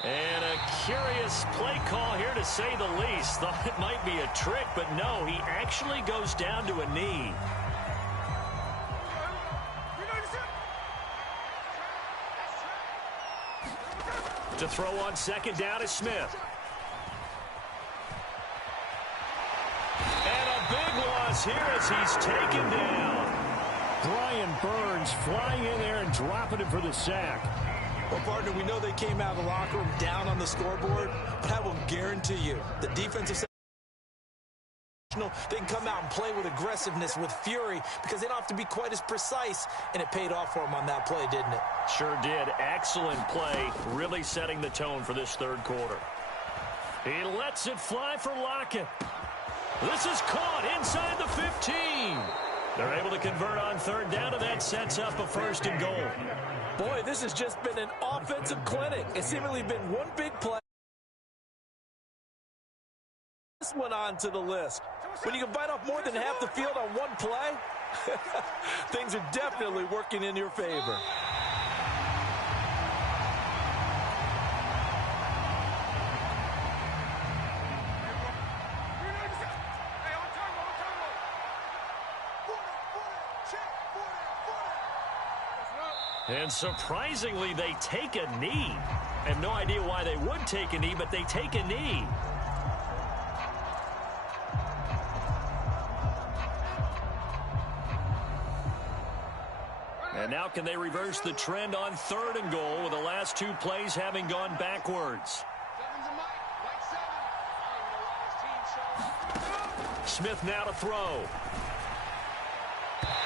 And a curious play call here, to say the least. Thought it might be a trick, but no, he actually goes down to a knee. To throw on 2nd down is Smith. And a big loss here as he's taken down. Brian Burns flying in there and dropping him for the sack. Well, partner, we know they came out of the locker room down on the scoreboard, but I will guarantee you the defensive they can come out and play with aggressiveness, with fury, because they don't have to be quite as precise, and it paid off for them on that play, didn't it? Sure did. Excellent play, really setting the tone for this 3rd quarter. He lets it fly for Lockett. This is caught inside the 15. They're able to convert on 3rd down, and that sets up a 1st and goal. Boy, this has just been an offensive clinic. It's seemingly been one big play. This went on to the list. When you can bite off more than half the field on one play, things are definitely working in your favor. And surprisingly, they take a knee. I have no idea why they would take a knee, but they take a knee. And now can they reverse the trend on 3rd and goal with the last 2 plays having gone backwards? Smith now to throw.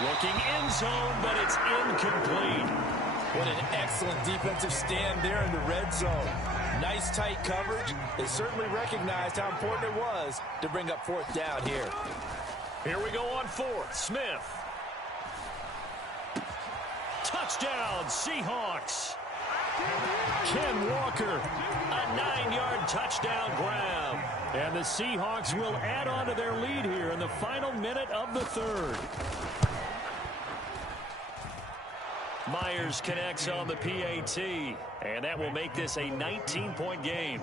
Looking end zone, but it's incomplete. What an excellent defensive stand there in the red zone. Nice tight coverage. They certainly recognized how important it was to bring up 4th down here. Here we go on 4th. Smith. Touchdown, Seahawks. Ken Walker, a 9-yard touchdown grab. And the Seahawks will add on to their lead here in the final minute of the 3rd. Myers connects on the PAT, and that will make this a 19-point game.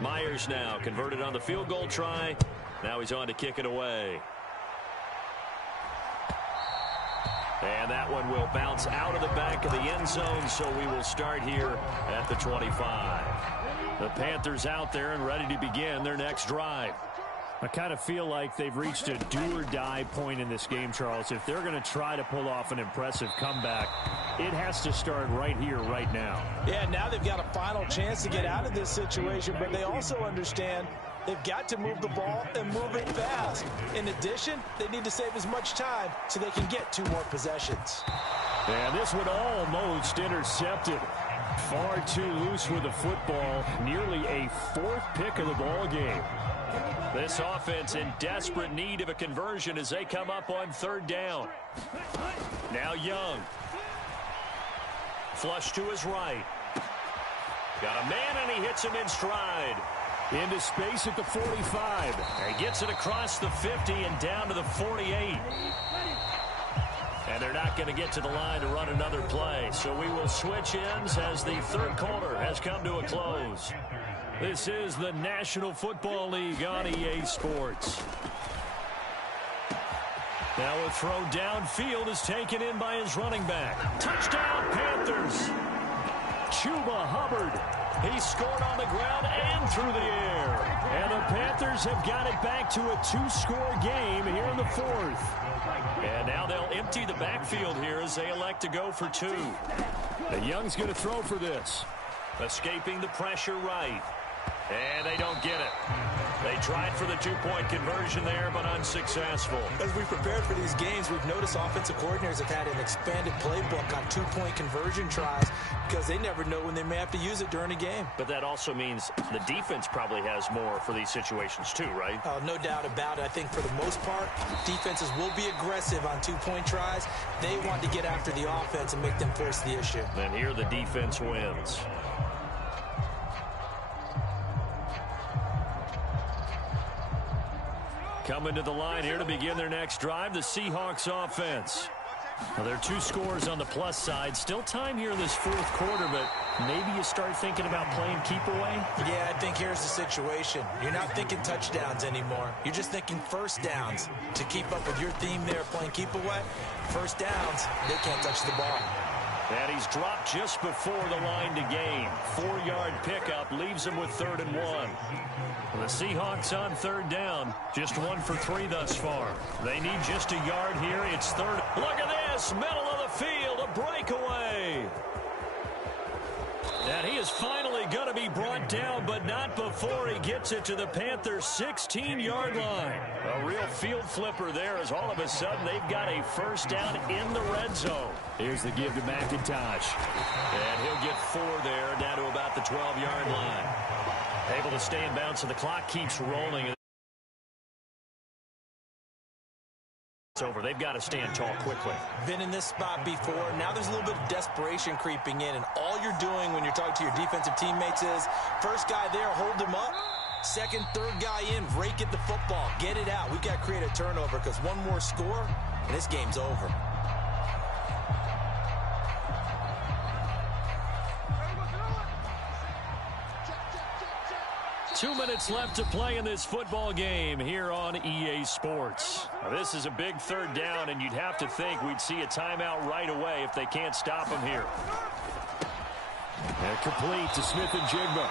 Myers now converted on the field goal try. Now he's on to kick it away. And that one will bounce out of the back of the end zone, so we will start here at the 25. The Panthers out there and ready to begin their next drive. I kind of feel like they've reached a do-or-die point in this game, Charles. If they're going to try to pull off an impressive comeback, it has to start right here, right now. Yeah, now they've got a final chance to get out of this situation, but they also understand they've got to move the ball and move it fast. In addition, they need to save as much time so they can get 2 more possessions. And this one almost intercepted. Far too loose with the football. Nearly a 4th pick of the ball game. This offense in desperate need of a conversion as they come up on 3rd down. Now Young. Flush to his right. Got a man and he hits him in stride. Into space at the 45. And gets it across the 50 and down to the 48. And they're not going to get to the line to run another play. So we will switch ends as the 3rd quarter has come to a close. This is the National Football League on EA Sports. Now a throw downfield is taken in by his running back. Touchdown, Panthers. Chuba Hubbard. He scored on the ground and through the air. And the Panthers have got it back to a 2-score game here in the 4th. And now they'll empty the backfield here as they elect to go for 2. And Young's going to throw for this. Escaping the pressure right. And they don't get it. They tried for the 2-point conversion there, but unsuccessful. As we prepared for these games, we've noticed offensive coordinators have had an expanded playbook on 2-point conversion tries because they never know when they may have to use it during a game. But that also means the defense probably has more for these situations too, right? No doubt about it. I think for the most part, defenses will be aggressive on 2-point tries. They want to get after the offense and make them force the issue. And here the defense wins. Coming to the line here to begin their next drive, the Seahawks offense. Well, there are 2 scores on the plus side. Still time here in this 4th quarter, but maybe you start thinking about playing keep away? Yeah, I think here's the situation. You're not thinking touchdowns anymore. You're just thinking 1st downs. To keep up with your theme there, playing keep away, 1st downs, they can't touch the ball. And he's dropped just before the line to gain. 4-yard pickup leaves him with 3rd and 1. The Seahawks on 3rd down, just 1 for 3 thus far. They need just a yard here. It's 3rd. Look at this, middle of the field, a breakaway. And he is finally going to be brought down, but not before he gets it to the Panthers' 16-yard line. A real field flipper there as all of a sudden they've got a 1st down in the red zone. Here's the give to McIntosh. And he'll get 4 there, down to about the 12-yard line. Able to stay in bounds, so the clock keeps rolling. It's over. They've got to stand tall quickly. Been in this spot before. Now there's a little bit of desperation creeping in, and all you're doing when you're talking to your defensive teammates is, 1st guy there, hold him up. 2nd, 3rd guy in, rake at the football. Get it out. We've got to create a turnover because 1 more score, and this game's over. 2 minutes left to play in this football game here on EA Sports. Now, this is a big 3rd down, and you'd have to think we'd see a timeout right away if they can't stop him here. And complete to Smith and Jigba.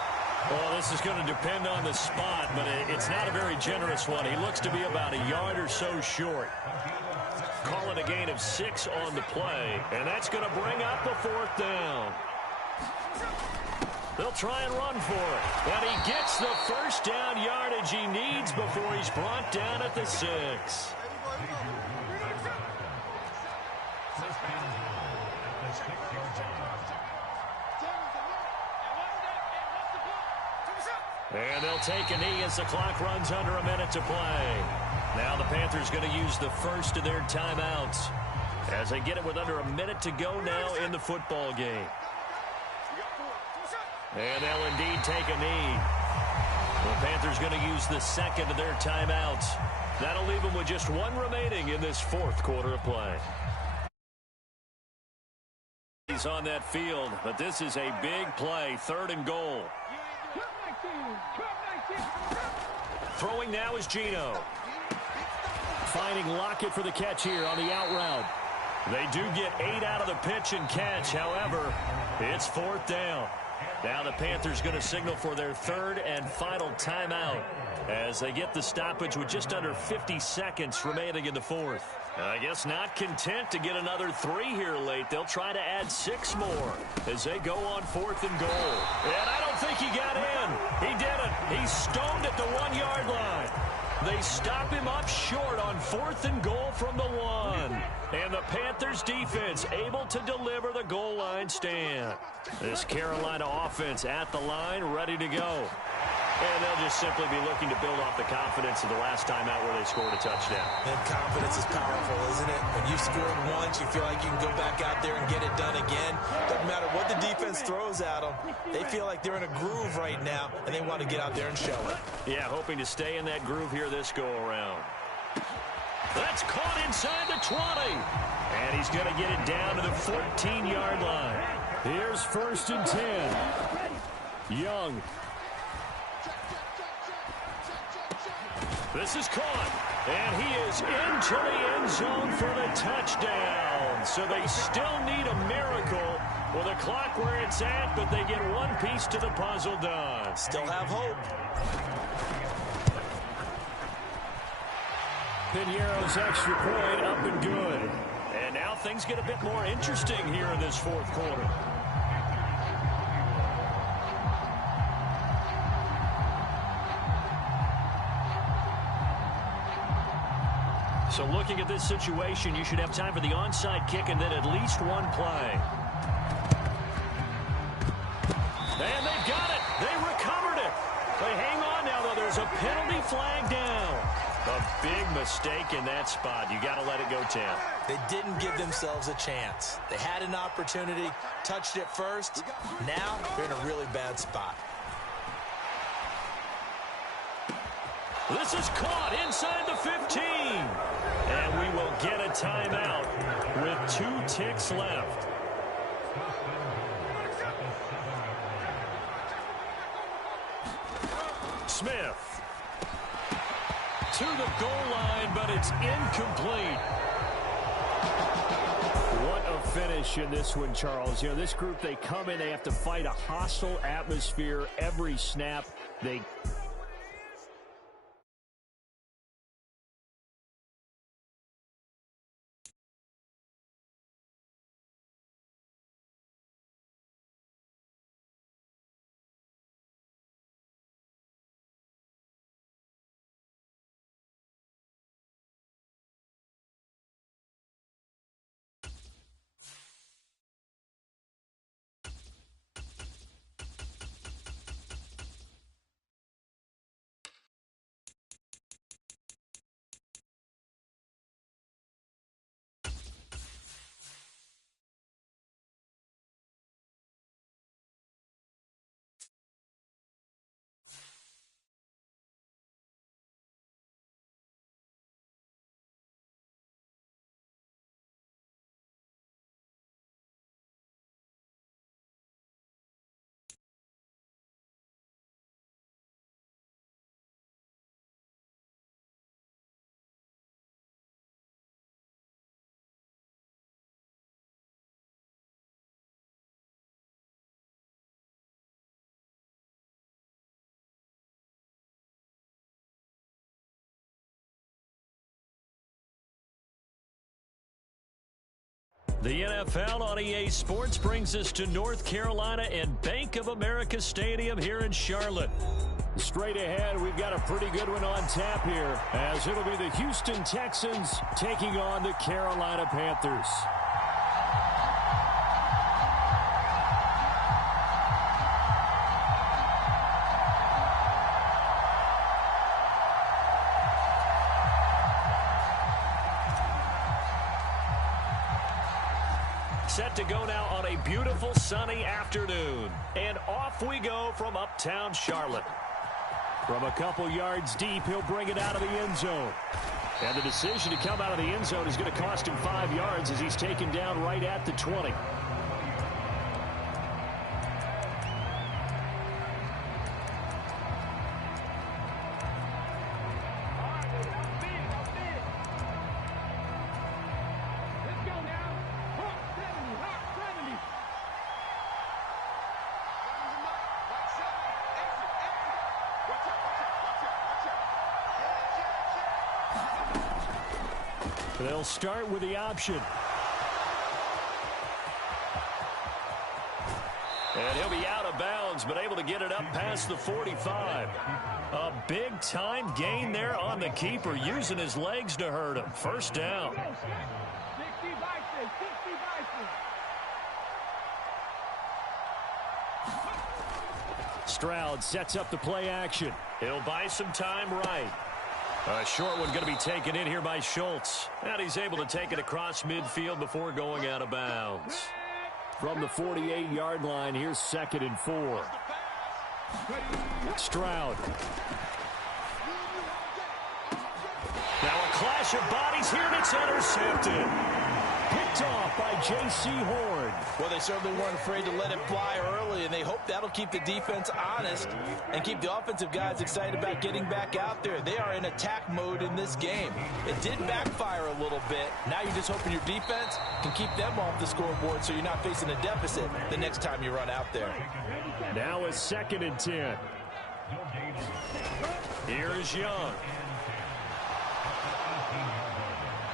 Well, this is going to depend on the spot, but it's not a very generous one. He looks to be about a yard or so short. Call it a gain of 6 on the play, and that's going to bring up a 4th down. They'll try and run for it, and he gets the first down yardage he needs before he's brought down at the 6. And they'll take a knee as the clock runs under a minute to play. Now the Panthers going to use the first of their timeouts as they get it with under a minute to go now in the football game. And they'll indeed take a knee. The Panthers going to use the second of their timeouts. That'll leave them with just 1 remaining in this 4th quarter of play. He's on that field, but this is a big play, 3rd and goal. Throwing now is Geno. Finding Lockett for the catch here on the out route. They do get 8 out of the pitch and catch. However, it's 4th down. Now the Panthers going to signal for their 3rd and final timeout as they get the stoppage with just under 50 seconds remaining in the 4th. I guess not content to get another 3 here late. They'll try to add 6 more as they go on 4th and goal. And I don't think he got in. He didn't. He's stoned at the 1-yard line. They stop him up short on 4th and goal from the 1. And the Panthers defense able to deliver the goal line stand. This Carolina offense at the line, ready to go. And they'll just simply be looking to build off the confidence of the last time out where they scored a touchdown. And confidence is powerful, isn't it? When you've scored once, you feel like you can go back out there and get it done again. Doesn't matter what the defense throws at them. They feel like they're in a groove right now, and they want to get out there and show it. Yeah, hoping to stay in that groove here this go-around. That's caught inside the 20. And he's going to get it down to the 14-yard line. Here's 1st and 10. Young. This is caught, and he is into the end zone for the touchdown. So they still need a miracle with the clock where it's at, but they get 1 piece to the puzzle done. Still have hope. Piñeiro's extra point up and good. And now things get a bit more interesting here in this 4th quarter. So looking at this situation, you should have time for the onside kick and then at least 1 play. And they've got it. They recovered it. They hang on now, though. There's a penalty flag down. A big mistake in that spot. You got to let it go, Tam. They didn't give themselves a chance. They had an opportunity, touched it first. Now they're in a really bad spot. This is caught inside the 15. And we will get a timeout with 2 ticks left. Smith to the goal line, but it's incomplete. What a finish in this one, Charles. You know, this group, they come in, they have to fight a hostile atmosphere every snap. They The NFL on EA Sports brings us to North Carolina and Bank of America Stadium here in Charlotte. Straight ahead, we've got a pretty good one on tap here, as it'll be the Houston Texans taking on the Carolina Panthers. Set to go now on a beautiful sunny afternoon. And off we go from uptown Charlotte. From a couple yards deep, he'll bring it out of the end zone. And the decision to come out of the end zone is going to cost him 5 yards as he's taken down right at the 20. They'll start with the option. And he'll be out of bounds, but able to get it up past the 45. A big-time gain there on the keeper, using his legs to hurt him. First down. Stroud sets up the play action. He'll buy some time right. A short one going to be taken in here by Schultz. And he's able to take it across midfield before going out of bounds. From the 48-yard line, here's 2nd and 4. Stroud. Now a clash of bodies here, and it's intercepted. Picked off by J.C. Horn. Well, they certainly weren't afraid to let it fly early, and they hope that'll keep the defense honest and keep the offensive guys excited about getting back out there. They are in attack mode in this game. It did backfire a little bit. Now you're just hoping your defense can keep them off the scoreboard so you're not facing a deficit the next time you run out there. Now it's 2nd and 10. Here is Young.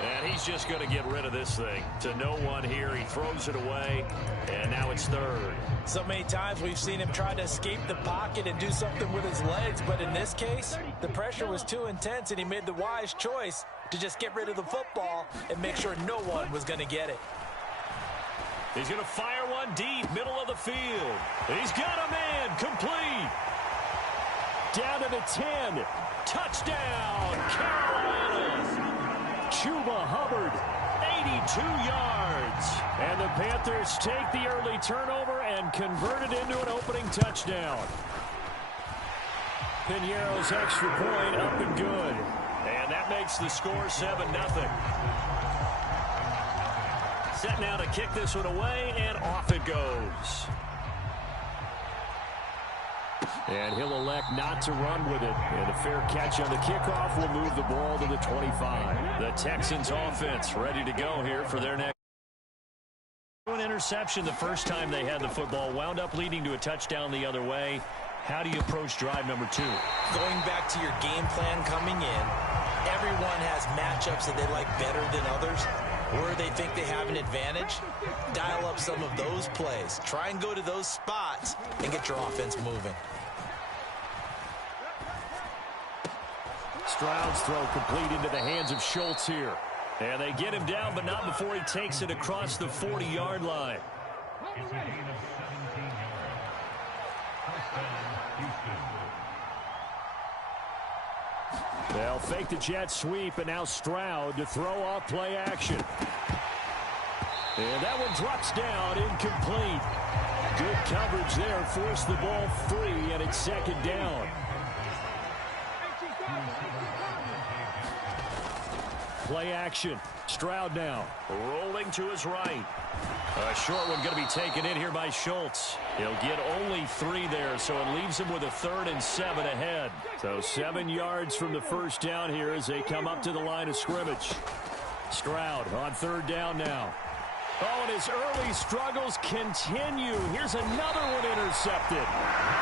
And he's just going to get rid of this thing. To no one here. He throws it away. And now it's 3rd. So many times we've seen him try to escape the pocket and do something with his legs. But in this case, the pressure was too intense, and he made the wise choice to just get rid of the football and make sure no one was going to get it. He's going to fire one deep, middle of the field. He's got a man, complete. Down to the 10. Touchdown, Carolina. Chuba Hubbard, 82 yards. And the Panthers take the early turnover and convert it into an opening touchdown. Piñeiro's extra point up and good. And that makes the score 7-0. Set now to kick this one away, and off it goes. And he'll elect not to run with it. And a fair catch on the kickoff will move the ball to the 25. The Texans offense ready to go here for their next. An interception the first time they had the football, wound up leading to a touchdown the other way. How do you approach drive number 2? Going back to your game plan coming in, everyone has matchups that they like better than others. Where they think they have an advantage, dial up some of those plays. Try and go to those spots and get your offense moving. Stroud's throw complete into the hands of Schultz here. And they get him down, but not before he takes it across the 40-yard line. They'll fake the jet sweep, and now Stroud to throw off play action. And that one drops down, incomplete. Good coverage there, forced the ball free, and it's 2nd down. Play action. Stroud now rolling to his right. A short one going to be taken in here by Schultz. He'll get only 3 there, so it leaves him with a 3rd and 7 ahead. So 7 yards from the first down here as they come up to the line of scrimmage. Stroud on 3rd down now. Oh, and his early struggles continue. Here's another one intercepted.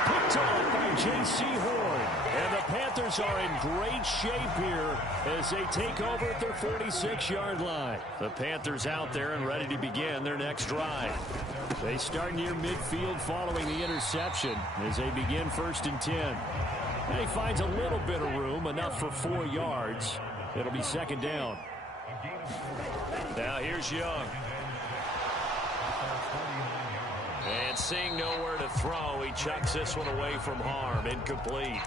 Picked off by J.C. Horn. And the Panthers are in great shape here as they take over at their 46-yard line. The Panthers out there and ready to begin their next drive. They start near midfield following the interception as they begin 1st and 10. And he finds a little bit of room, enough for 4 yards. It'll be 2nd down. Now here's Young. And seeing nowhere to throw, he chucks this one away from harm. Incomplete.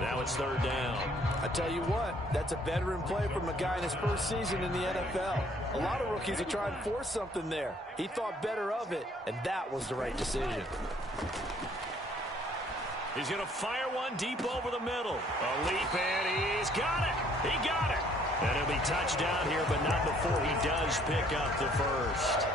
Now it's 3rd down. I tell you what, that's a veteran play from a guy in his first season in the NFL. A lot of rookies are trying to force something there. He thought better of it, and that was the right decision. He's going to fire one deep over the middle. A leap, and he's got it. He got it. And it'll be touchdown here, but not before he does pick up the first.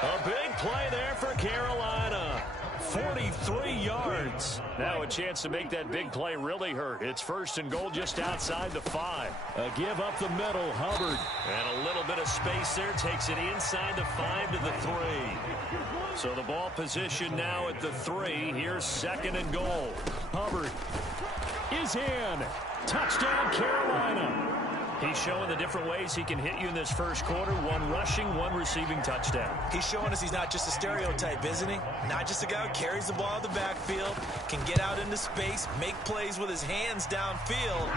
A big play there for Carolina. 43 yards. Now a chance to make that big play really hurt. It's 1st and goal just outside the 5. A give up the middle, Hubbard. And a little bit of space there takes it inside the 5 to the 3. So the ball position now at the 3. Here's 2nd and goal. Hubbard is in. Touchdown, Carolina. He's showing the different ways he can hit you in this first quarter. 1 rushing, 1 receiving touchdown. He's showing us he's not just a stereotype, isn't he? Not just a guy who carries the ball in the backfield, can get out into space, make plays with his hands downfield.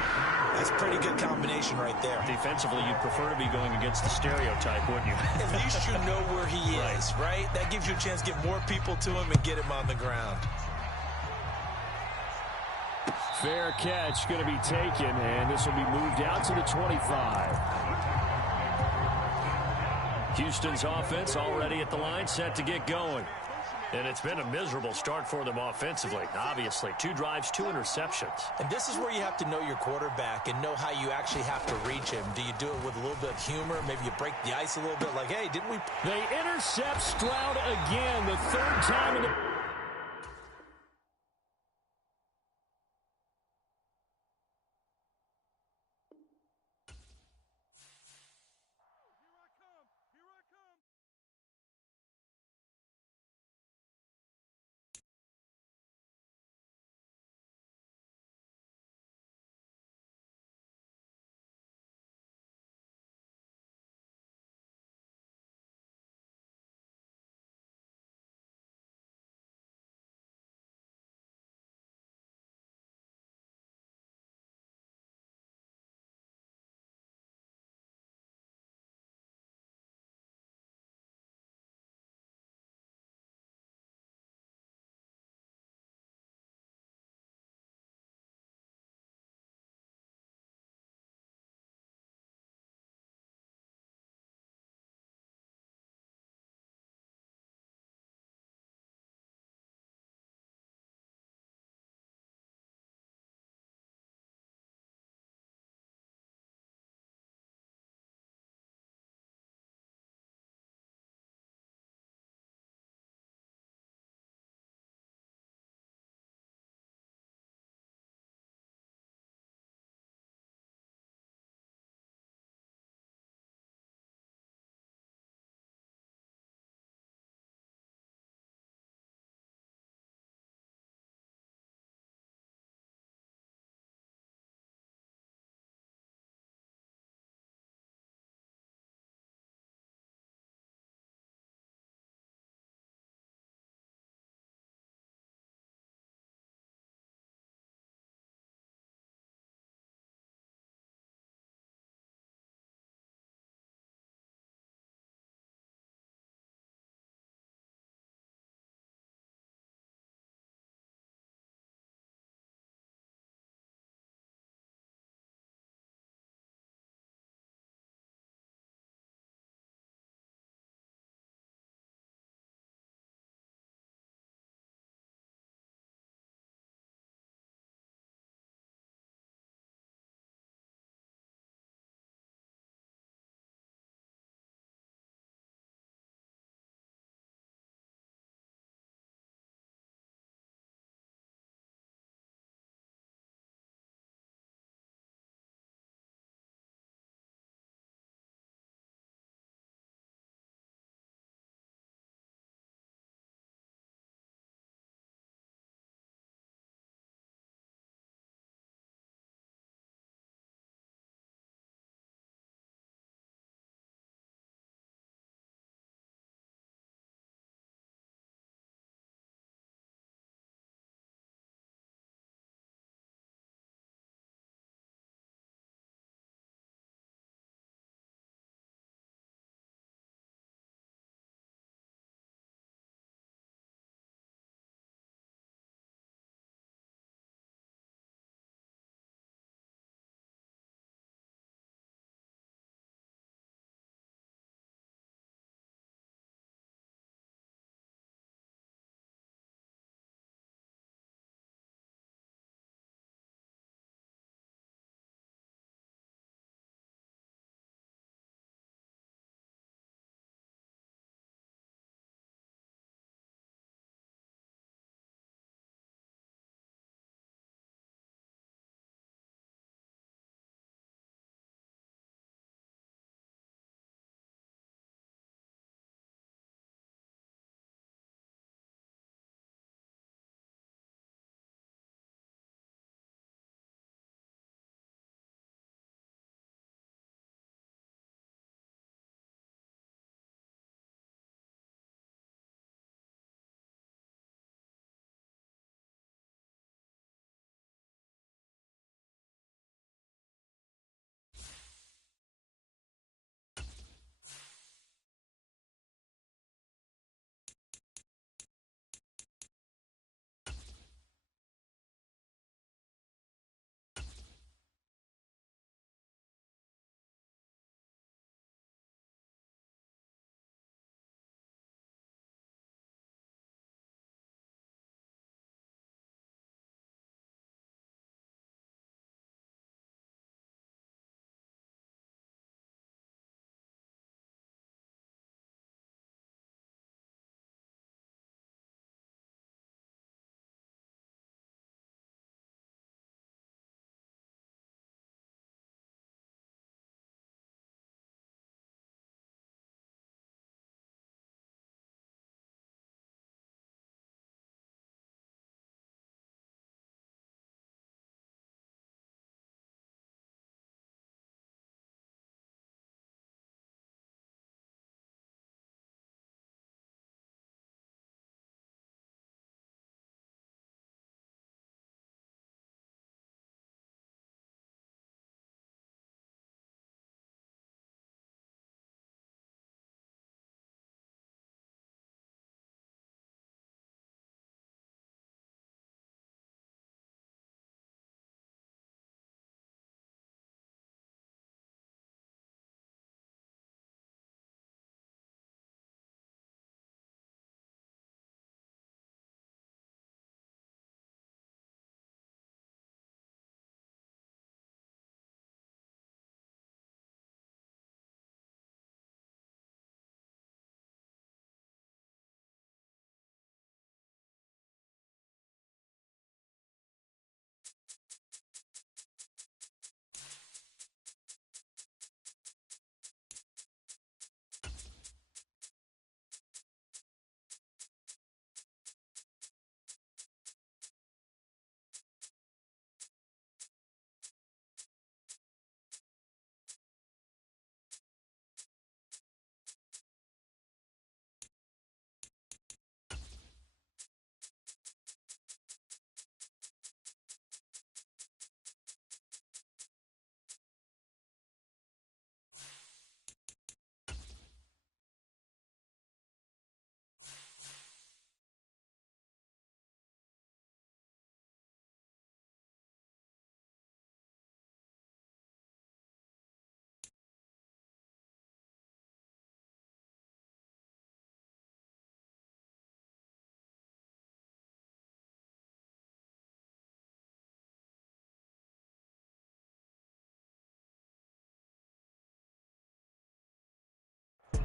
That's a pretty good combination right there. Defensively, you'd prefer to be going against the stereotype, wouldn't you? At least you know where he is, right? That gives you a chance to get more people to him and get him on the ground. Fair catch going to be taken, and this will be moved out to the 25. Houston's offense already at the line, set to get going. And it's been a miserable start for them offensively, obviously. 2 drives, 2 interceptions. And this is where you have to know your quarterback and know how you actually have to reach him. Do you do it with a little bit of humor? Maybe you break the ice a little bit like, hey, didn't we? They intercept Stroud again, the 3rd time in the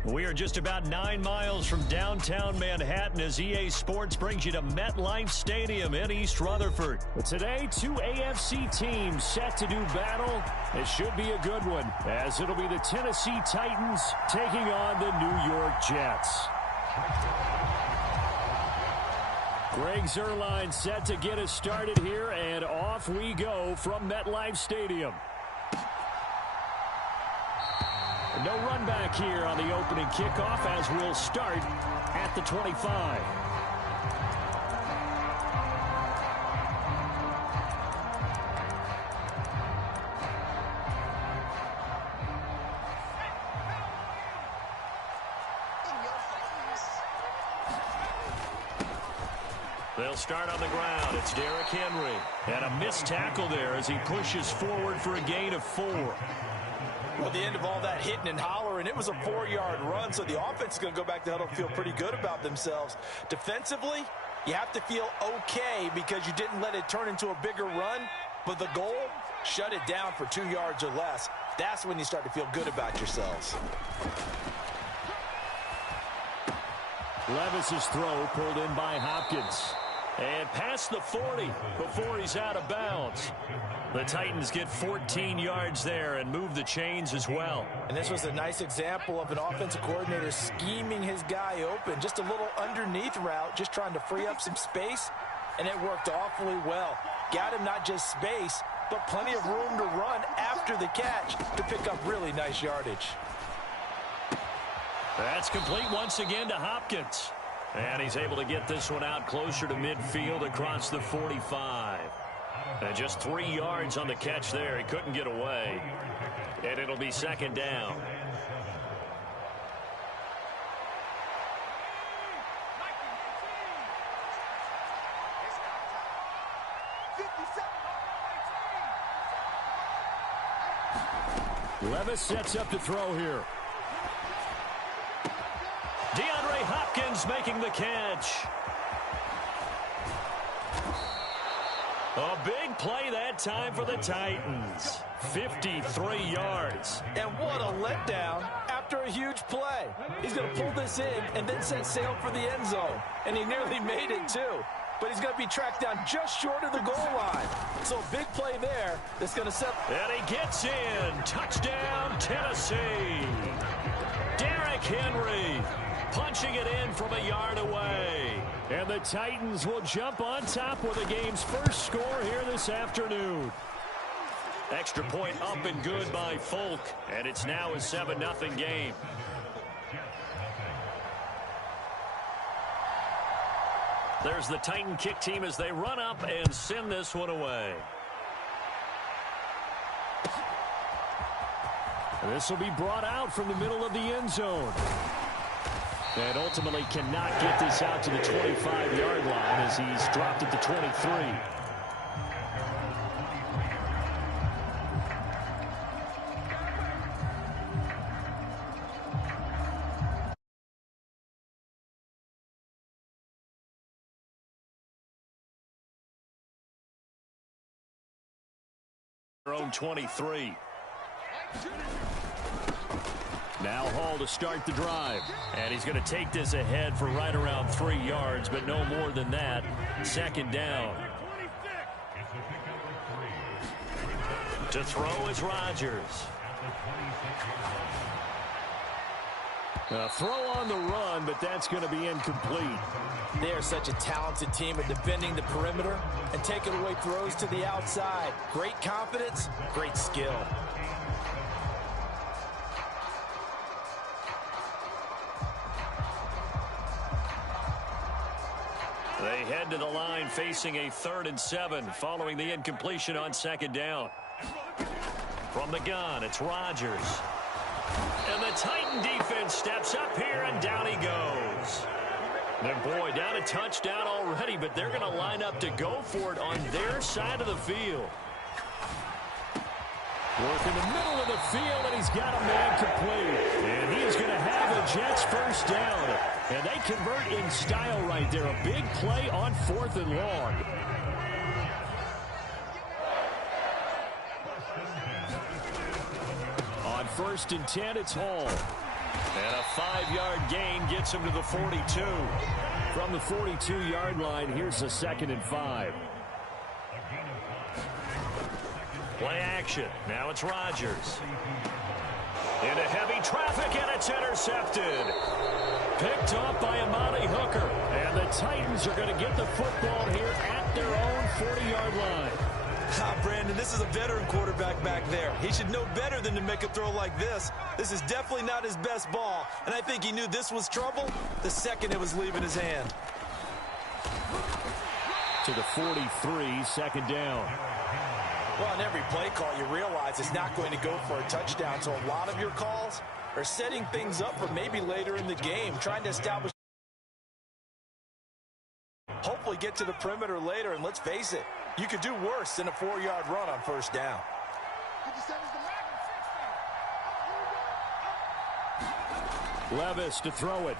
We are just about 9 miles from downtown Manhattan as EA Sports brings you to MetLife Stadium in East Rutherford. Today, 2 AFC teams set to do battle. It should be a good one, as it'll be the Tennessee Titans taking on the New York Jets. Greg Zuerlein set to get us started here, and off we go from MetLife Stadium. No run back here on the opening kickoff as we'll start at the 25. They'll start on the ground. It's Derrick Henry. And a missed tackle there as he pushes forward for a gain of 4. Well, at the end of all that hitting and hollering, it was a 4-yard run, so the offense is going to go back to huddle and feel pretty good about themselves. Defensively, you have to feel okay because you didn't let it turn into a bigger run, but the goal, shut it down for 2 yards or less. That's when you start to feel good about yourselves. Levis's throw pulled in by Hopkins. And past the 40 before he's out of bounds. The Titans get 14 yards there and move the chains as well. And this was a nice example of an offensive coordinator scheming his guy open. Just a little underneath route, just trying to free up some space, and it worked awfully well. Got him not just space, but plenty of room to run after the catch to pick up really nice yardage. That's complete once again to Hopkins. And he's able to get this one out closer to midfield across the 45. And just 3 yards on the catch there. He couldn't get away. And it'll be second down. Levis sets up to throw here. DeAndre Hopkins making the catch. A big play that time for the Titans. 53 yards. And what a letdown after a huge play. He's going to pull this in and then set sail for the end zone. And he nearly made it, too. But he's going to be tracked down just short of the goal line. So a big play there that's going to set. And he gets in. Touchdown, Tennessee. Derrick Henry punching it in from a yard away. And the Titans will jump on top with the game's first score here this afternoon. Extra point up and good by Folk. And it's now a 7-0 game. There's the Titan kick team as they run up and send this one away. And this will be brought out from the middle of the end zone. And ultimately cannot get this out to the 25-yard line as he's dropped at the 23. Their own 23. Now Hall to start the drive. And he's going to take this ahead for right around 3 yards, but no more than that. Second down. To throw is Rodgers. A throw on the run, but that's going to be incomplete. They are such a talented team at defending the perimeter and taking away throws to the outside. Great confidence, great skill. They head to the line facing a 3rd and 7 following the incompletion on second down. From the gun, it's Rodgers. And the Titan defense steps up here, and down he goes. And boy, down a touchdown already, but they're going to line up to go for it on their side of the field. Work in the middle of the field, and he's got a man complete. And he is going to have the Jets first down. And they convert in style right there. A big play on 4th and long. On 1st and 10, it's Hall. And a 5-yard gain gets him to the 42. From the 42-yard line, here's a 2nd and 5. Play action. Now it's Rodgers. Into heavy traffic, and it's intercepted. Picked off by Amani Hooker. And the Titans are going to get the football here at their own 40-yard line. Brandon, this is a veteran quarterback back there. He should know better than to make a throw like this. This is definitely not his best ball, and I think he knew this was trouble the second it was leaving his hand. To the 43, 2nd down. Well, on every play call, you realize it's not going to go for a touchdown, so a lot of your calls are setting things up for maybe later in the game, trying to establish. Hopefully get to the perimeter later, and let's face it, you could do worse than a 4-yard run on 1st down. Levis to throw it.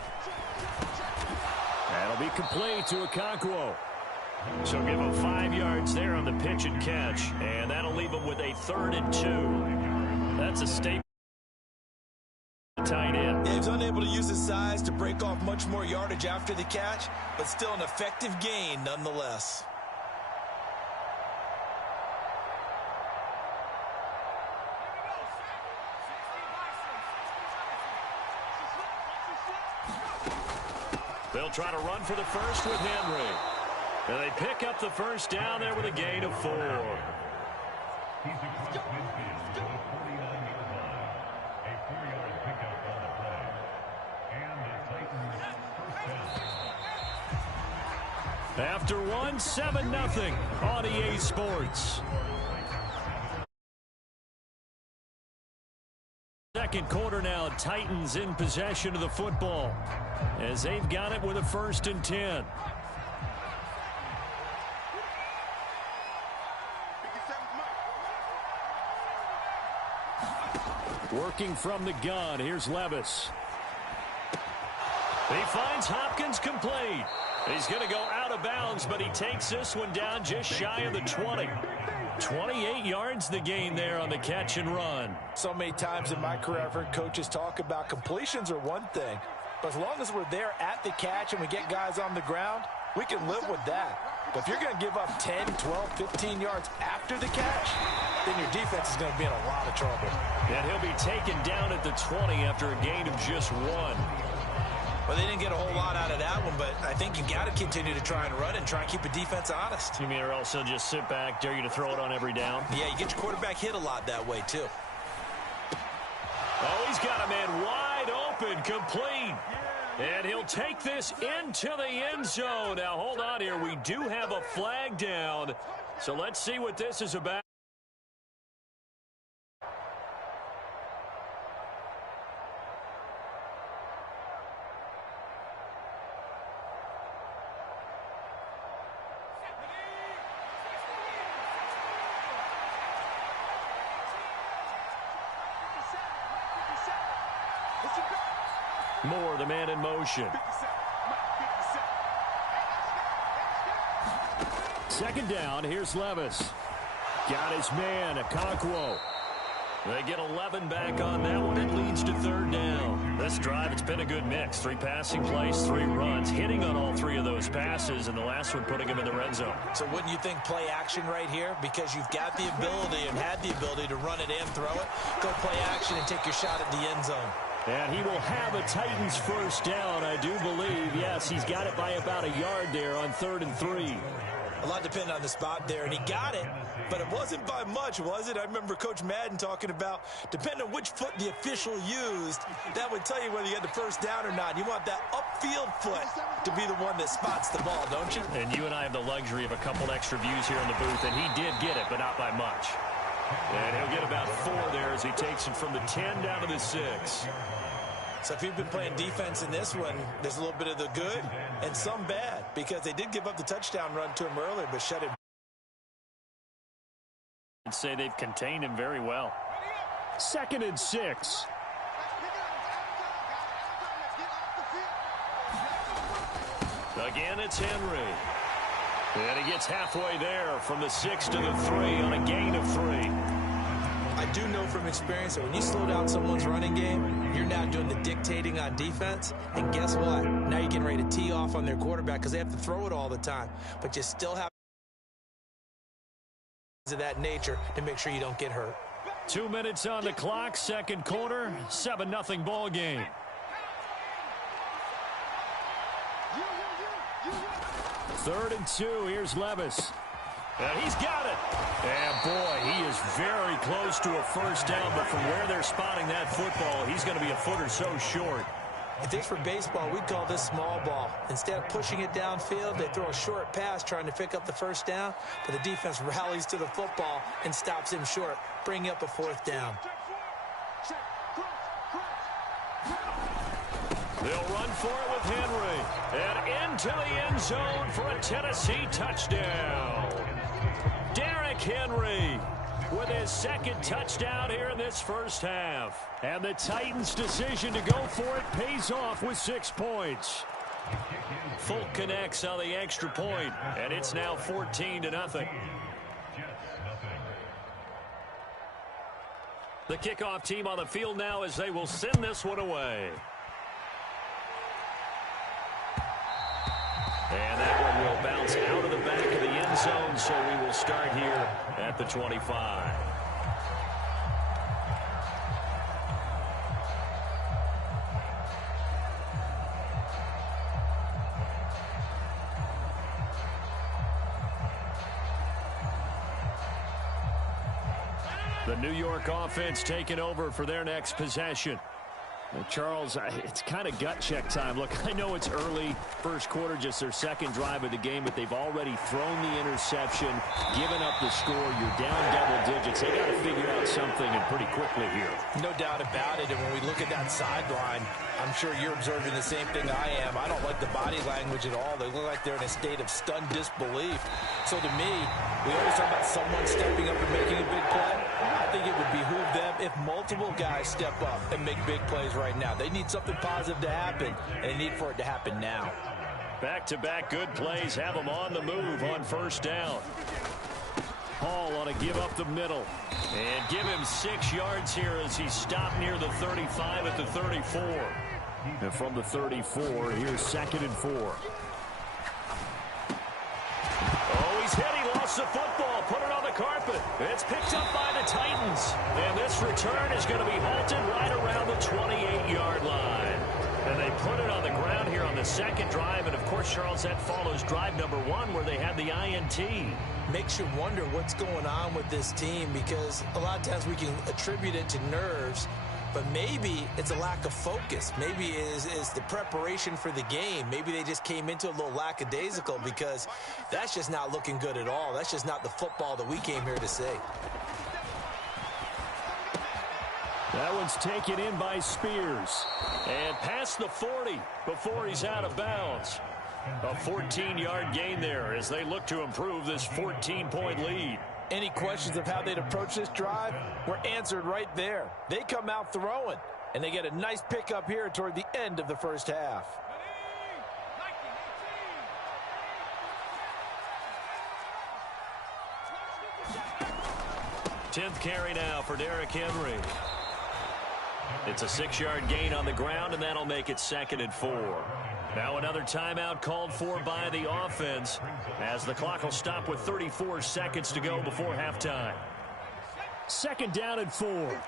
That'll be complete to Okonkwo. So give him 5 yards there on the pitch and catch, and that'll leave him with a 3rd and 2. That's a statement. Tight end. Yeah, he was unable to use his size to break off much more yardage after the catch, but still an effective gain nonetheless. They'll try to run for the first with Henry. And they pick up the 1st down there with a gain of 4. After 1, 7-0 on EA Sports. 2nd quarter now, Titans in possession of the football as they've got it with a 1st and 10. Working from the gun, here's Levis. He finds Hopkins complete. He's going to go out of bounds, but he takes this one down just shy of the 20. 28 yards the gain there on the catch and run. So many times in my career I've heard coaches talk about completions are one thing, but as long as we're there at the catch and we get guys on the ground, we can live with that. But if you're going to give up 10, 12, 15 yards after the catch, then your defense is going to be in a lot of trouble. And he'll be taken down at the 20 after a gain of just 1. Well, they didn't get a whole lot out of that one, but I think you got to continue to try and run and try and keep a defense honest. You mean or else they'll just sit back, dare you to throw it on every down? Yeah, you get your quarterback hit a lot that way, too. Oh, he's got a man wide open, complete. And he'll take this into the end zone. Now, hold on here. We do have a flag down, so let's see what this is about. Moore, the man in motion. 2nd down, here's Levis. Got his man, Okonkwo. They get 11 back on that one. It leads to 3rd down. This drive, it's been a good mix. 3 passing plays, 3 runs, hitting on all 3 of those passes, and the last one putting him in the red zone. So wouldn't you think play action right here? Because you've got the ability and had the ability to run it and throw it. Go play action and take your shot at the end zone. And he will have a Titans 1st down, I do believe. Yes, he's got it by about a yard there on 3rd and 3. A lot depended on the spot there, and he got it, but it wasn't by much, was it? I remember Coach Madden talking about, depending on which foot the official used, that would tell you whether you had the 1st down or not. You want that upfield foot to be the one that spots the ball, don't you? And you and I have the luxury of a couple extra views here in the booth, and he did get it, but not by much. And he'll get about 4 there as he takes it from the 10 down to the 6. So if you've been playing defense in this one, there's a little bit of the good and some bad, because they did give up the touchdown run to him earlier, but shut it. I'd say they've contained him very well. 2nd and 6. Again, it's Henry. And he gets halfway there from the 6 to the 3 on a gain of 3. I do know from experience that when you slow down someone's running game, you're now doing the dictating on defense. And guess what? Now you're getting ready to tee off on their quarterback because they have to throw it all the time. But you still have of that nature to make sure you don't get hurt. 2 minutes on the clock, second quarter, 7-0 ball game. Third and 2, here's Levis. And he's got it. And boy, he is very close to a first down, but from where they're spotting that football, he's going to be a foot or so short. If this were baseball, we'd call this small ball. Instead of pushing it downfield, they throw a short pass trying to pick up the first down, but the defense rallies to the football and stops him short, bringing up a fourth down. They'll run for it with Henry. And into the end zone for a Tennessee touchdown. Derrick Henry with his second touchdown here in this first half. And the Titans' decision to go for it pays off with 6 points. Folk connects on the extra point, and it's now 14-0. The kickoff team on the field now as they will send this one away. And that one will bounce out of the back of the end zone, so we will start here at the 25. The New York offense taking over for their next possession. Well, Charles, it's kind of gut check time. Look, I know it's early, first quarter, just their second drive of the game, but they've already thrown the interception, given up the score. You're down double digits. They got to figure out something and pretty quickly here. No doubt about it. And when we look at that sideline, I'm sure you're observing the same thing I am. I don't like the body language at all. They look like they're in a state of stunned disbelief. So to me, we always talk about someone stepping up and making a big play. I think it would behoove them if multiple guys step up and make big plays right now. They need something positive to happen, and they need for it to happen now. Back-to-back good plays have them on the move on first down. Hall ought to give up the middle and give him 6 yards here as he stopped near the 35 at the 34. And from the 34, here's 2nd and 4. Oh, he's hit. He lost the football. Put it on the carpet. It's picked up by the Titans. And this return is going to be halted right around the 28-yard line. And they put it on the ground here on the second drive. And, of course, Charles, that follows drive number 1 where they had the INT. Makes you wonder what's going on with this team because a lot of times we can attribute it to nerves, but maybe it's a lack of focus. Maybe it's the preparation for the game. Maybe they just came into a little lackadaisical because that's just not looking good at all. That's just not the football that we came here to see. That one's taken in by Spears. And past the 40 before he's out of bounds. A 14-yard gain there as they look to improve this 14-point lead. Any questions of how they'd approach this drive were answered right there. They come out throwing, and they get a nice pickup here toward the end of the first half. Tenth carry now for Derrick Henry. It's a 6-yard gain on the ground, and that'll make it 2nd and 4. Now another timeout called for by the offense as the clock will stop with 34 seconds to go before halftime. 2nd down and 4.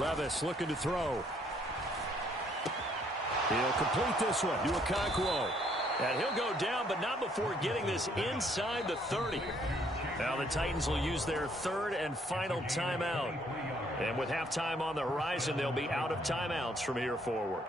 Levis looking to throw. He'll complete this one to Okonkwo. And he'll go down, but not before getting this inside the 30. Now the Titans will use their 3rd and final timeout. And with halftime on the horizon, they'll be out of timeouts from here forward.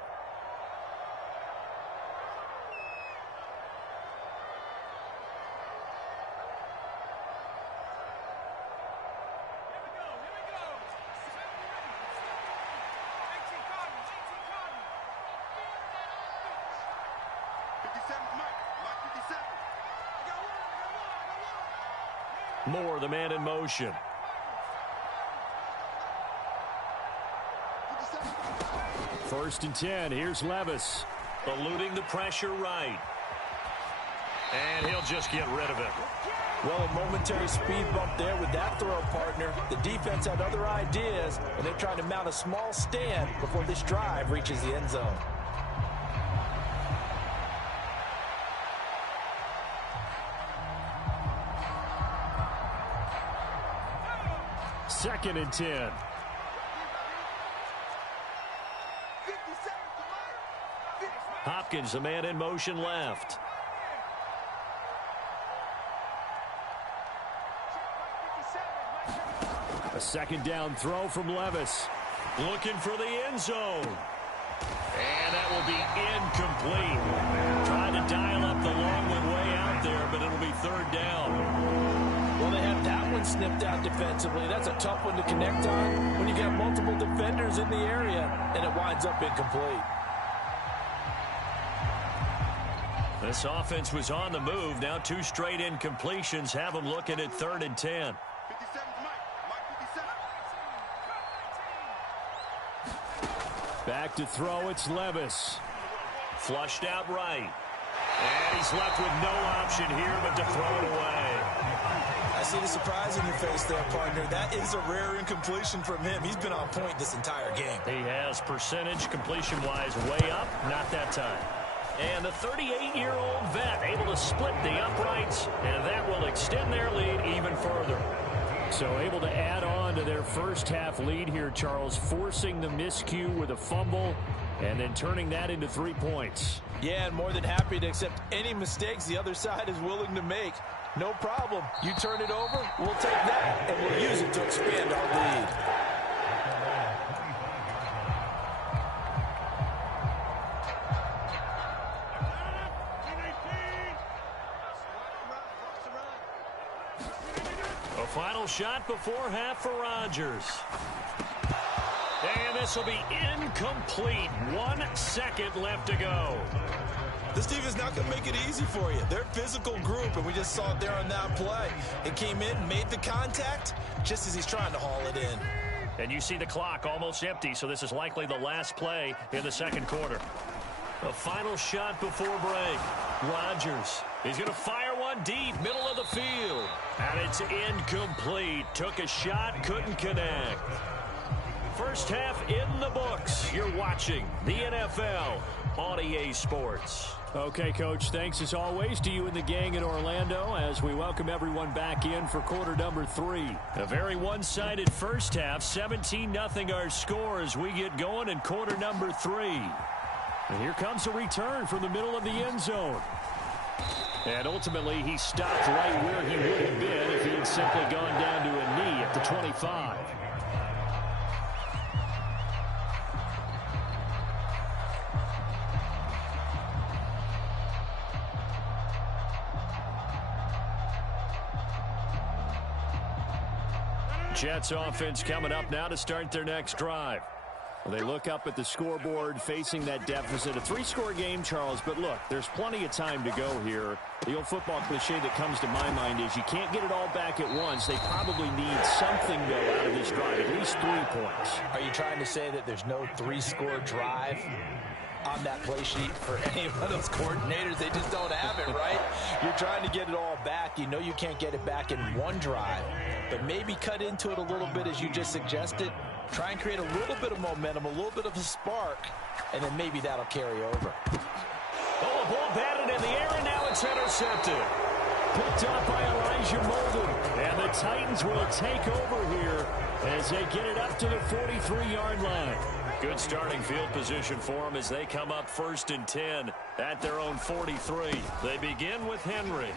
Moore, the man in motion. First and 10. Here's Levis. Eluding the pressure right. And he'll just get rid of it. Well, a momentary speed bump there with that throw, partner. The defense had other ideas, and they're trying to mount a small stand before this drive reaches the end zone. Second and 10. Hopkins, the man in motion left. A second down throw from Levis. Looking for the end zone. And that will be incomplete. Trying to dial up the long one way out there, but it'll be third down. Well, they have that one snipped out defensively. That's a tough one to connect on when you got multiple defenders in the area, and it winds up incomplete. This offense was on the move. Now 2 straight incompletions have them looking at 3rd and 10. Back to throw, it's Levis. Flushed out right. And he's left with no option here but to throw it away. I see the surprise in your face there, partner. That is a rare incompletion from him. He's been on point this entire game. He has percentage completion-wise way up, not that time. And the 38-year-old vet able to split the uprights, and that will extend their lead even further. So able to add on to their first half lead here, Charles, forcing the miscue with a fumble and then turning that into 3 points. Yeah, and more than happy to accept any mistakes the other side is willing to make. No problem. You turn it over, we'll take that, and we'll use it to expand our lead. A final shot before half for Rodgers. And this will be incomplete. 1 second left to go. This team is not going to make it easy for you. They're a physical group, and we just saw it there on that play. It came in, made the contact, just as he's trying to haul it in. And you see the clock almost empty, so this is likely the last play in the second quarter. A final shot before break. Rodgers. He's going to fire one deep, middle of the field. And it's incomplete. Took a shot, couldn't connect. First half in the books. You're watching the NFL on EA Sports. Okay, Coach, thanks as always to you and the gang in Orlando as we welcome everyone back in for quarter number 3. A very one-sided first half, 17-0 our score as we get going in quarter number 3. And here comes a return from the middle of the end zone. And ultimately, he stopped right where he would have been if he had simply gone down to a knee at the 25. Jets offense coming up now to start their next drive. Well, they look up at the scoreboard facing that deficit. A 3-score game, Charles, but look, there's plenty of time to go here. The old football cliche that comes to my mind is you can't get it all back at once. They probably need something, though, out of this drive, at least 3 points. Are you trying to say that there's no 3-score drive on that play sheet for any of those coordinators? They just don't have it, right? You're trying to get it all back. You know you can't get it back in one drive, but maybe cut into it a little bit as you just suggested. Try and create a little bit of momentum, a little bit of a spark, and then maybe that'll carry over. Oh, the ball batted in the air, and now it's intercepted. Picked up by Elijah Molden. And the Titans will take over here as they get it up to the 43-yard line. Good starting field position for them as they come up 1st and 10 at their own 43. They begin with Henry.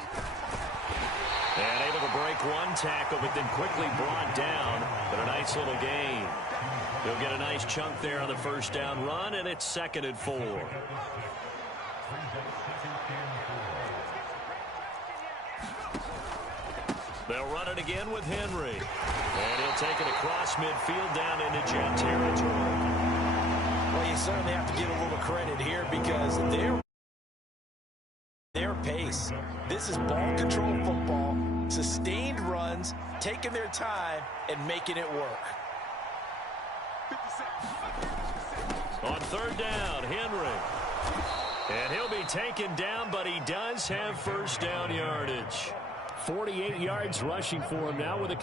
And able to break one tackle, but then quickly brought down. But a nice little gain. He'll get a nice chunk there on the first down run, and it's 2nd and 4. They'll run it again with Henry. And he'll take it across midfield down into Jet territory. Well, you certainly have to give a little credit here because their pace. This is ball control football, sustained runs, taking their time, and making it work. On 3rd down, Henry. And he'll be taken down, but he does have first down yardage. 48 yards rushing for him now with a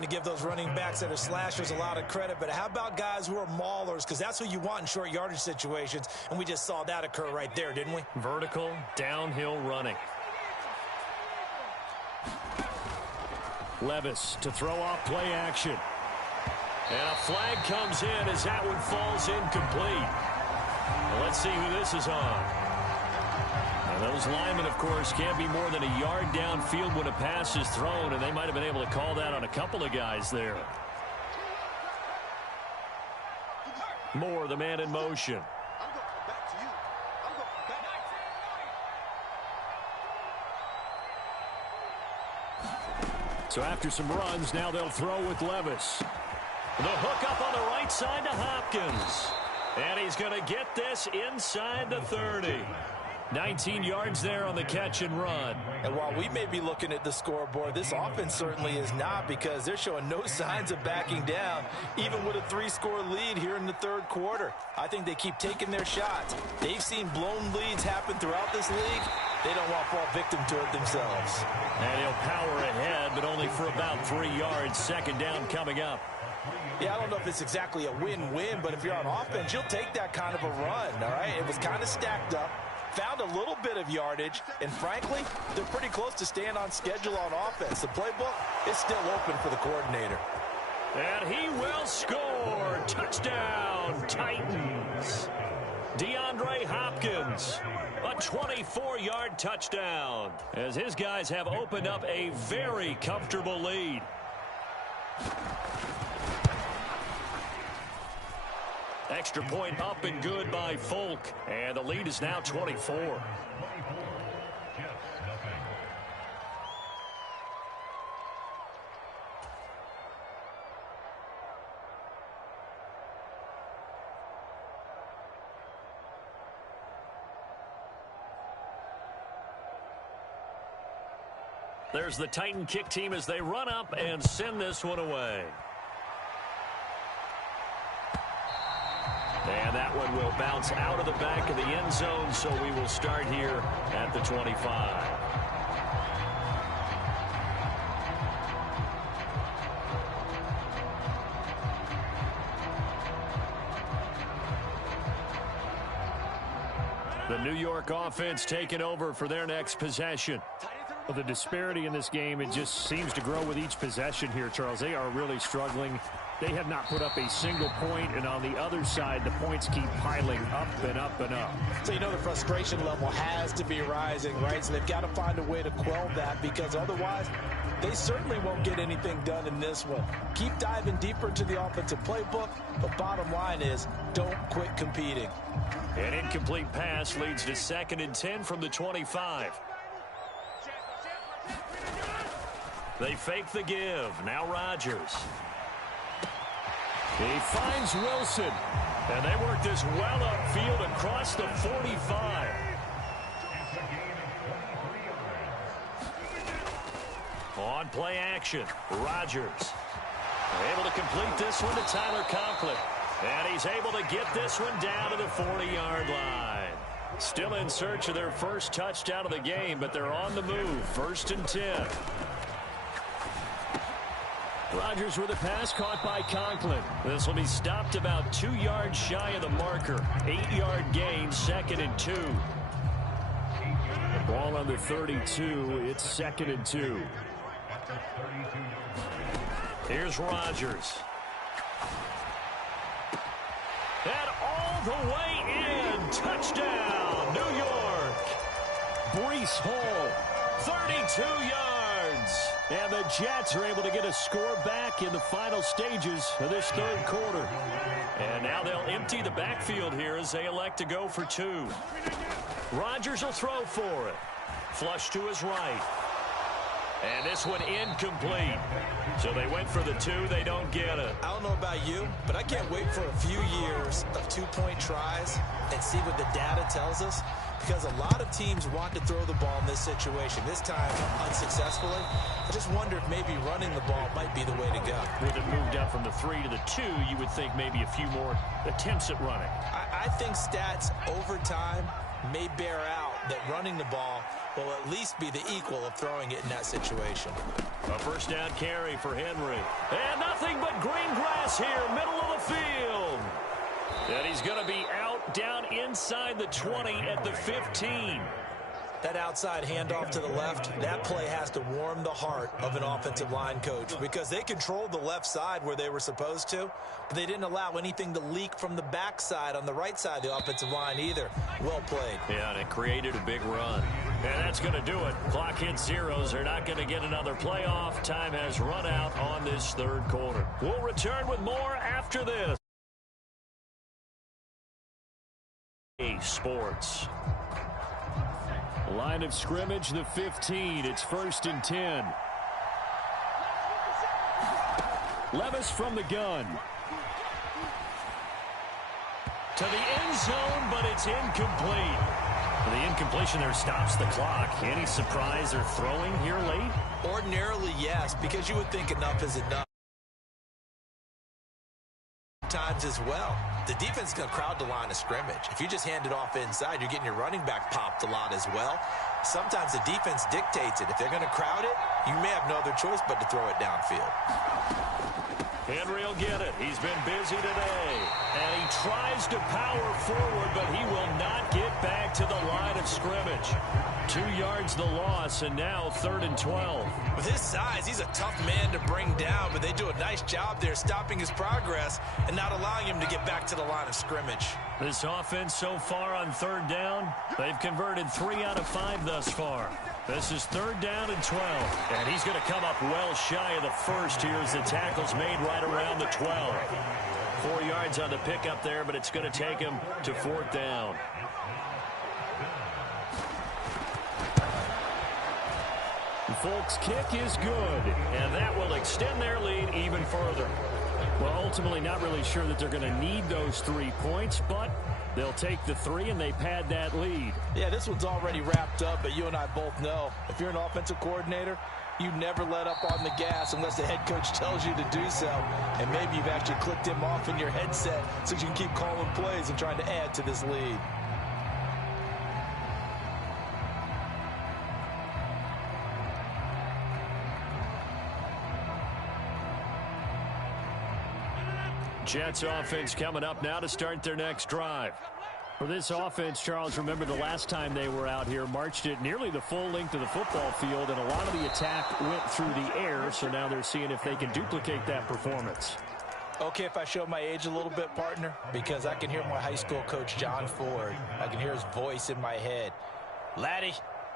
to give those running backs that are slashers a lot of credit, but how about guys who are maulers? Because that's who you want in short yardage situations, and we just saw that occur right there, didn't we? Vertical, downhill running. Levis to throw off play action. And a flag comes in as that one falls incomplete. Well, let's see who this is on. And those linemen, of course, can't be more than a yard downfield when a pass is thrown, and they might have been able to call that on a couple of guys there. Moore, the man in motion. So after some runs, now they'll throw with Levis. The hook up on the right side to Hopkins. And he's going to get this inside the 30. 19 yards there on the catch and run. And while we may be looking at the scoreboard, this offense certainly is not, because they're showing no signs of backing down, even with a 3-score lead here in the third quarter. I think they keep taking their shots. They've seen blown leads happen throughout this league. They don't want to fall victim to it themselves. And he'll power ahead, but only for about 3 yards. Second down coming up. Yeah, I don't know if it's exactly a win-win, but if you're on offense, you'll take that kind of a run, all right? It was kind of stacked up. Found a little bit of yardage, and frankly, they're pretty close to staying on schedule on offense. The playbook is still open for the coordinator. And he will score. Touchdown, Titans. DeAndre Hopkins, a 24-yard touchdown, as his guys have opened up a very comfortable lead. Extra point up and good by Folk. And the lead is now 24. There's the Titan kick team as they run up and send this one away. And that one will bounce out of the back of the end zone, so we will start here at the 25. The New York offense taking over for their next possession. Well, the disparity in this game, it just seems to grow with each possession here, Charles. They are really struggling. They have not put up a single point, and on the other side, the points keep piling up and up and up. So you know the frustration level has to be rising, right? So they've got to find a way to quell that, because otherwise they certainly won't get anything done in this one. Keep diving deeper into the offensive playbook, but bottom line is don't quit competing. An incomplete pass leads to 2nd and 10 from the 25. They fake the give. Now Rodgers. He finds Wilson. And they work this well upfield across the 45. On play action, Rodgers. Able to complete this one to Tyler Conklin. And he's able to get this one down to the 40-yard line. Still in search of their first touchdown of the game, but they're on the move. 1st and 10. Rodgers with a pass caught by Conklin. This will be stopped about 2 yards shy of the marker. 8-yard gain, 2nd and 2. The ball on the 32. It's 2nd and 2. Here's Rodgers. And all the way in. Touchdown, New York. Breece Hall, 32 yards. And the Jets are able to get a score back in the final stages of this third quarter. And now they'll empty the backfield here as they elect to go for 2. Rodgers will throw for it. Flush to his right. And this one incomplete. So they went for the 2. They don't get it. I don't know about you, but I can't wait for a few years of 2-point tries and see what the data tells us. because a lot of teams want to throw the ball in this situation. This time, unsuccessfully. I just wonder if maybe running the ball might be the way to go. With it moved up from the 3 to the 2, you would think maybe a few more attempts at running. I think stats over time may bear out that running the ball will at least be the equal of throwing it in that situation. A first down carry for Henry. And nothing but green grass here, middle of the field. And he's going to be out down inside the 20 at the 15. That outside handoff to the left, that play has to warm the heart of an offensive line coach because they controlled the left side where they were supposed to, but they didn't allow anything to leak from the backside on the right side of the offensive line either. Well played. Yeah, and it created a big run. And that's going to do it. Clock hits zeros. They're not going to get another playoff. Time has run out on this third quarter. We'll return with more after this. Sports. Line of scrimmage, the 15. It's 1st and 10. Levis from the gun. To the end zone, but it's incomplete. The incompletion there stops the clock. Any surprise they're throwing here late? Ordinarily, yes, because you would think enough is enough. Times as well. The defense is going to crowd the line of scrimmage. If you just hand it off inside, you're getting your running back popped a lot as well. Sometimes the defense dictates it. If they're going to crowd it, you may have no other choice but to throw it downfield. Henry will get it. He's been busy today. And he tries to power forward, but he will not get back to the line of scrimmage. 2 yards the loss, and now 3rd and 12. With his size, he's a tough man to bring down, but they do a nice job there stopping his progress and not allowing him to get back to the line of scrimmage. This offense so far on 3rd down, they've converted 3 out of 5 thus far. This is 3rd down and 12. And he's going to come up well shy of the first here as the tackle's made right around the 12. 4 yards on the pickup there, but it's going to take him to 4th down. Folks' kick is good, and that will extend their lead even further. Well, ultimately not really sure that they're going to need those 3 points, but they'll take the 3 and they pad that lead. Yeah, this one's already wrapped up, but you and I both know if you're an offensive coordinator, you never let up on the gas unless the head coach tells you to do so. And maybe you've actually clicked him off in your headset so you can keep calling plays and trying to add to this lead. Jets offense coming up now to start their next drive. For this offense, Charles, remember the last time they were out here, marched it nearly the full length of the football field, and a lot of the attack went through the air, so now they're seeing if they can duplicate that performance. Okay, if I show my age a little bit, partner, because I can hear my high school coach, John Ford. I can hear his voice in my head. Laddie,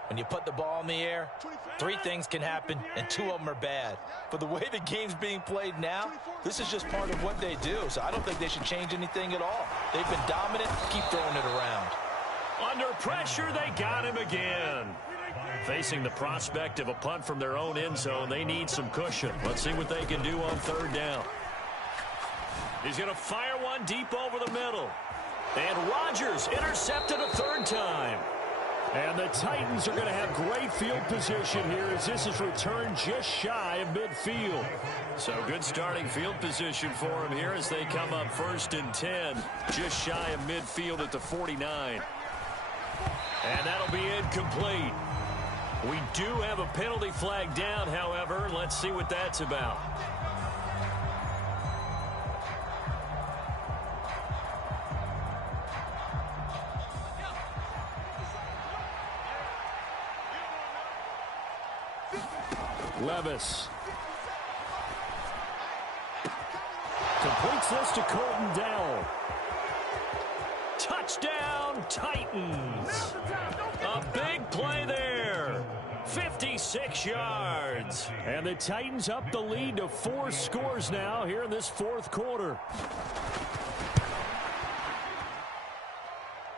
when you put the ball in the air, 3 things can happen, and 2 of them are bad. But the way the game's being played now, this is just part of what they do, so I don't think they should change anything at all. They've been dominant. Keep throwing it around. Under pressure, they got him again. Facing the prospect of a punt from their own end zone, they need some cushion. Let's see what they can do on 3rd down. He's going to fire one deep over the middle. And Rodgers intercepted a 3rd time. And the Titans are going to have great field position here as this is returned just shy of midfield. So good starting field position for them here as they come up 1st and 10, just shy of midfield at the 49. And that'll be incomplete. We do have a penalty flag down, however. Let's see what that's about. Levis completes this to Colton Dowell. Touchdown, Titans. A big play there. 56 yards. And the Titans up the lead to 4 scores now here in this 4th quarter.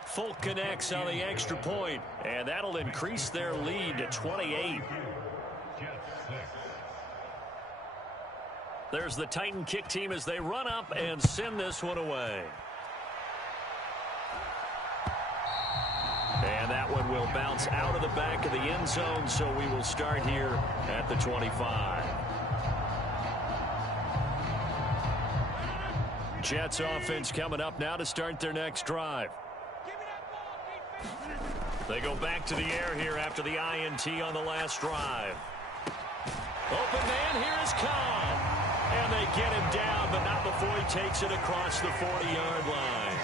Folk connects on the extra point, and that'll increase their lead to 28. There's the Titan kick team as they run up and send this one away. And that It's out of the back of the end zone, so we will start here at the 25. Jets offense coming up now to start their next drive. They go back to the air here after the INT on the last drive. Open man, here is Cobb. And they get him down, but not before he takes it across the 40-yard line.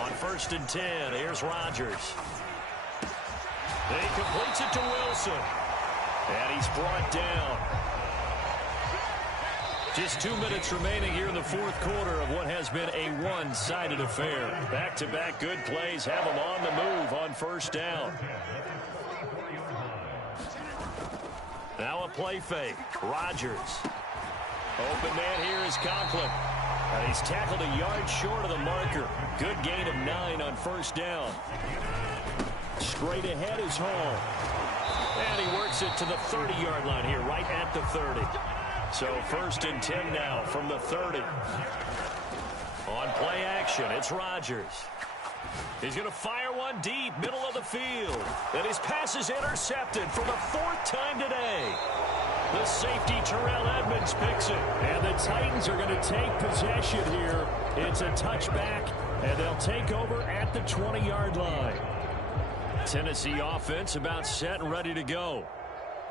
On 1st and 10, here's Rodgers. He completes it to Wilson. And he's brought down. Just 2 minutes remaining here in the fourth quarter of what has been a one-sided affair. Back-to-back good plays have them on the move on 1st down. Now a play fake. Rodgers. Open man here is Conklin. And he's tackled a yard short of the marker. Good gain of 9 on 1st down. Straight ahead is Hall. And he works it to the 30-yard line here, right at the 30. So 1st and 10 now from the 30. On play action, it's Rodgers. He's going to fire one deep, middle of the field. And his pass is intercepted for the 4th time today. The safety, Terrell Edmonds, picks it. And the Titans are going to take possession here. It's a touchback, and they'll take over at the 20-yard line. Tennessee offense about set and ready to go.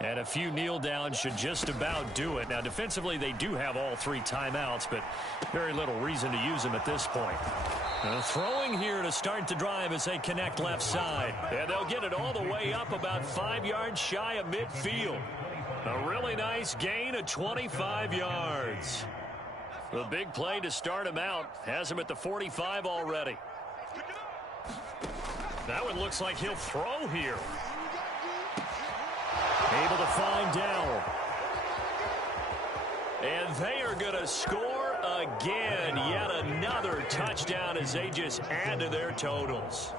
And a few kneel downs should just about do it. Now, defensively, they do have all 3 timeouts, but very little reason to use them at this point. Throwing here to start the drive as they connect left side. And they'll get it all the way up about 5 yards shy of midfield. A really nice gain of 25 yards. The big play to start him out has him at the 45 already. That one looks like he'll throw here. Able to find Dowell. And they are going to score again. Yet another touchdown as they just add to their totals.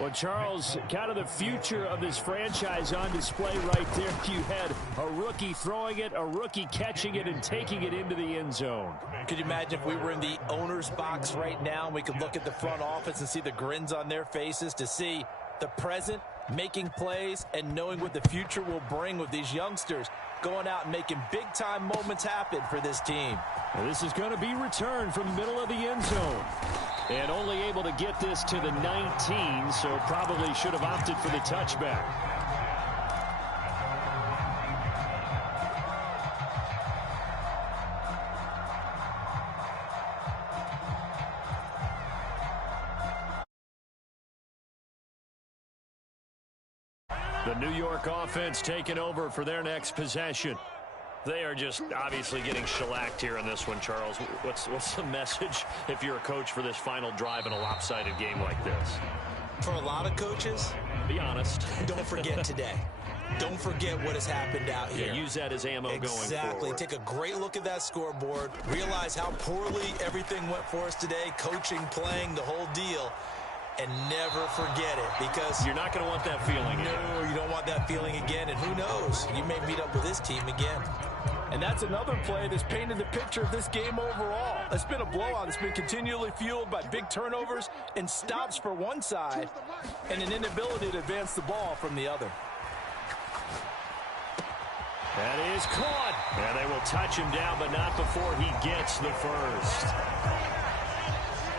Well, Charles, kind of the future of this franchise on display right there. You had a rookie throwing it, a rookie catching it, and taking it into the end zone. Could you imagine if we were in the owner's box right now and we could look at the front office and see the grins on their faces to see the present making plays and knowing what the future will bring with these youngsters going out and making big-time moments happen for this team. Well, this is going to be returned from the middle of the end zone. And only able to get this to the 19, so probably should have opted for the touchback. The New York offense taking over for their next possession. They are just obviously getting shellacked here in this one, Charles. What's the message if you're a coach for this final drive in a lopsided game like this? For a lot of coaches, be honest. Don't forget today. Don't forget what has happened out here. Yeah, use that as ammo going forward. Exactly. Take a great look at that scoreboard. Realize how poorly everything went for us today. Coaching, playing, the whole deal. And never forget it, because you're not going to want that feeling again. No, you don't want that feeling again, and who knows, you may meet up with this team again. And that's another play that's painted the picture of this game overall. It's been a blowout. It's been continually fueled by big turnovers and stops for one side and an inability to advance the ball from the other. That is caught. And they will touch him down, but not before he gets the first.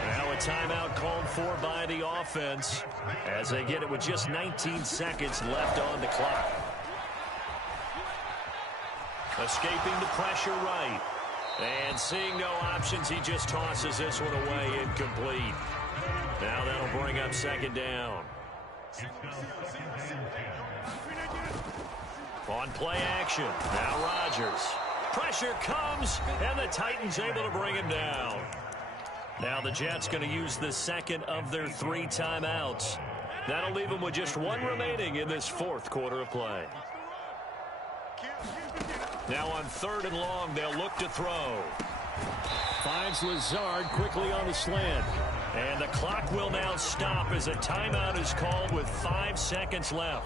Now a timeout called for by the offense as they get it with just 19 seconds left on the clock. Escaping the pressure right. And seeing no options, he just tosses this one away incomplete. Now that'll bring up 2nd down. On play action, now Rodgers. Pressure comes, and the Titans able to bring him down. Now the Jets going to use the 2nd of their 3 timeouts. That'll leave them with just 1 remaining in this 4th quarter of play. Now on 3rd and long, they'll look to throw. Finds Lazard quickly on the slant. And the clock will now stop as a timeout is called with 5 seconds left.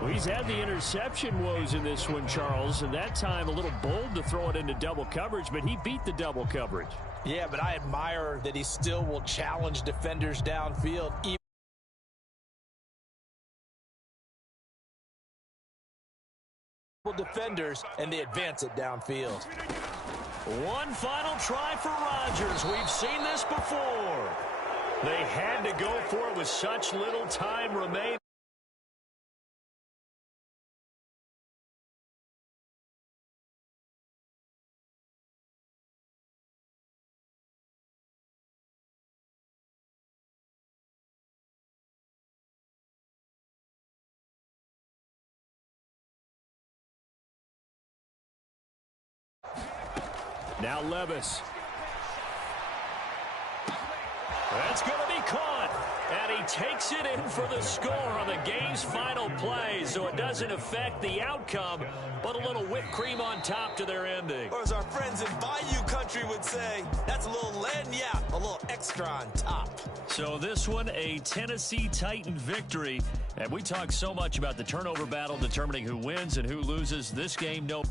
Well, he's had the interception woes in this one, Charles, and that time a little bold to throw it into double coverage, but he beat the double coverage. Yeah, but I admire that he still will challenge defenders downfield. Defenders, and they advance it downfield. One final try for Rodgers. We've seen this before. They had to go for it with such little time remaining. Now Levis. That's going to be caught. And he takes it in for the score on the game's final play. So it doesn't affect the outcome, but a little whipped cream on top to their ending. Or as our friends in Bayou Country would say, that's a little lagniappe, a little extra on top. So this one, a Tennessee Titan victory. And we talk so much about the turnover battle determining who wins and who loses. This game, no.